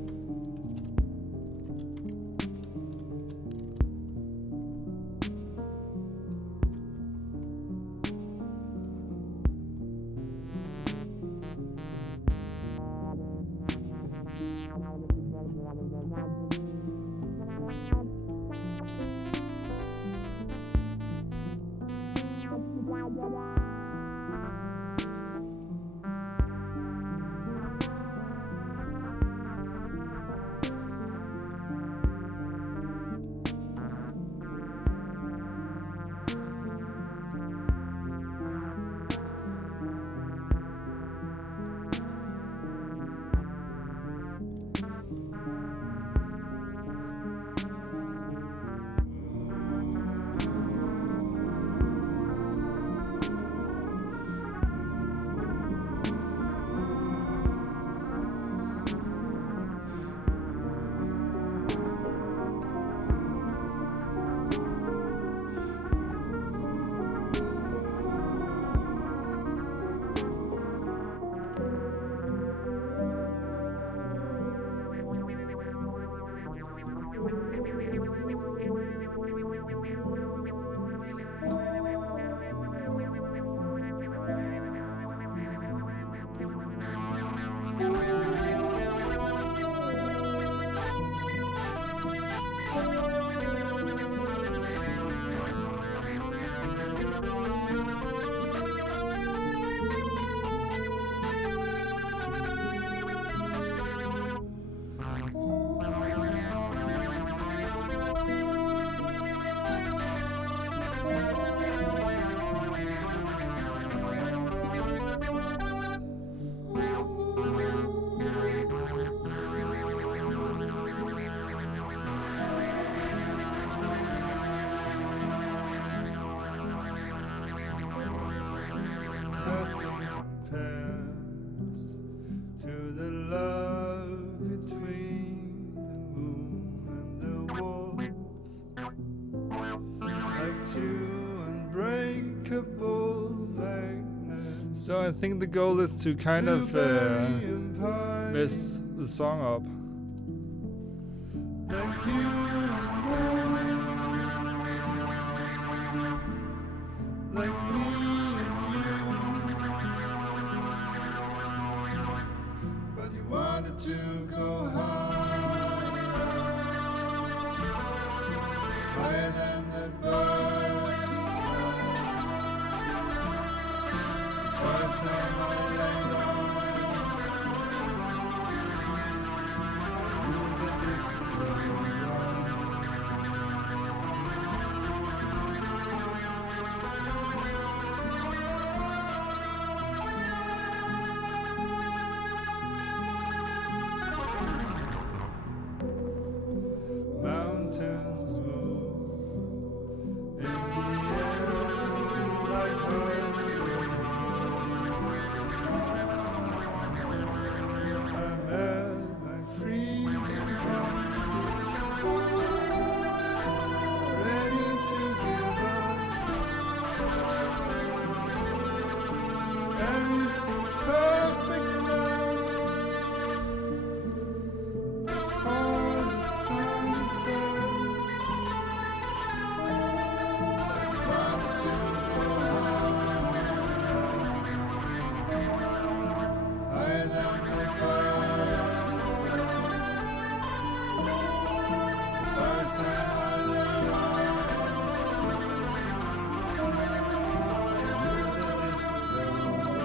So I think the goal is to kind of mess the song up. But you wanted to go higher than the birds. First time I laid eyes, I knew that this would go wrong. Mountains move in the air like hurricanes. I'm at my freezing point, ready to give up. Everything's perfect now. Before the sun sets, I want to go higher than the birds. First time I laid eyes, I knew that this would go wrong.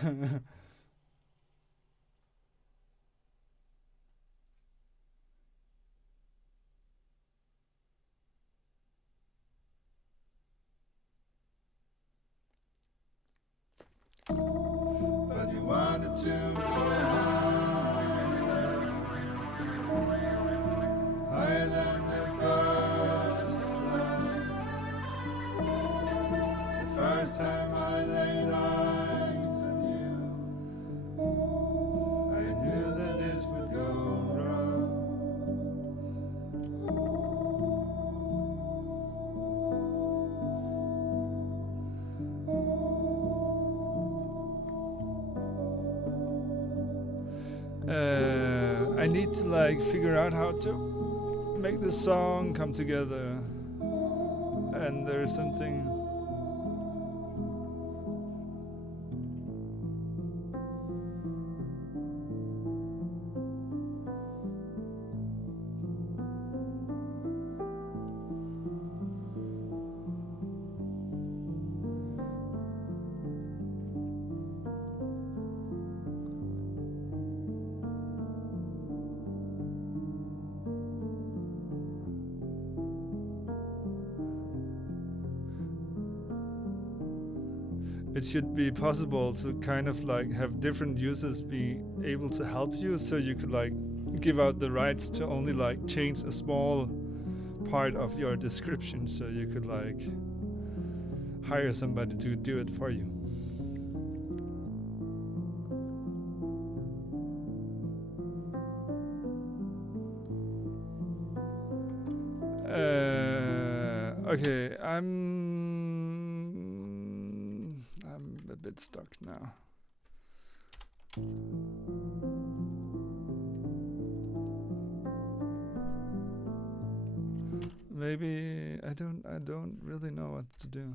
But you wanted to go higher than the birds fly. The first time I laid eyes on you, I knew that this would go wrong. I need to like figure out how to make the song come together, and there's something. It should be possible to kind of like have different users be able to help you, so you could like give out the rights to only like change a small part of your description, so you could like hire somebody to do it for you. Okay, I'm a bit stuck now. Maybe I don't really know what to do.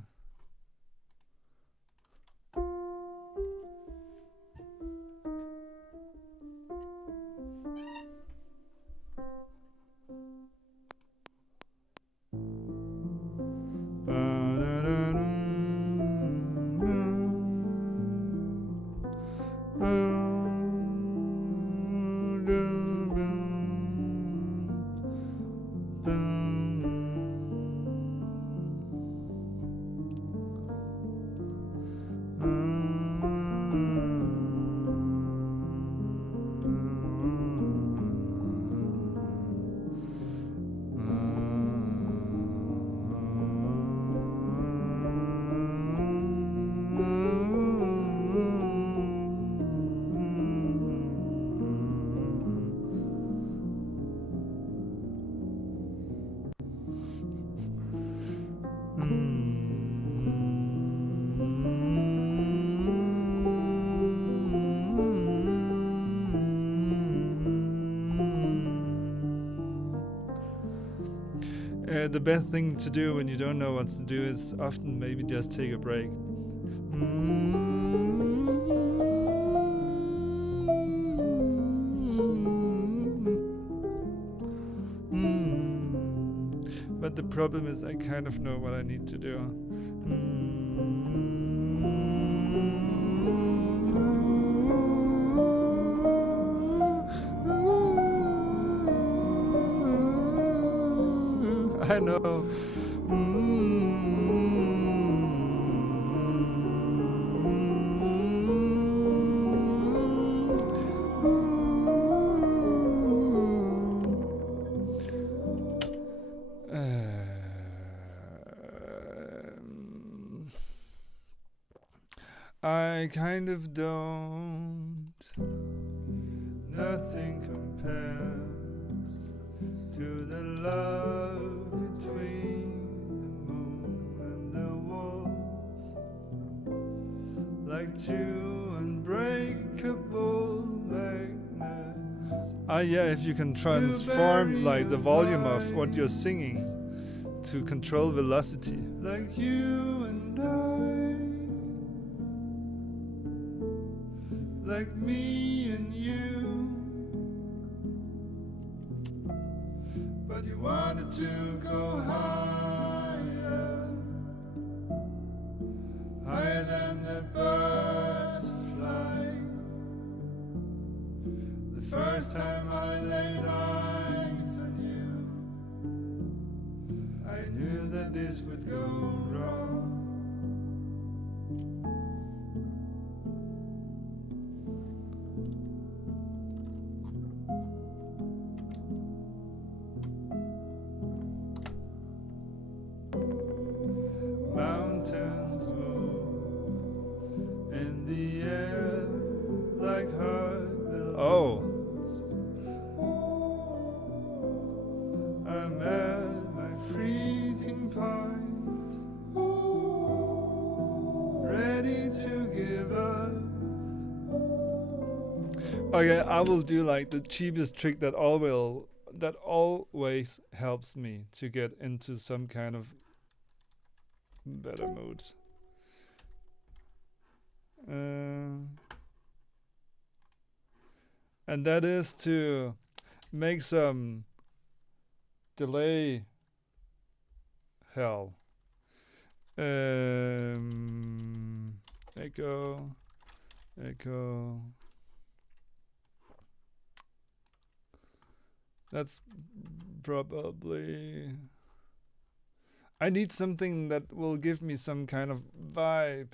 The best thing to do when you don't know what to do is often maybe just take a break. But the problem is I kind of know what I need to do. I know. I kind of don't. Nothing compares to the love between the moon and the walls, like two unbreakable magnets. Yeah, if you can transform like the volume of what you're singing to control velocity. Like you and I, like me and you. But you wanted to go higher, higher than the birds fly. first time I laid eyes on you, I knew that this would go wrong. Mountains move in the air like heart bells. Oh, I'm at my freezing point, ready to give up. okay. I will do like the cheapest trick that always helps me to get into some kind of better mood. And that is to make some delay hell. Echo. That's probably. I need something that will give me some kind of vibe.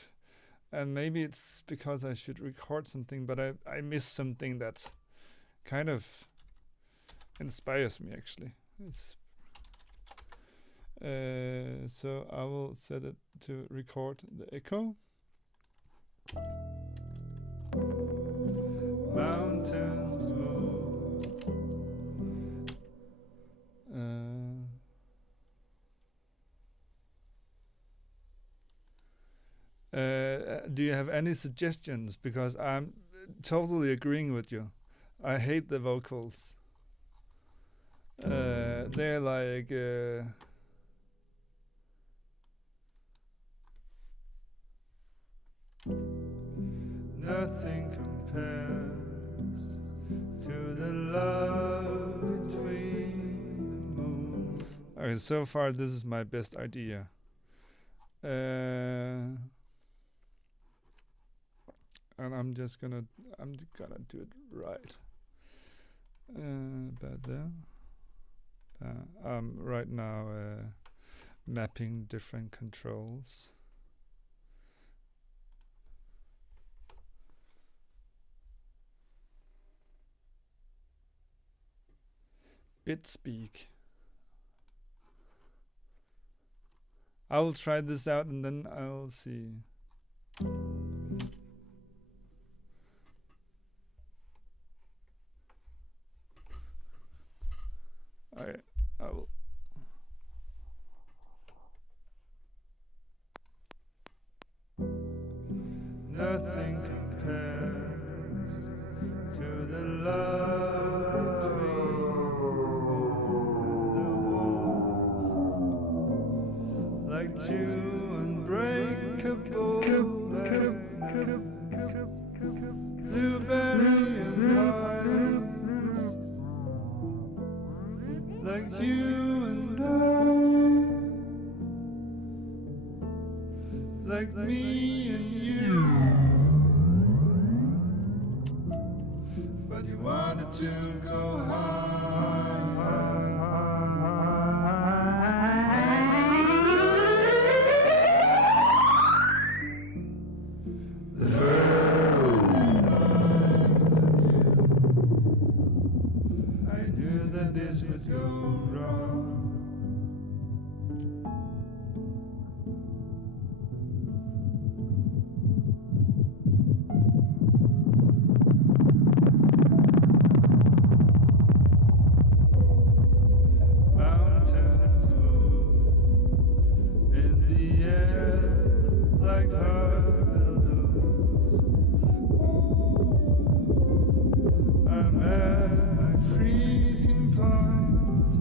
And maybe it's because I should record something, but I miss something that kind of inspires me actually. So I will set it to record the echo. Mountains move. Do you have any suggestions? Because I'm totally agreeing with you. I hate the vocals. They're like Nothing compares to the love between the moon. okay, so far this is my best idea. And I'm gonna do it right. But I'm right now mapping different controls. BitSpeak. I will try this out and then I'll see. I will. Nothing compares to the love between the walls, like two unbreakable magnets, blueberry and pines, like you and I, like me and you. But you wanted to go The first time I knew that this would go wrong. Mountains move in the air like hot balloons. I'm at my freezing point,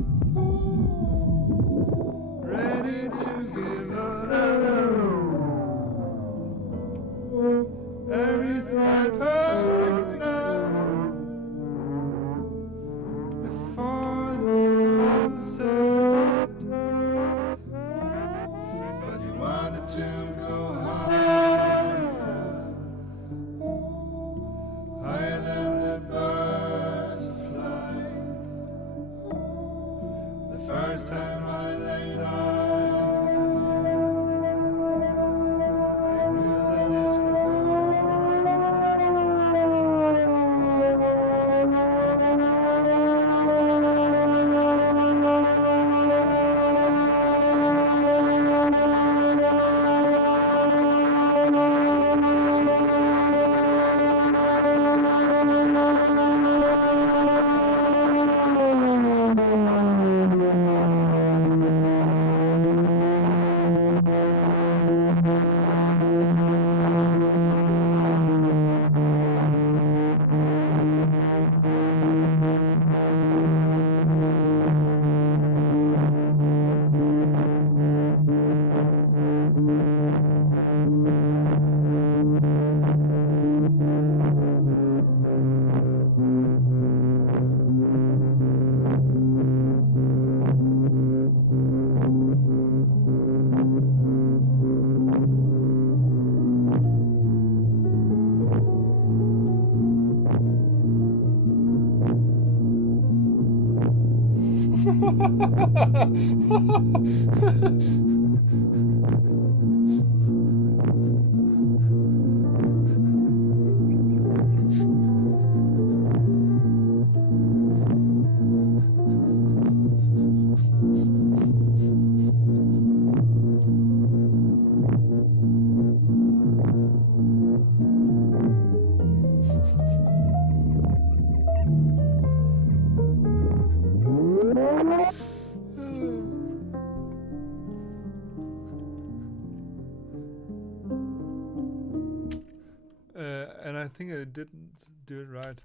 And I think I didn't do it right.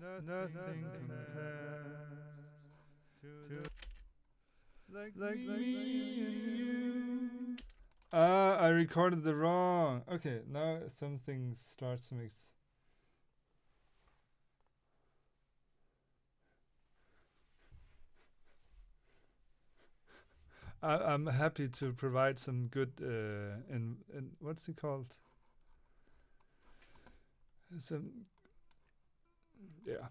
Nothing compares to like me and you. I recorded the wrong. Okay, now something starts to mix. I'm happy to provide some good in what's it called? Some yeah.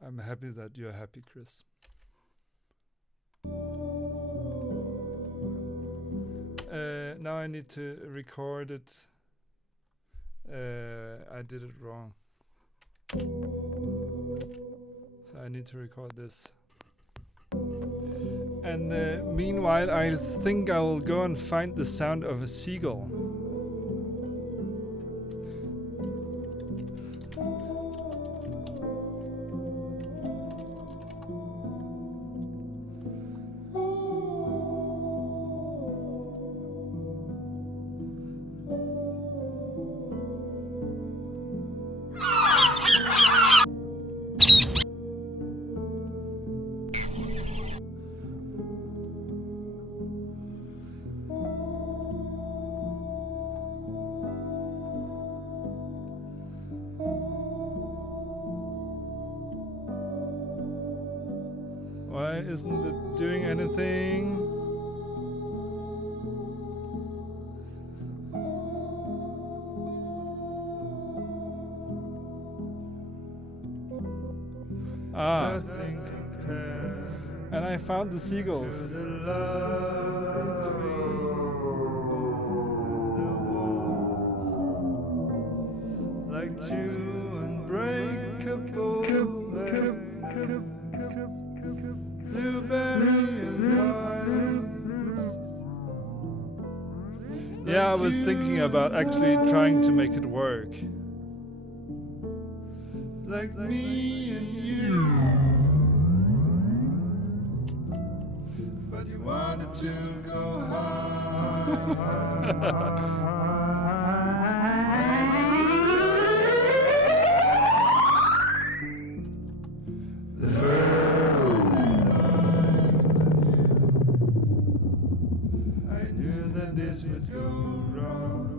I'm happy that you're happy, Chris. Now I need to record it. I did it wrong. So I need to record this. And meanwhile, I think I will go and find the sound of a seagull. Why isn't it doing anything? Ah, and I found the seagulls. Like two unbreakable magnets, blueberry and pines. Yeah, I was thinking about actually trying to make it work. Like me and you, but you wanted to go the first time I knew that this would go wrong.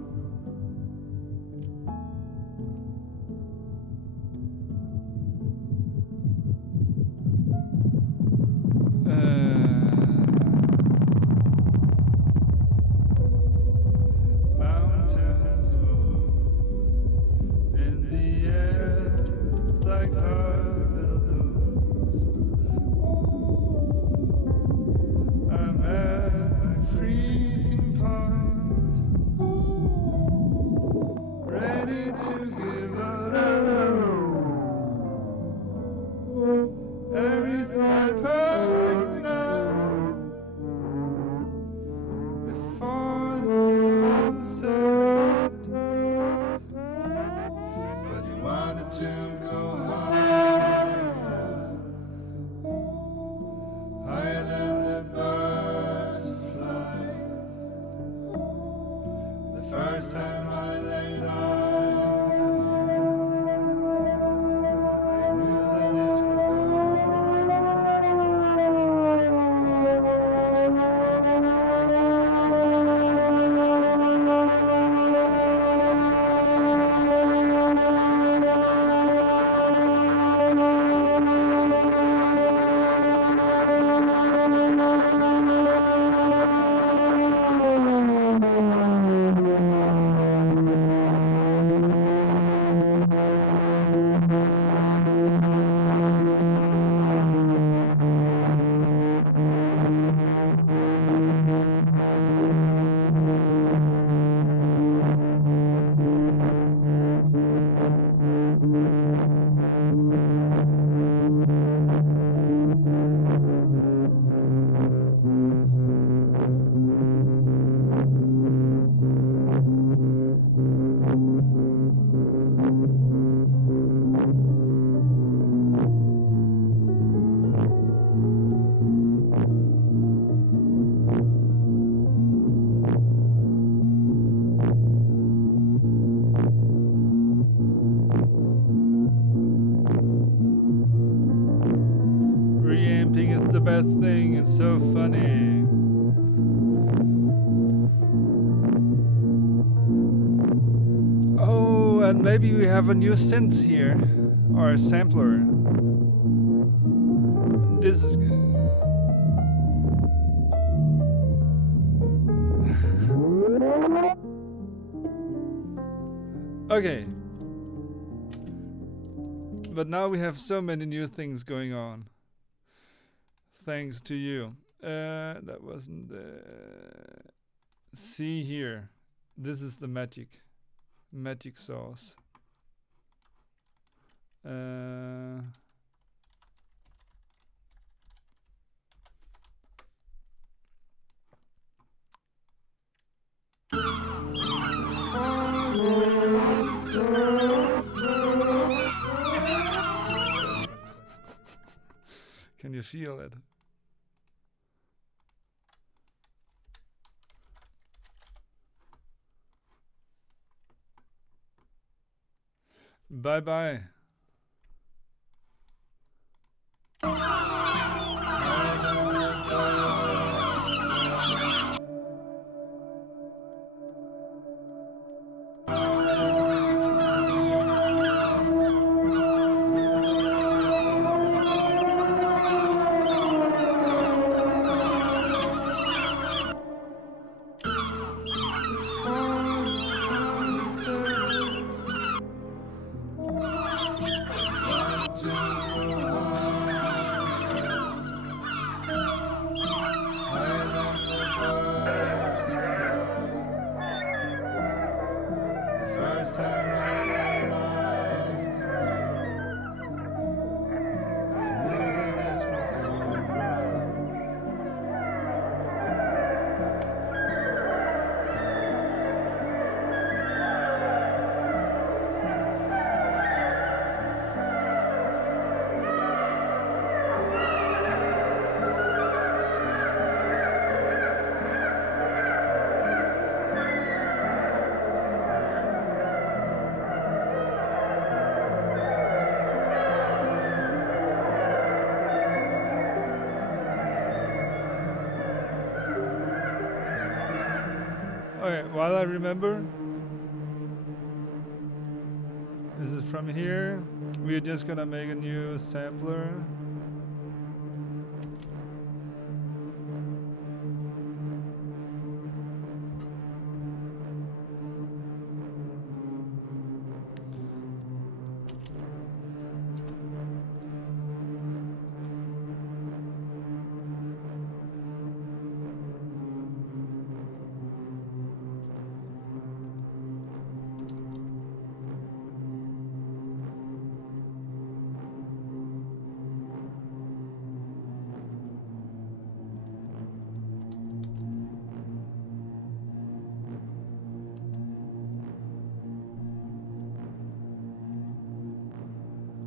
Mountains move in the air like balloons. I'm at my freezing point, ready to give up. Everything's perfect now. Before the sunset, but you wanted to go higher, higher than the birds fly. The first time I laid eyes on you, I knew that this would go wrong. bad thing. It's so funny. Oh, and maybe we have a new synth here, or a sampler. This is. Okay. But now we have so many new things going on. Thanks to you. That wasn't see here. This is the magic sauce. Can you feel it? Bye bye. Okay, while I remember, is it from here? We're just gonna make a new sampler.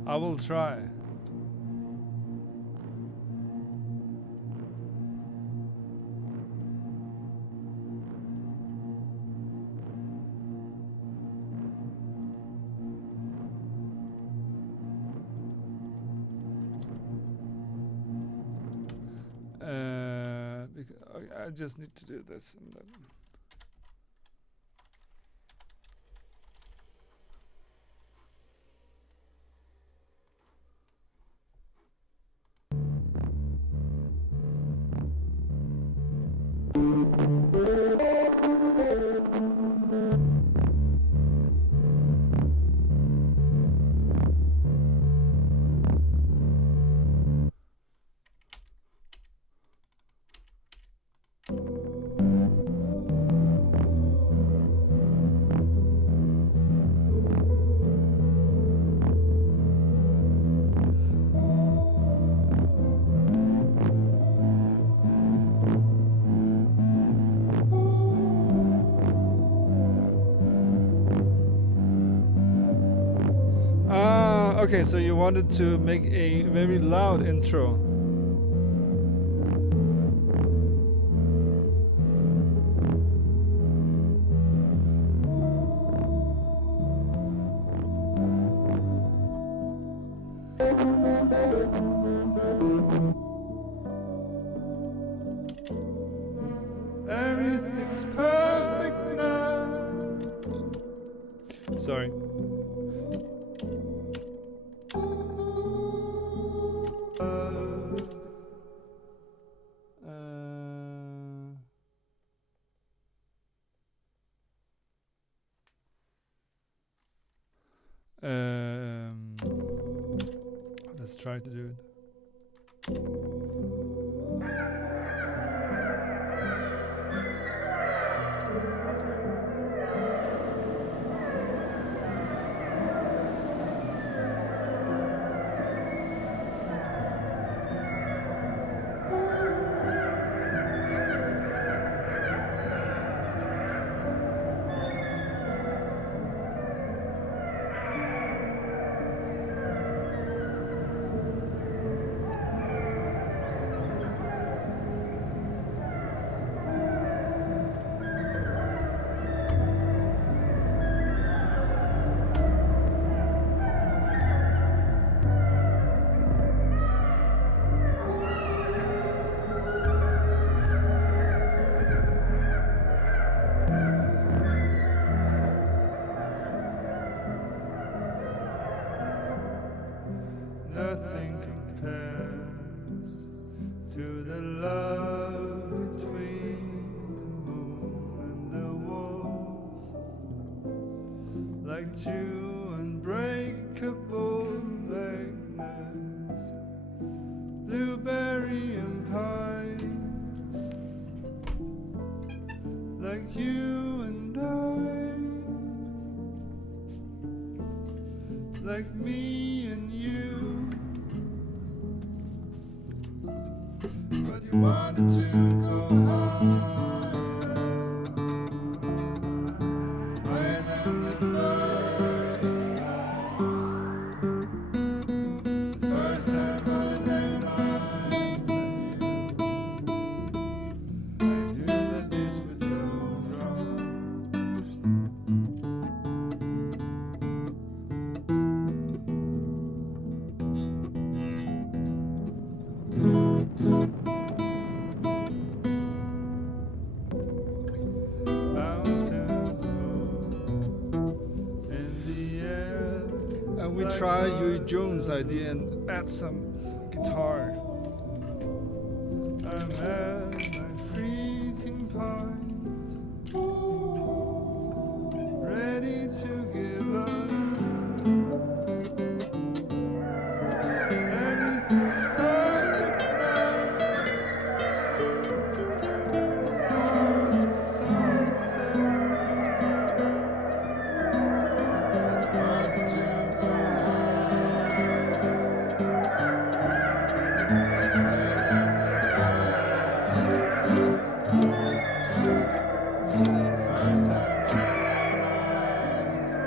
I will try. I just need to do this and then. Okay, so you wanted to make a very loud intro. Sorry. Let's try to do it. Nothing compares to the love between the moon and the walls, like two unbreakable magnets, blueberry and pies, like you and I, like me and you. But you wanted to go higher than the birds fly. The first time I laid eyes on you, I knew that this would go wrong. Mountains move in the air, and we try Yui Jones' idea and add some guitar. I'm at my freezing point, ready to give up. Everything's perfect now. Before the sunset, I wanted to go first time I laid eyes on you,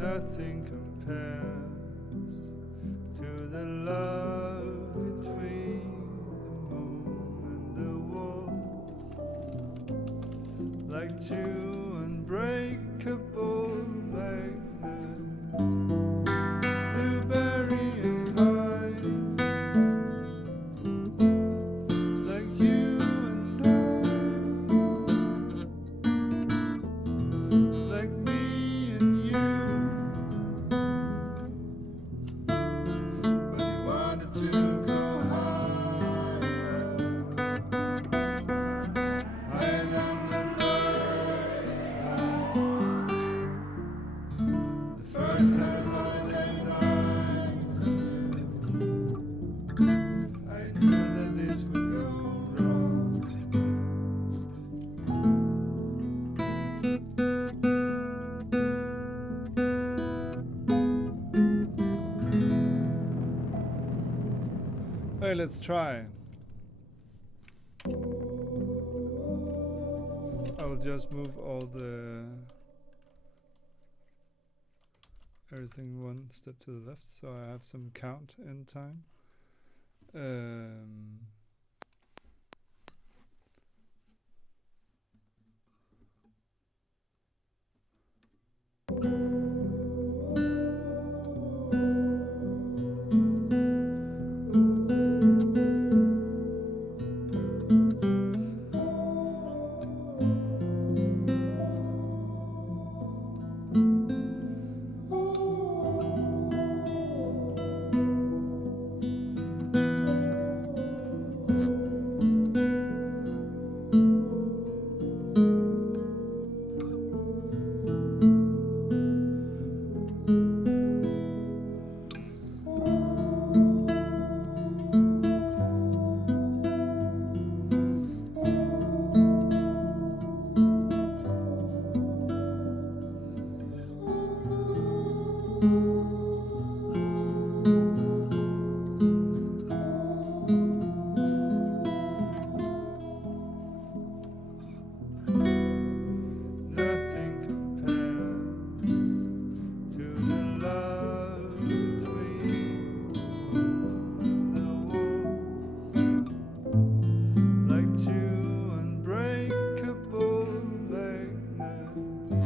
Nothing compares to the love between the moon and the walls, like two unbreakable magnets, blueberry and pies, like you and I, like me and you. First time I laid eyes on you, I knew that this would go wrong. Hey, let's try. I'll just move all the everything one step to the left, so I have some count in time. Nothing compares to the love between the walls, like two unbreakable magnets,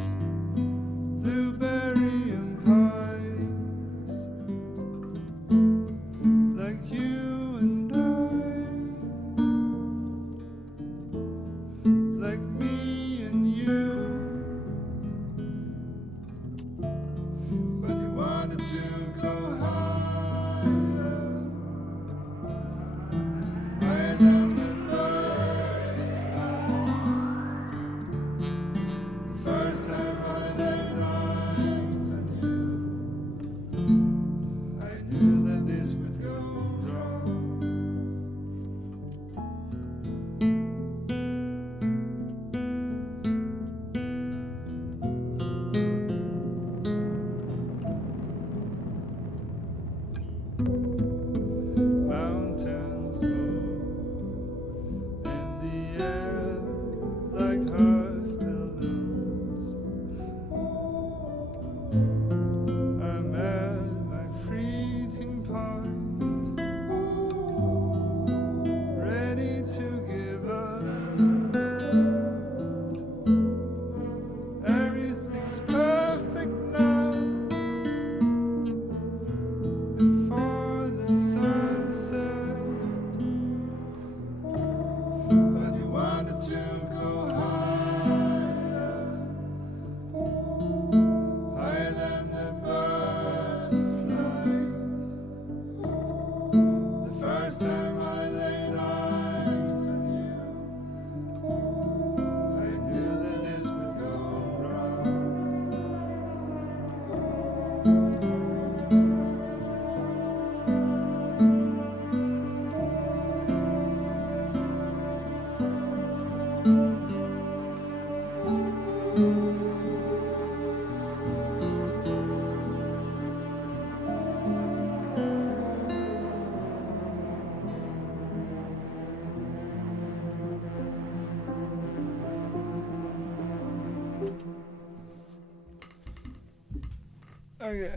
blueberry and pines, like you and I, like me and you. But you wanted to go higher, higher than the birds fly. The first time I laid eyes on you, I knew that this would go wrong. Mountains move in the air like hot balloons. I'm at my freezing point, ready to give up. Everything's perfect now. Before the sunset, but you wanted to go higher, higher than the birds fly. The first time I laid eyes on you, I knew that this would go wrong. Okay.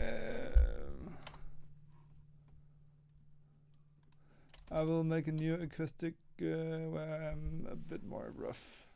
I will make a new acoustic where I'm a bit more rough.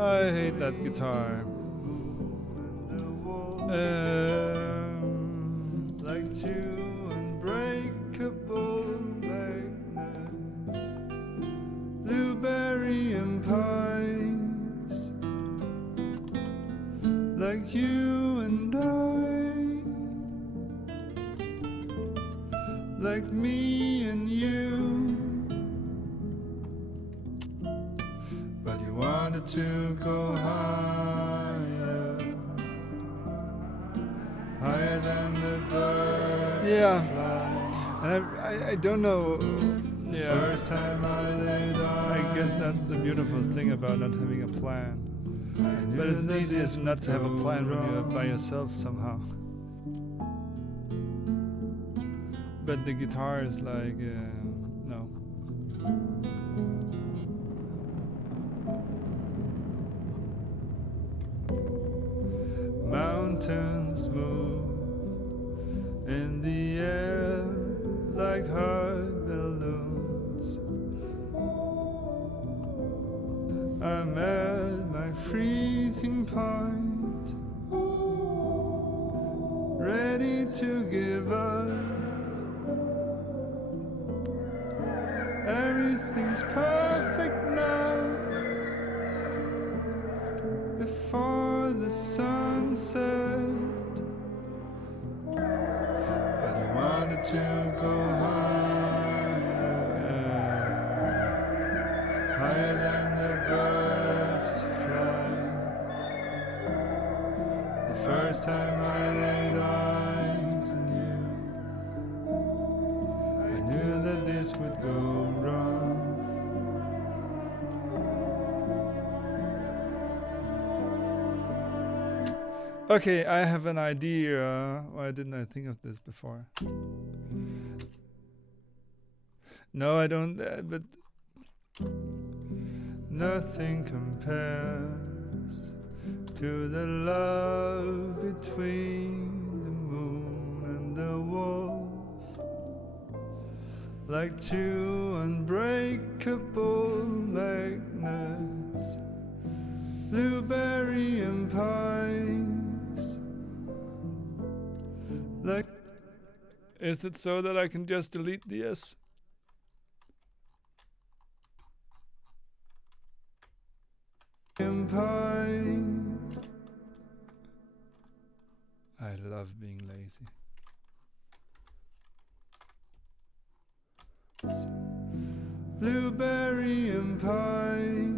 I hate that guitar. Like two unbreakable magnets, blueberry and pies, like you and I, like me and you. But you wanted to go higher, higher than the birds Yeah. fly. And I don't know. Yeah. First time I laid I guess that's the beautiful thing about not having a plan. But it's easiest not to have a plan when you're by yourself somehow. But the guitar is like, no. Mountains move in the air like hot balloons. I'm at my freezing point, ready to give up. Everything's perfect now, before the sunset. But you wanted to go higher, higher than the birds fly. The first time I laid eyes on you, I knew that this would go wrong. Okay, I have an idea. Why didn't I think of this before? No, I don't. But Nothing compares to the love between the moon and the wolf, like two unbreakable magnets, blueberry and pies, like is it so that I can just delete the S? and pies. I love being lazy. Blueberry and pie,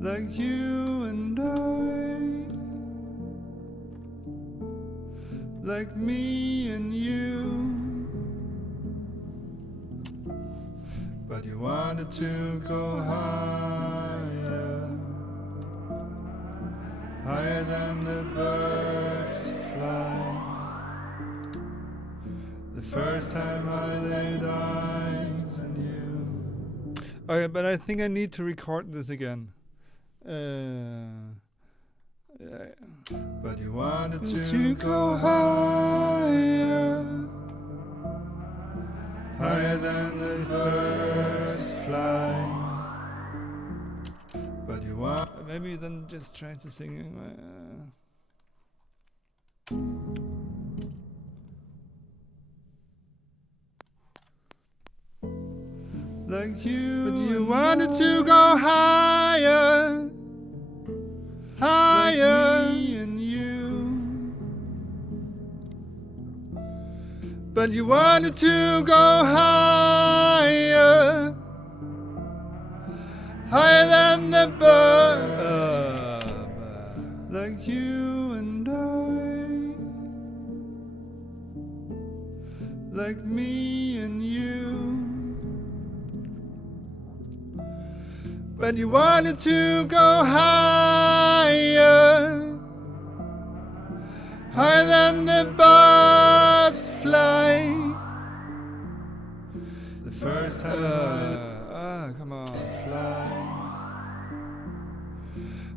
like you and I, like me and you. But you wanted to go higher, higher than the birds fly. The first time I laid eyes on you. Okay, but I think I need to record this again. But you wanted to go higher, higher than the birds fly. But you want Maybe then just try to sing. like you. But you wanted to go higher, higher, like me and you. But you wanted to go higher, higher than the birds, like you and I, like me and you. But you wanted to go higher, higher than the birds fly. The first time come on. fly.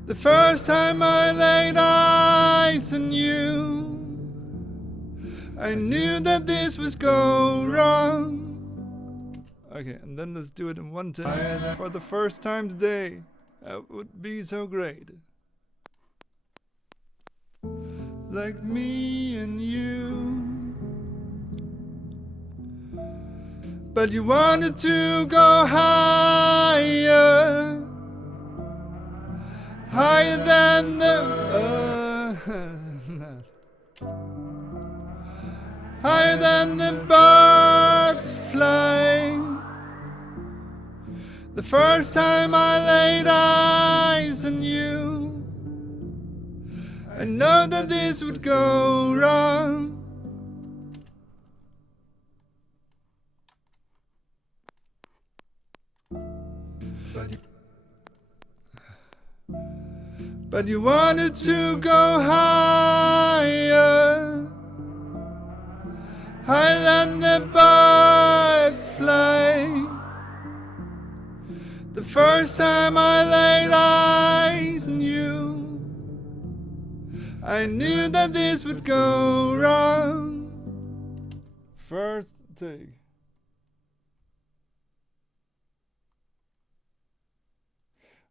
The first time I laid eyes on you, I knew that this was go wrong. Okay, and then let's do it in one take Higher than- for the first time today. That would be so great. like me and you. But you wanted to go higher, higher than the higher than the birds flying. The first time I laid eyes on you, I know that this would go wrong. But you wanted to go higher, higher than the birds fly. The first time I laid eyes on you, I knew that this would go wrong. First take.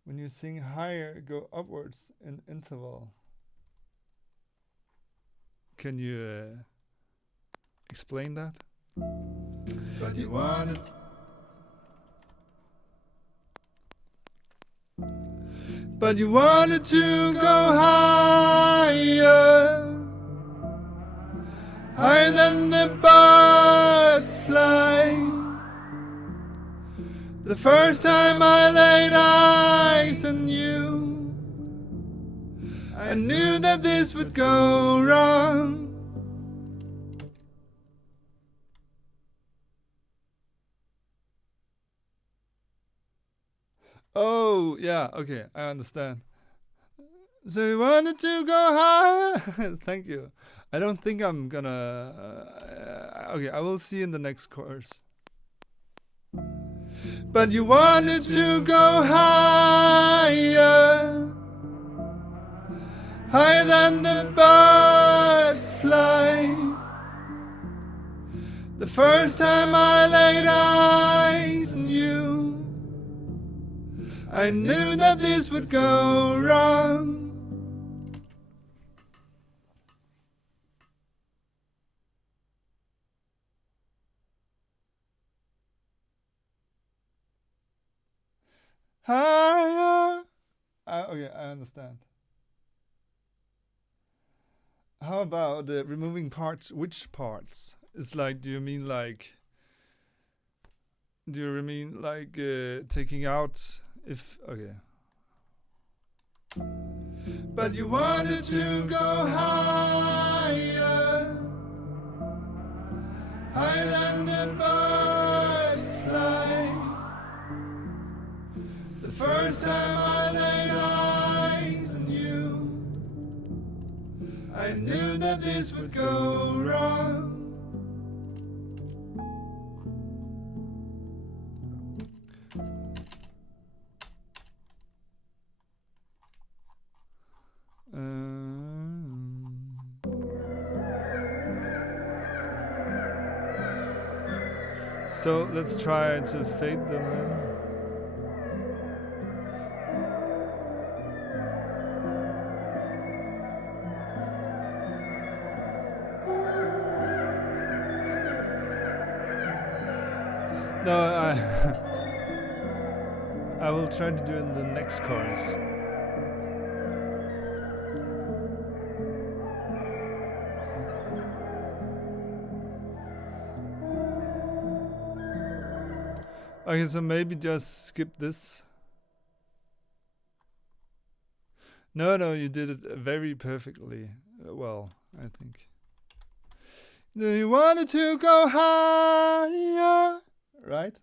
When you sing higher, go upwards in interval. Can you explain that? But you wanted. But you wanted to go higher, higher than the birds fly. The first time I laid eyes on you, I knew that this would go wrong. Oh, yeah, okay, I understand. So you wanted to go higher? Thank you. I don't think I'm gonna... okay, I will see in the next course. But you wanted to go higher, higher than the birds fly. The first time I laid eyes on you, I knew that this would go wrong. Higher. Okay, I understand. How about removing parts? Which parts? It's like, do you mean like taking out if okay. But you wanted to go higher, higher than the birds fly. The first time I laid eyes on you, I knew that this would go wrong. So let's try to fade them in. No, I will try to do it in the next chorus. Okay, so maybe just skip this. No, you did it very perfectly. Well, I think. Do you wanted to go higher? Right?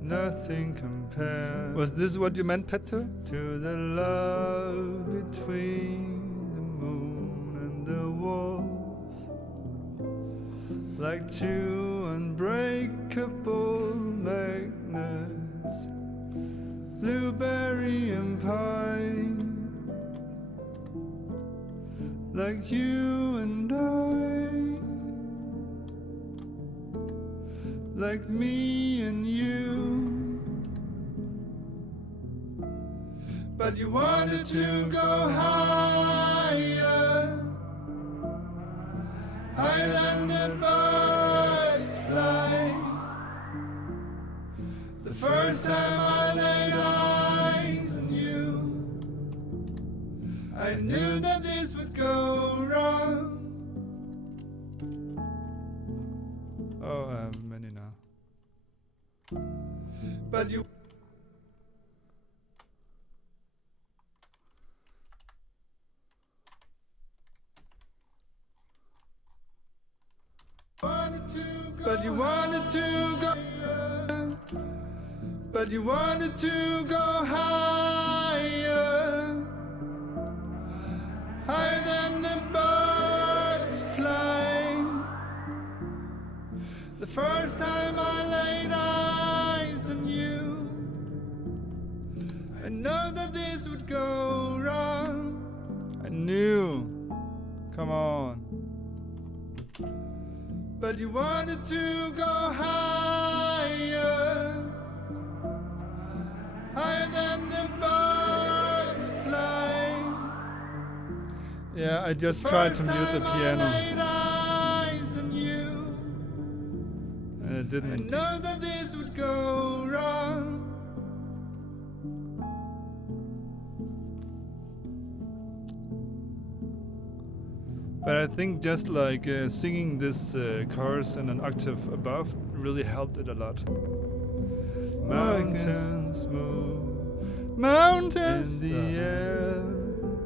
Nothing compares. Was this what you meant, Petter? To the love between the moon and the wolf. like two unbreakable magnets, blueberry and pine, like you and I, like me and you. But you wanted to go higher, higher than the birds fly. The first time I laid eyes on you, I knew that this would go wrong. Oh, I have many now. But you wanted to go, but you wanted to go, but you wanted to go higher, higher than the birds flying. The first time I laid eyes on you, I know that this would go wrong. I knew. Come on. But you wanted to go higher, higher than the birds flying. Yeah, I just tried to mute the piano. And it didn't. I know that this would go wrong. But I think just like singing this chorus in an octave above really helped it a lot. Mountains move, mountains in the air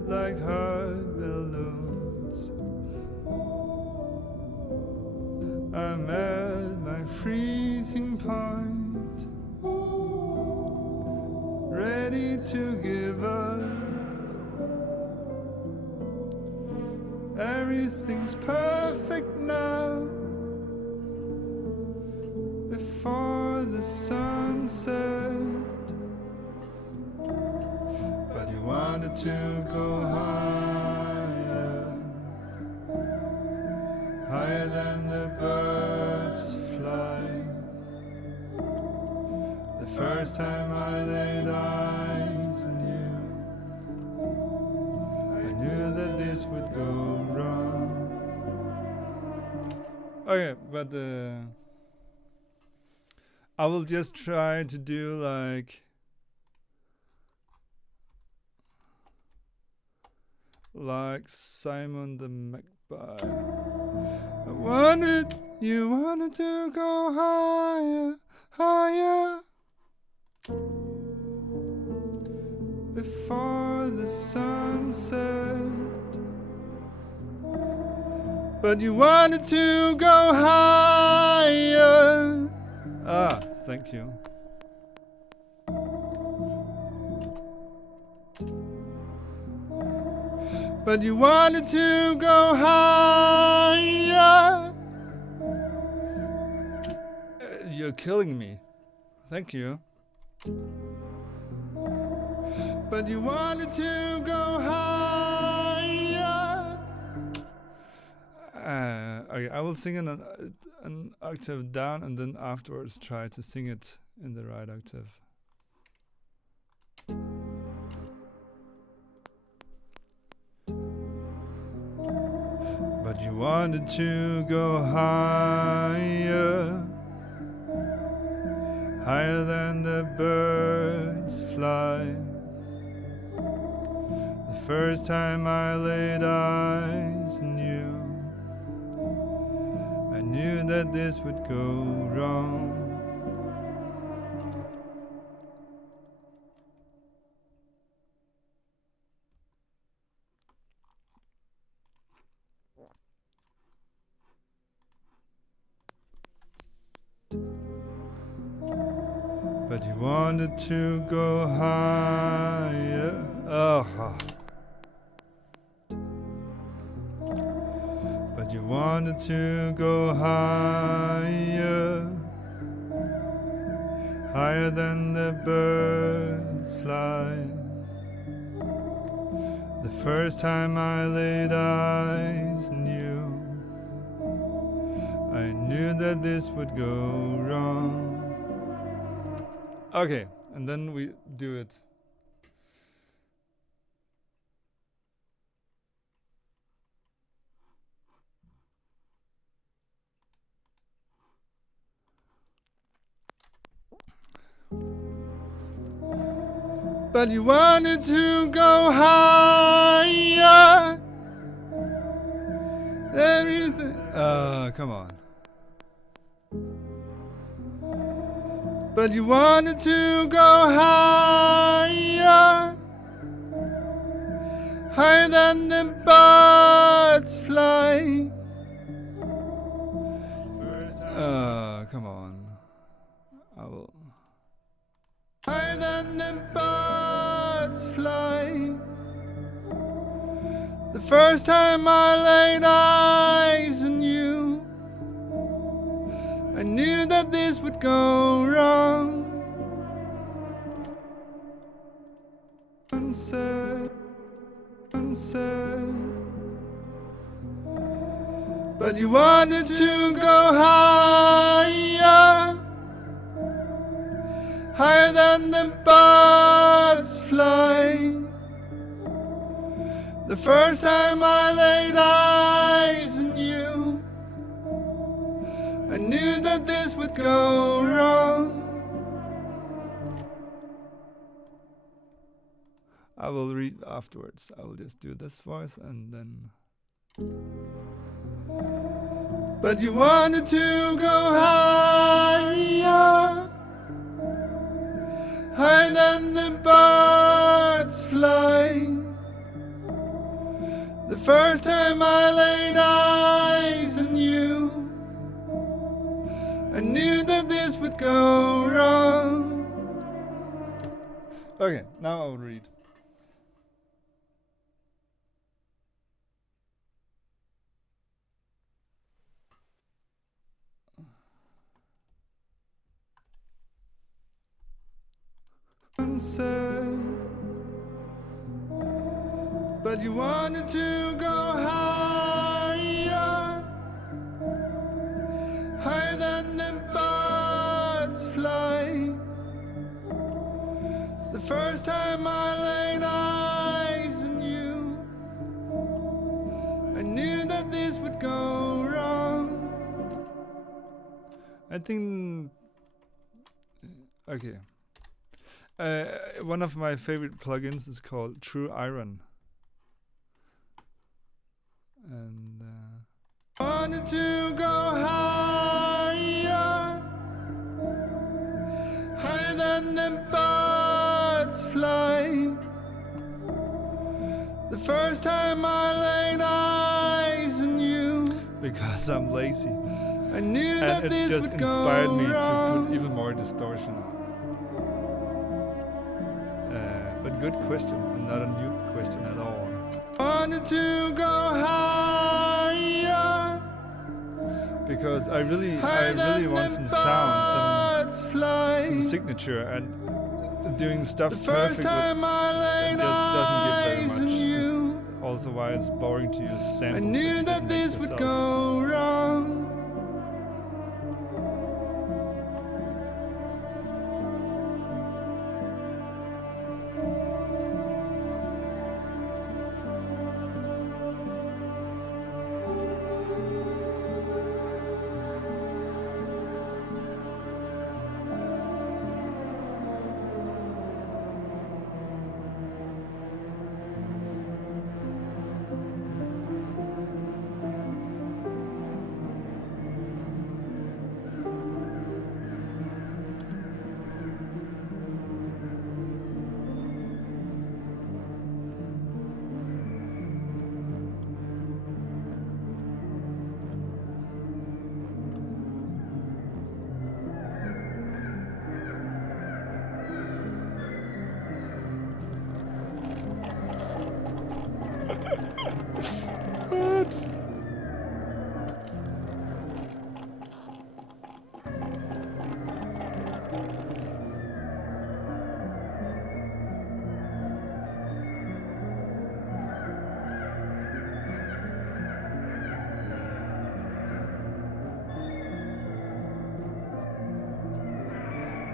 like hot balloons. I'm at my freezing point, ready to give up. Everything's perfect now, before the sunset. But you wanted to go higher, higher than the birds fly. The first time I laid eyes on you, I knew that this would go wrong. Okay, but I will just try to do like Simon the Magpie. You wanted to go higher, higher, before the sunset. But you wanted to go higher. Ah, thank you. But you wanted to go higher. You're killing me. Thank you. But you wanted to go higher. Okay, I will sing an octave down and then afterwards try to sing it in the right octave. But you wanted to go higher, higher than the birds fly. The first time I laid eyes on you, I knew that this would go wrong. But you wanted to go higher. Oh. But But you wanted to go higher, higher than the birds fly. The first time I laid eyes on you, I knew that this would go wrong. Okay, and then we do it. But you wanted to go higher. Everything. Come on. But you wanted to go higher, higher than the birds fly. Come on. I will. Higher than the birds fly. The first time I laid eyes on you, I knew that this would go wrong. Unsaid, unsaid. But you wanted to go higher, higher than the birds fly. The first time I laid eyes on you, I knew that this would go wrong. I will read afterwards. I will just do this voice and then. But you wanted to go higher, higher than the birds fly. The first time I laid eyes on you, I knew that this would go wrong. Okay, now I'll read. Unsaid, but you wanted to go higher, higher than the birds fly. The first time I laid eyes on you, I knew that this would go wrong. I think. Okay. One of my favorite plugins is called True Iron. And wanted to go higher, higher than the birds fly. The first time I laid eyes on you, because I'm lazy, I knew that this would go wrong. And it just inspired me to put even more distortion on. But good question, and not a new question at all. Wanted to go higher, because I really want some sound, some signature, and doing stuff perfect just doesn't give very much. It's also why it's boring to use samples. I knew that this would go wrong.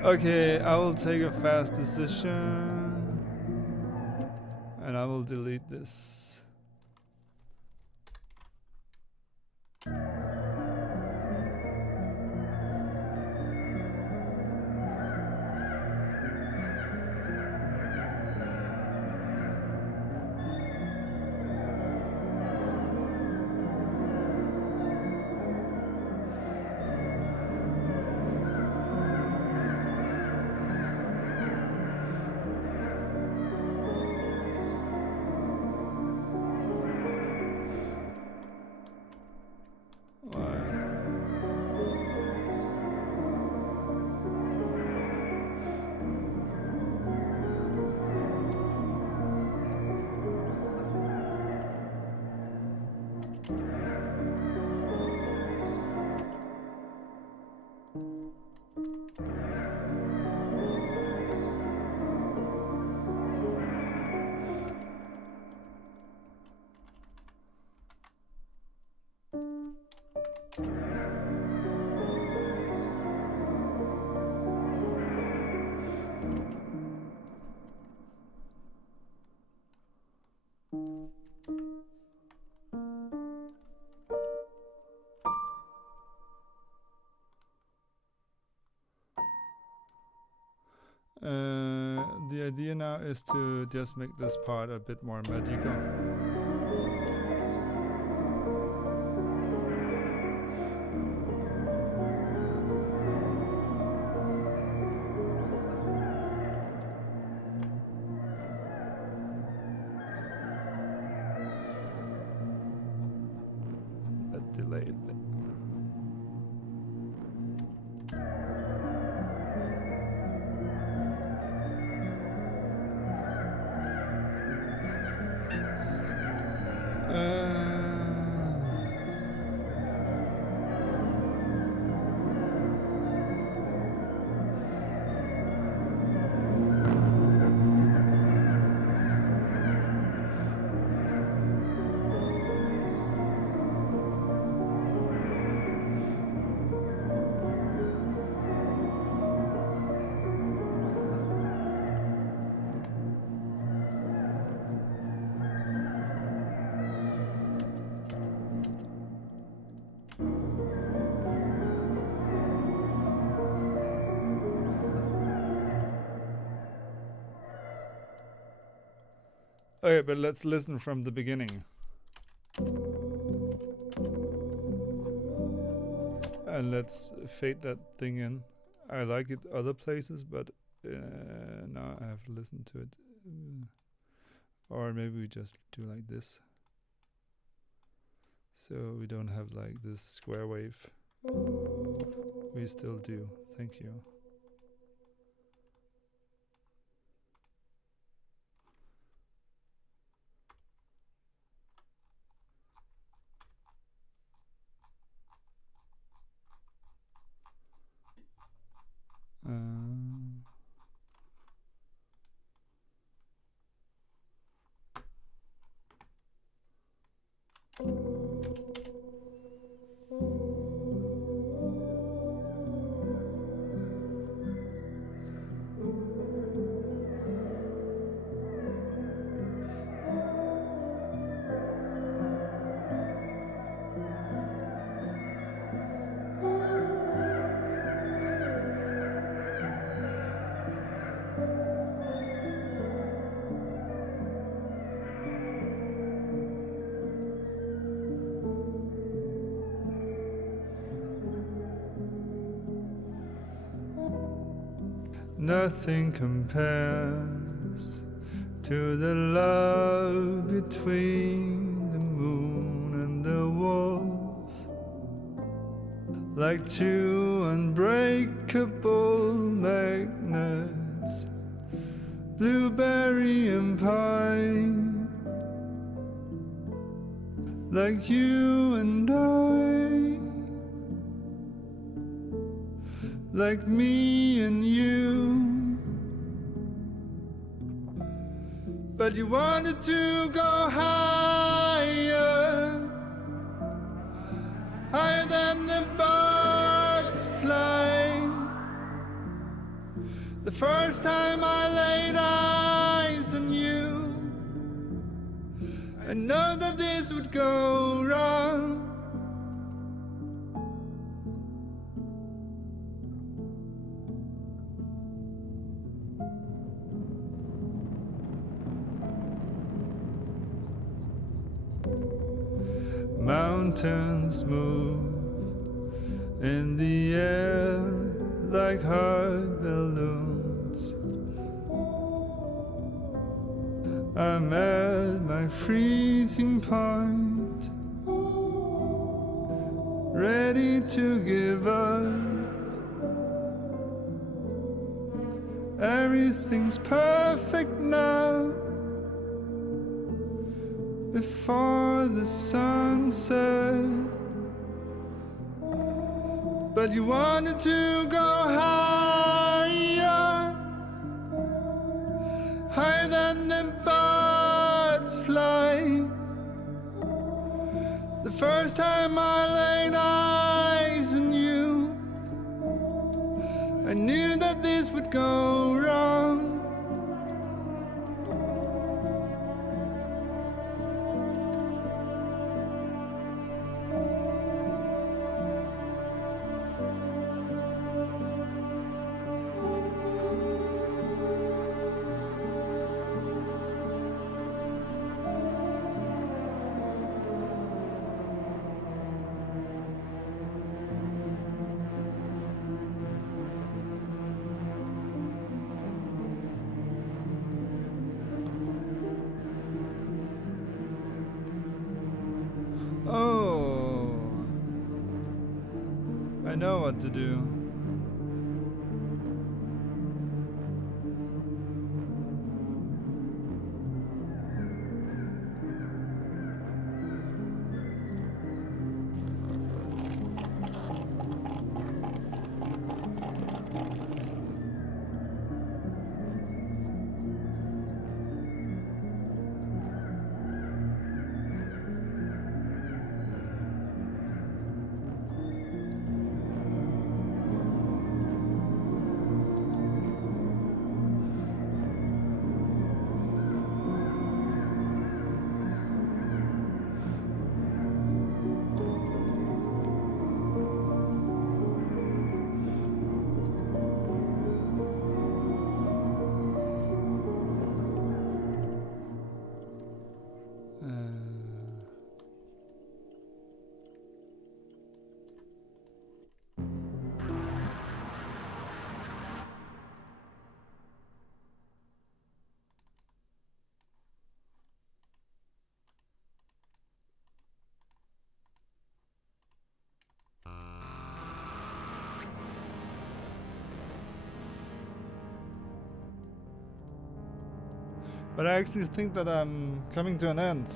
Okay, I will take a fast decision. And I will delete this. The idea now is to just make this part a bit more magical. A delayed thing. Okay, but let's listen from the beginning. And let's fade that thing in. I like it other places, but now I have to listen to it. Or maybe we just do like this. So we don't have like this square wave. We still do. Thank you. Nothing compares to the love between the moon and the wolf, like two unbreakable magnets, blueberry and pine, like you and I, like me and you. But you wanted to go higher, higher than the birds fly. The first time I laid eyes on you, I know that this would go wrong. Mountains move in the air like hot balloons. I'm at my freezing point, ready to give up. Everything's perfect now, before the sunset. But you wanted to go higher, higher than the birds fly. The first time I laid eyes on you, I knew that this would go wrong. Oh, I know what to do. But I actually think that I'm coming to an end.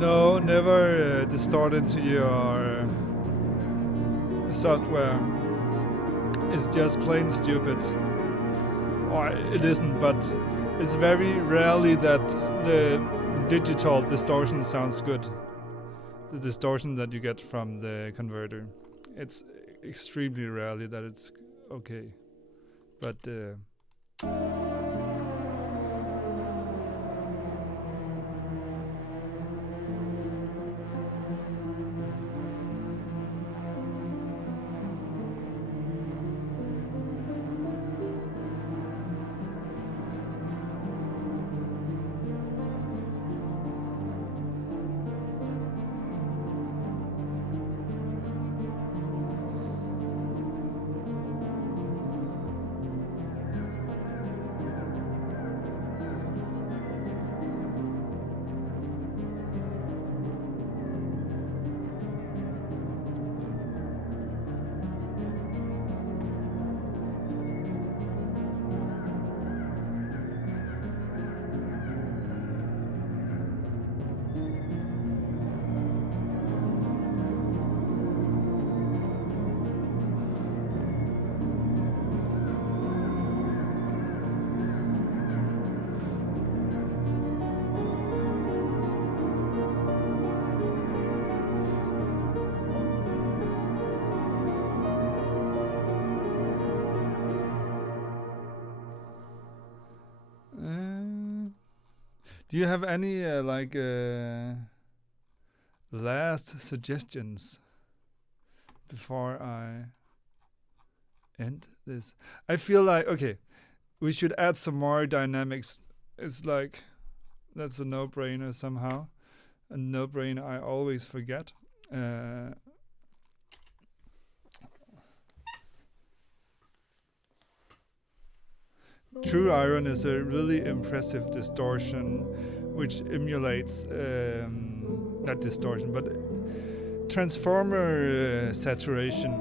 No, never distort into your software. It's just plain stupid. Or it isn't, but it's very rarely that the digital distortion sounds good. The distortion that you get from the converter. It's extremely rarely that it's okay. But do you have any last suggestions before I end this? I feel like, okay, we should add some more dynamics. It's like, that's a no-brainer somehow. A no-brainer I always forget. True Iron is a really impressive distortion which emulates not distortion but transformer saturation,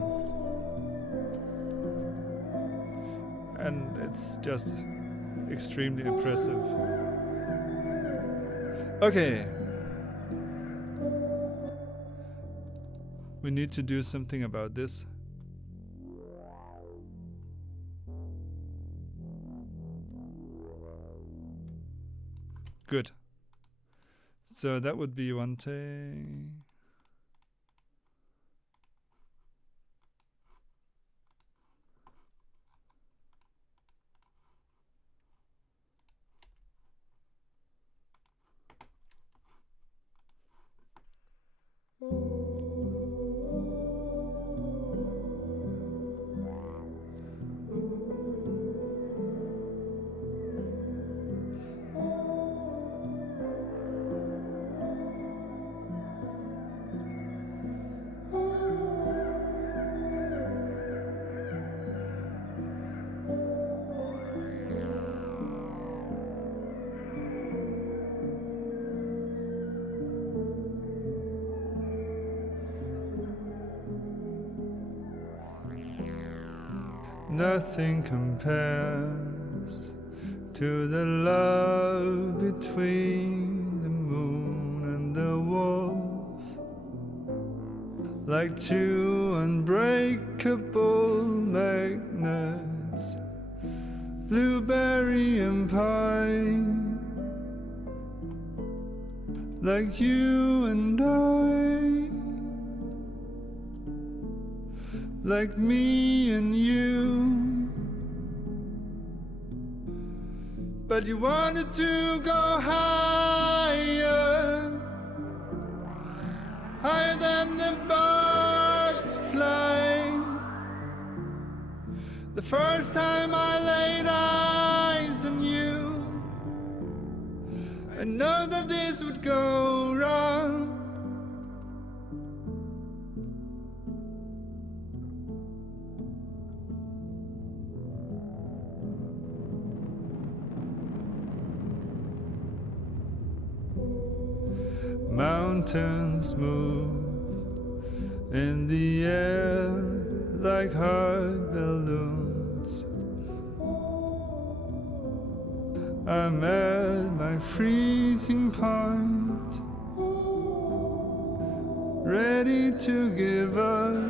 and it's just extremely impressive. Okay, we need to do something about this. Good. So that would be one thing. Nothing compares to the love between the moon and the wolf, like two unbreakable magnets, blueberry and pine, like you and I, like me and you. But you wanted to go higher, higher than the birds fly. The first time I laid eyes on you, I know that this would go wrong. Mountains move in the air like hot balloons. I'm at my freezing point. ready to give up.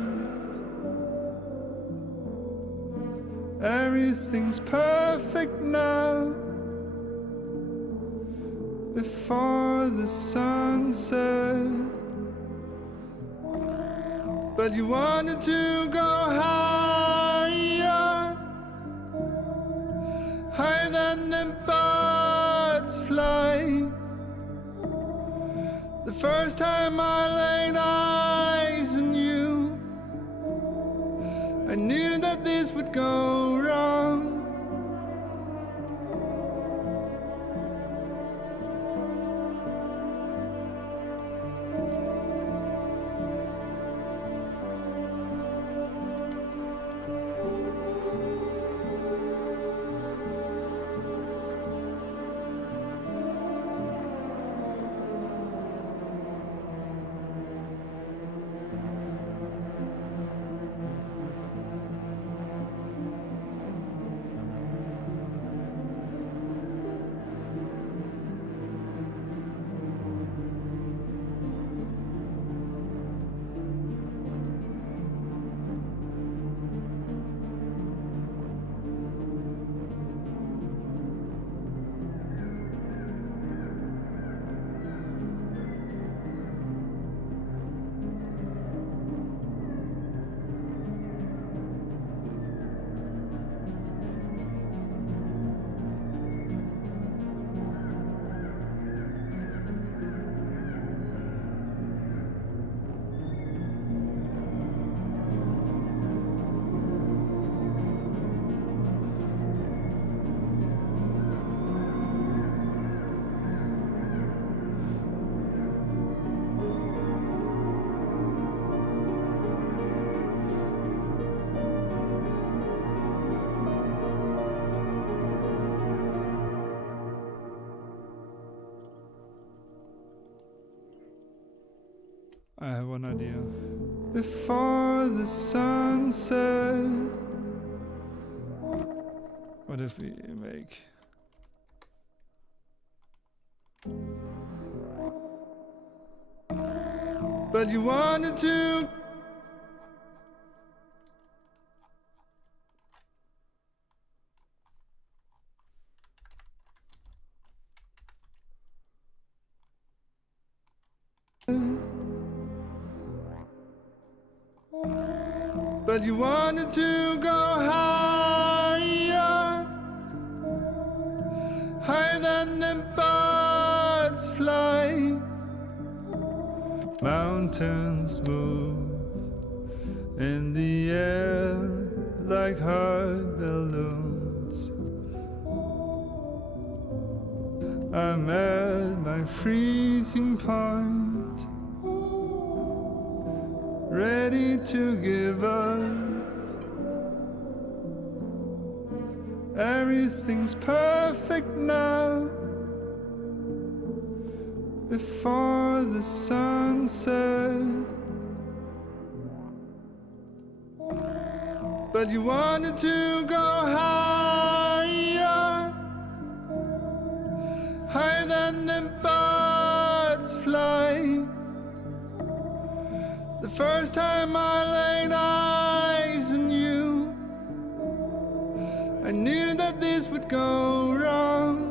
Everything's perfect now. Before the sunset, but you wanted to go higher, higher than the birds fly. The first time I laid eyes on you, I knew that this would go wrong. I have one idea. Before the sunset, what if we make but you wanted to but you wanted to go higher, higher than the birds fly. Mountains move in the air like hot balloons. I'm at my freezing point, ready to give up. Everything's perfect now. Before the sunset, but you wanted to go higher, higher than the birds fly. The first time I laid eyes on you, I knew that this would go wrong.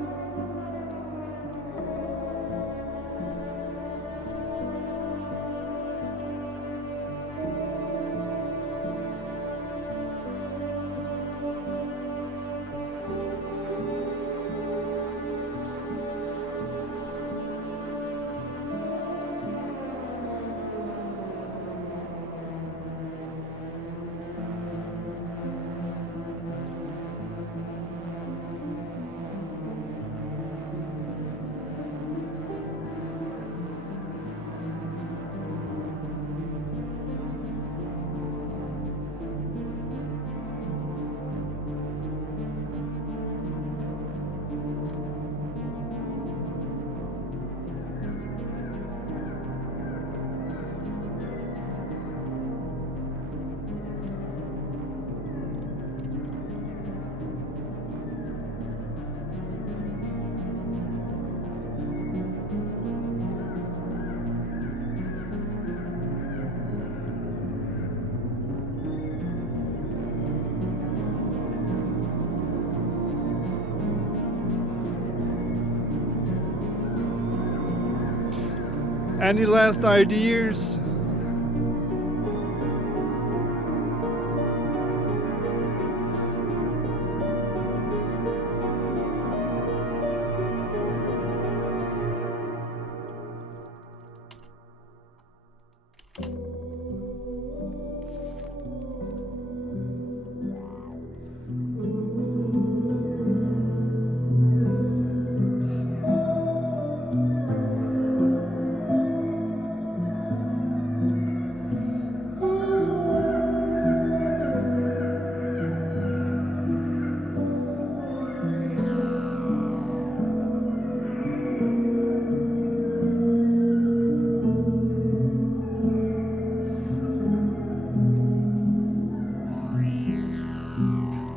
Any last ideas?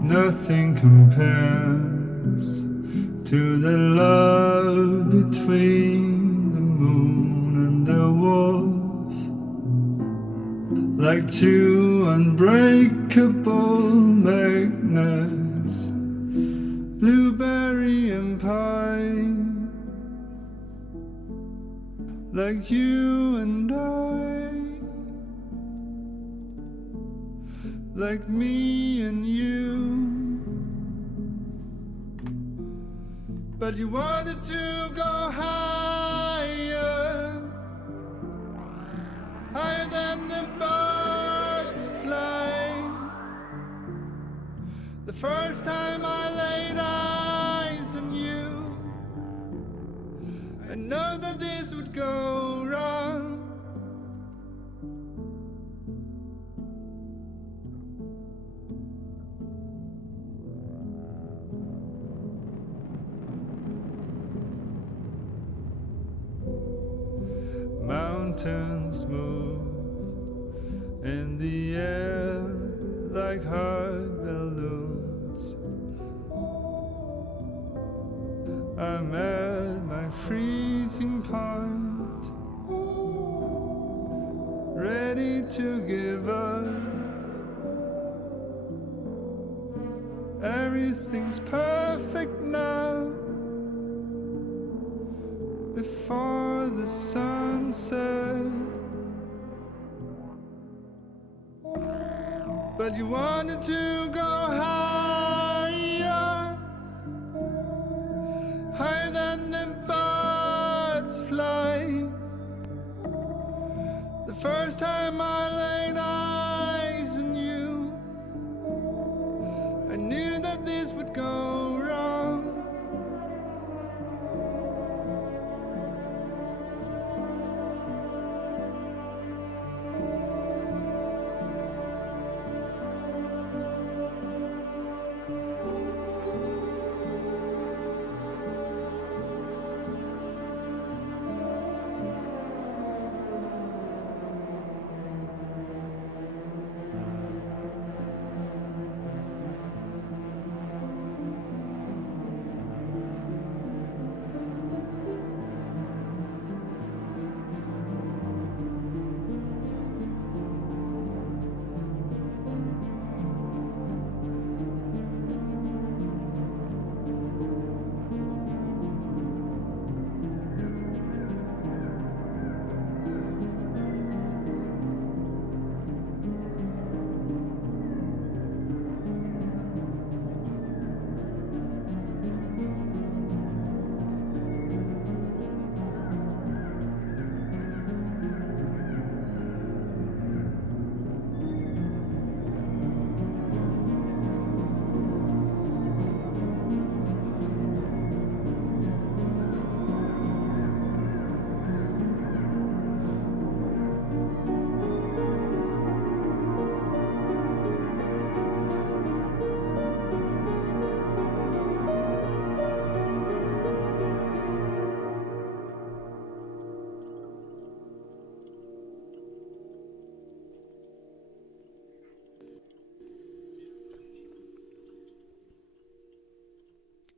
Nothing compares to the love between the moon and the wolf, like two unbreakable magnets, blueberry and pine, like you and I, like me and you. But you wanted to go higher, higher than the birds fly. The first time I laid eyes on you, I know that this would go wrong. Mountains move in the air like hot balloons. I'm at my freezing point, ready to give up. Everything's perfect now, before the sunset. But you wanted to go higher, higher than the birds fly. The first time I laid eyes on you, I knew that this would go wrong.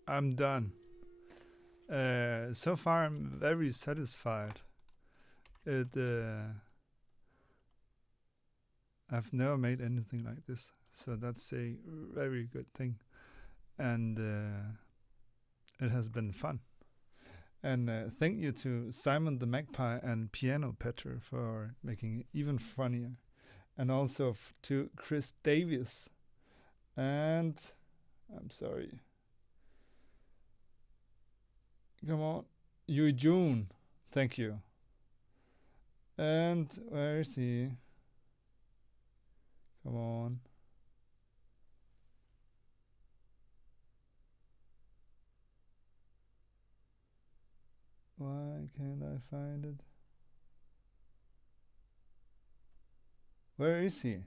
I'm done. So far, I'm very satisfied. I've never made anything like this, so that's a very good thing, and it has been fun. And thank you to Simon the Magpie and Piano Petter for making it even funnier. And also to Chris Davies. And I'm sorry. Come on. Yui June. Thank you. And where is he? Come on. Why can't I find it? Where is he?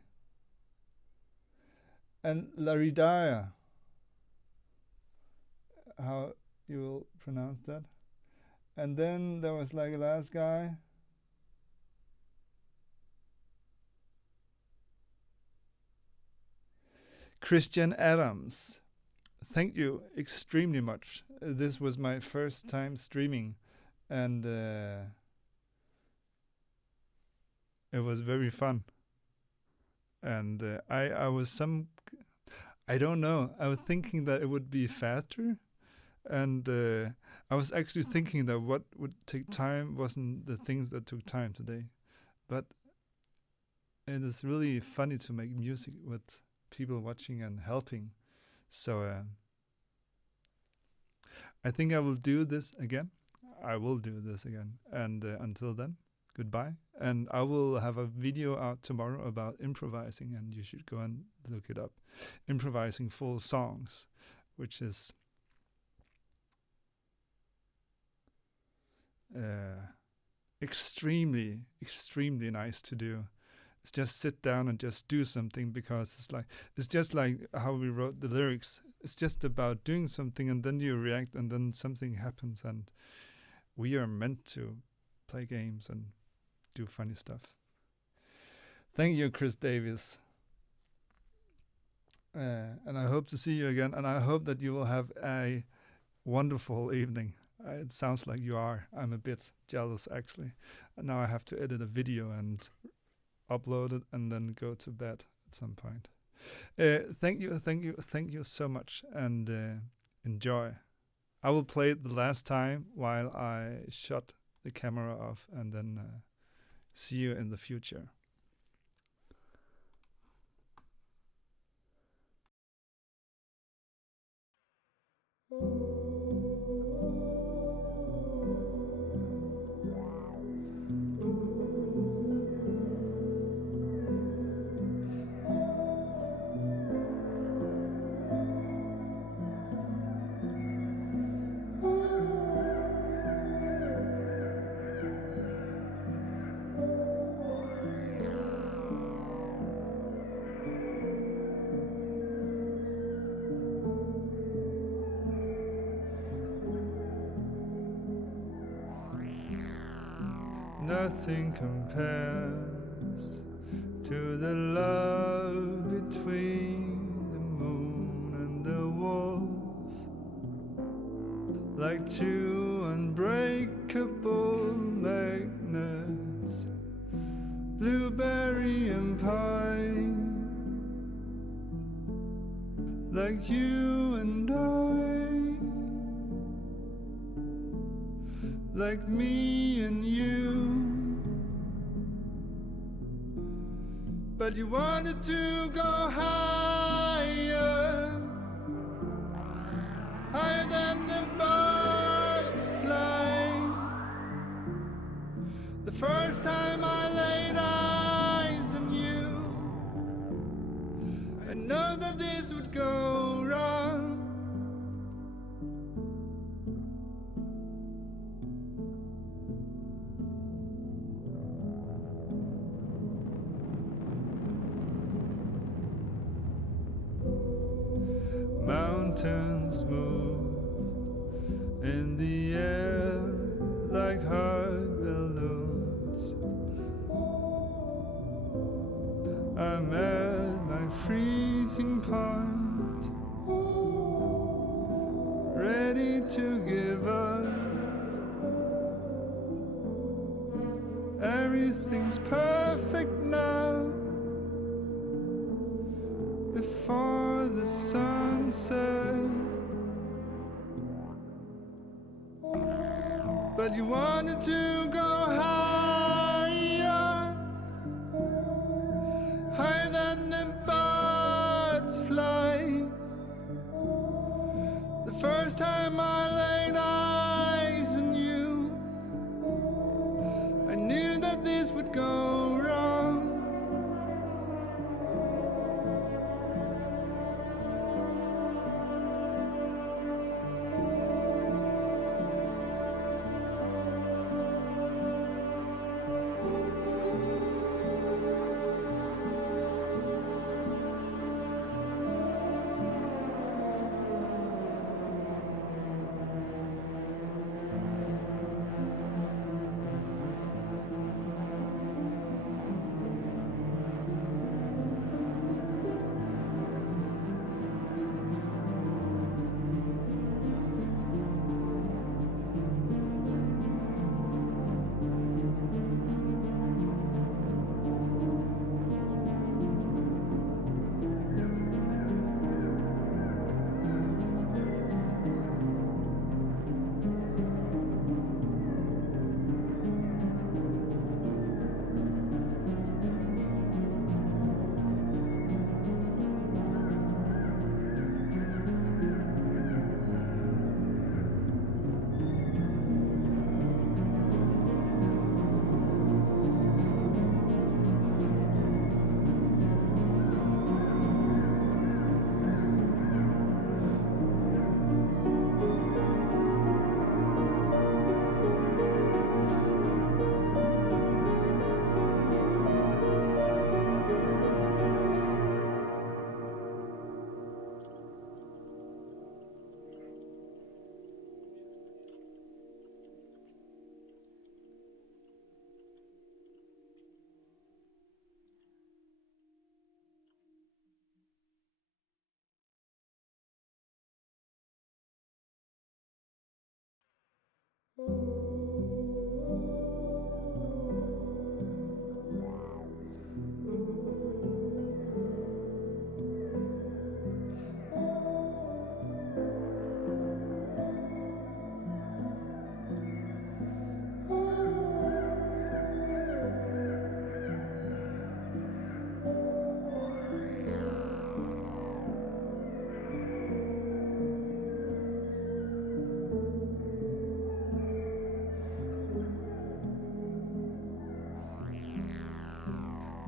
And Laridaya. How you will pronounce that? And then there was like a last guy. Christian Adams. Thank you extremely much. This was my first time streaming, and it was very fun. And I was I don't know. I was thinking that it would be faster, and I was actually thinking that what would take time wasn't the things that took time today, but it is really funny to make music with people watching and helping. So I think I will do this again. And until then, goodbye. And I will have a video out tomorrow about improvising, and you should go and look it up. Improvising full songs, which is extremely, extremely nice to do. It's just sit down and just do something, because it's just like how we wrote the lyrics. It's just about doing something, and then you react, and then something happens, and we are meant to play games and do funny stuff. Thank you, Chris Davies. And I hope to see you again, and I hope that you will have a wonderful evening. It sounds like you are. I'm a bit jealous, actually. And now I have to edit a video and upload it and then go to bed at some point. Thank you so much, and enjoy. I will play it the last time while I shut the camera off, and then see you in the future. Nothing compares to the love between the moon and the wolf, like two unbreakable magnets, blueberry and pine, like you and I, like me and you. But you wanted to go higher, higher than the birds flying. The first time I laid eyes on you, I know that this would go wrong. Mountains move in the air like hard balloons. I'm at my freezing point, ready to give up. Everything's perfect now, before the sunset. but you wanted to go higher, higher than the birds fly. The first time I laid eyes on you, I knew that this would go wrong.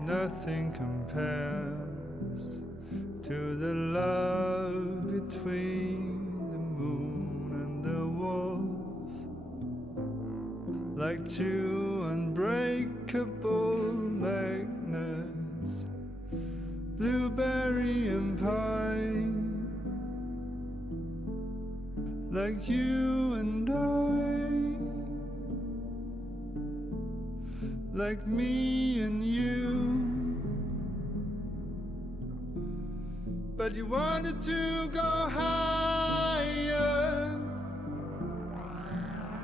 Nothing compares to the love between the moon and the wolf, like two unbreakable magnets, blueberry and pine, like you and I, like me and you. But you wanted to go higher,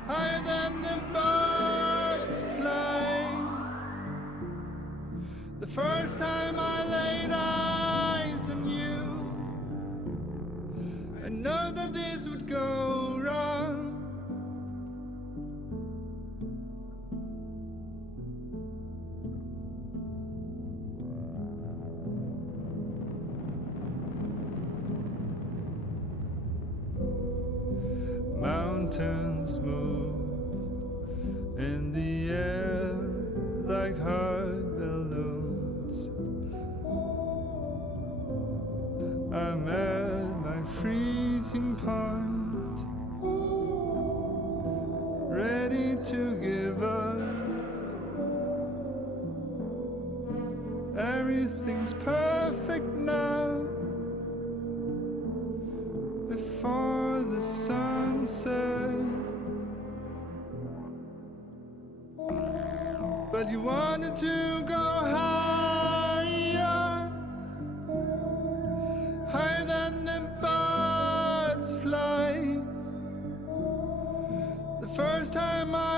higher than the birds fly. The first time I laid eyes on you, I know that this would go wrong. Mountains move in the air like hard balloons. I'm at my freezing point, ready to give up. Everything's perfect now, before the sunset. But you wanted to go higher, higher than the birds fly. The first time I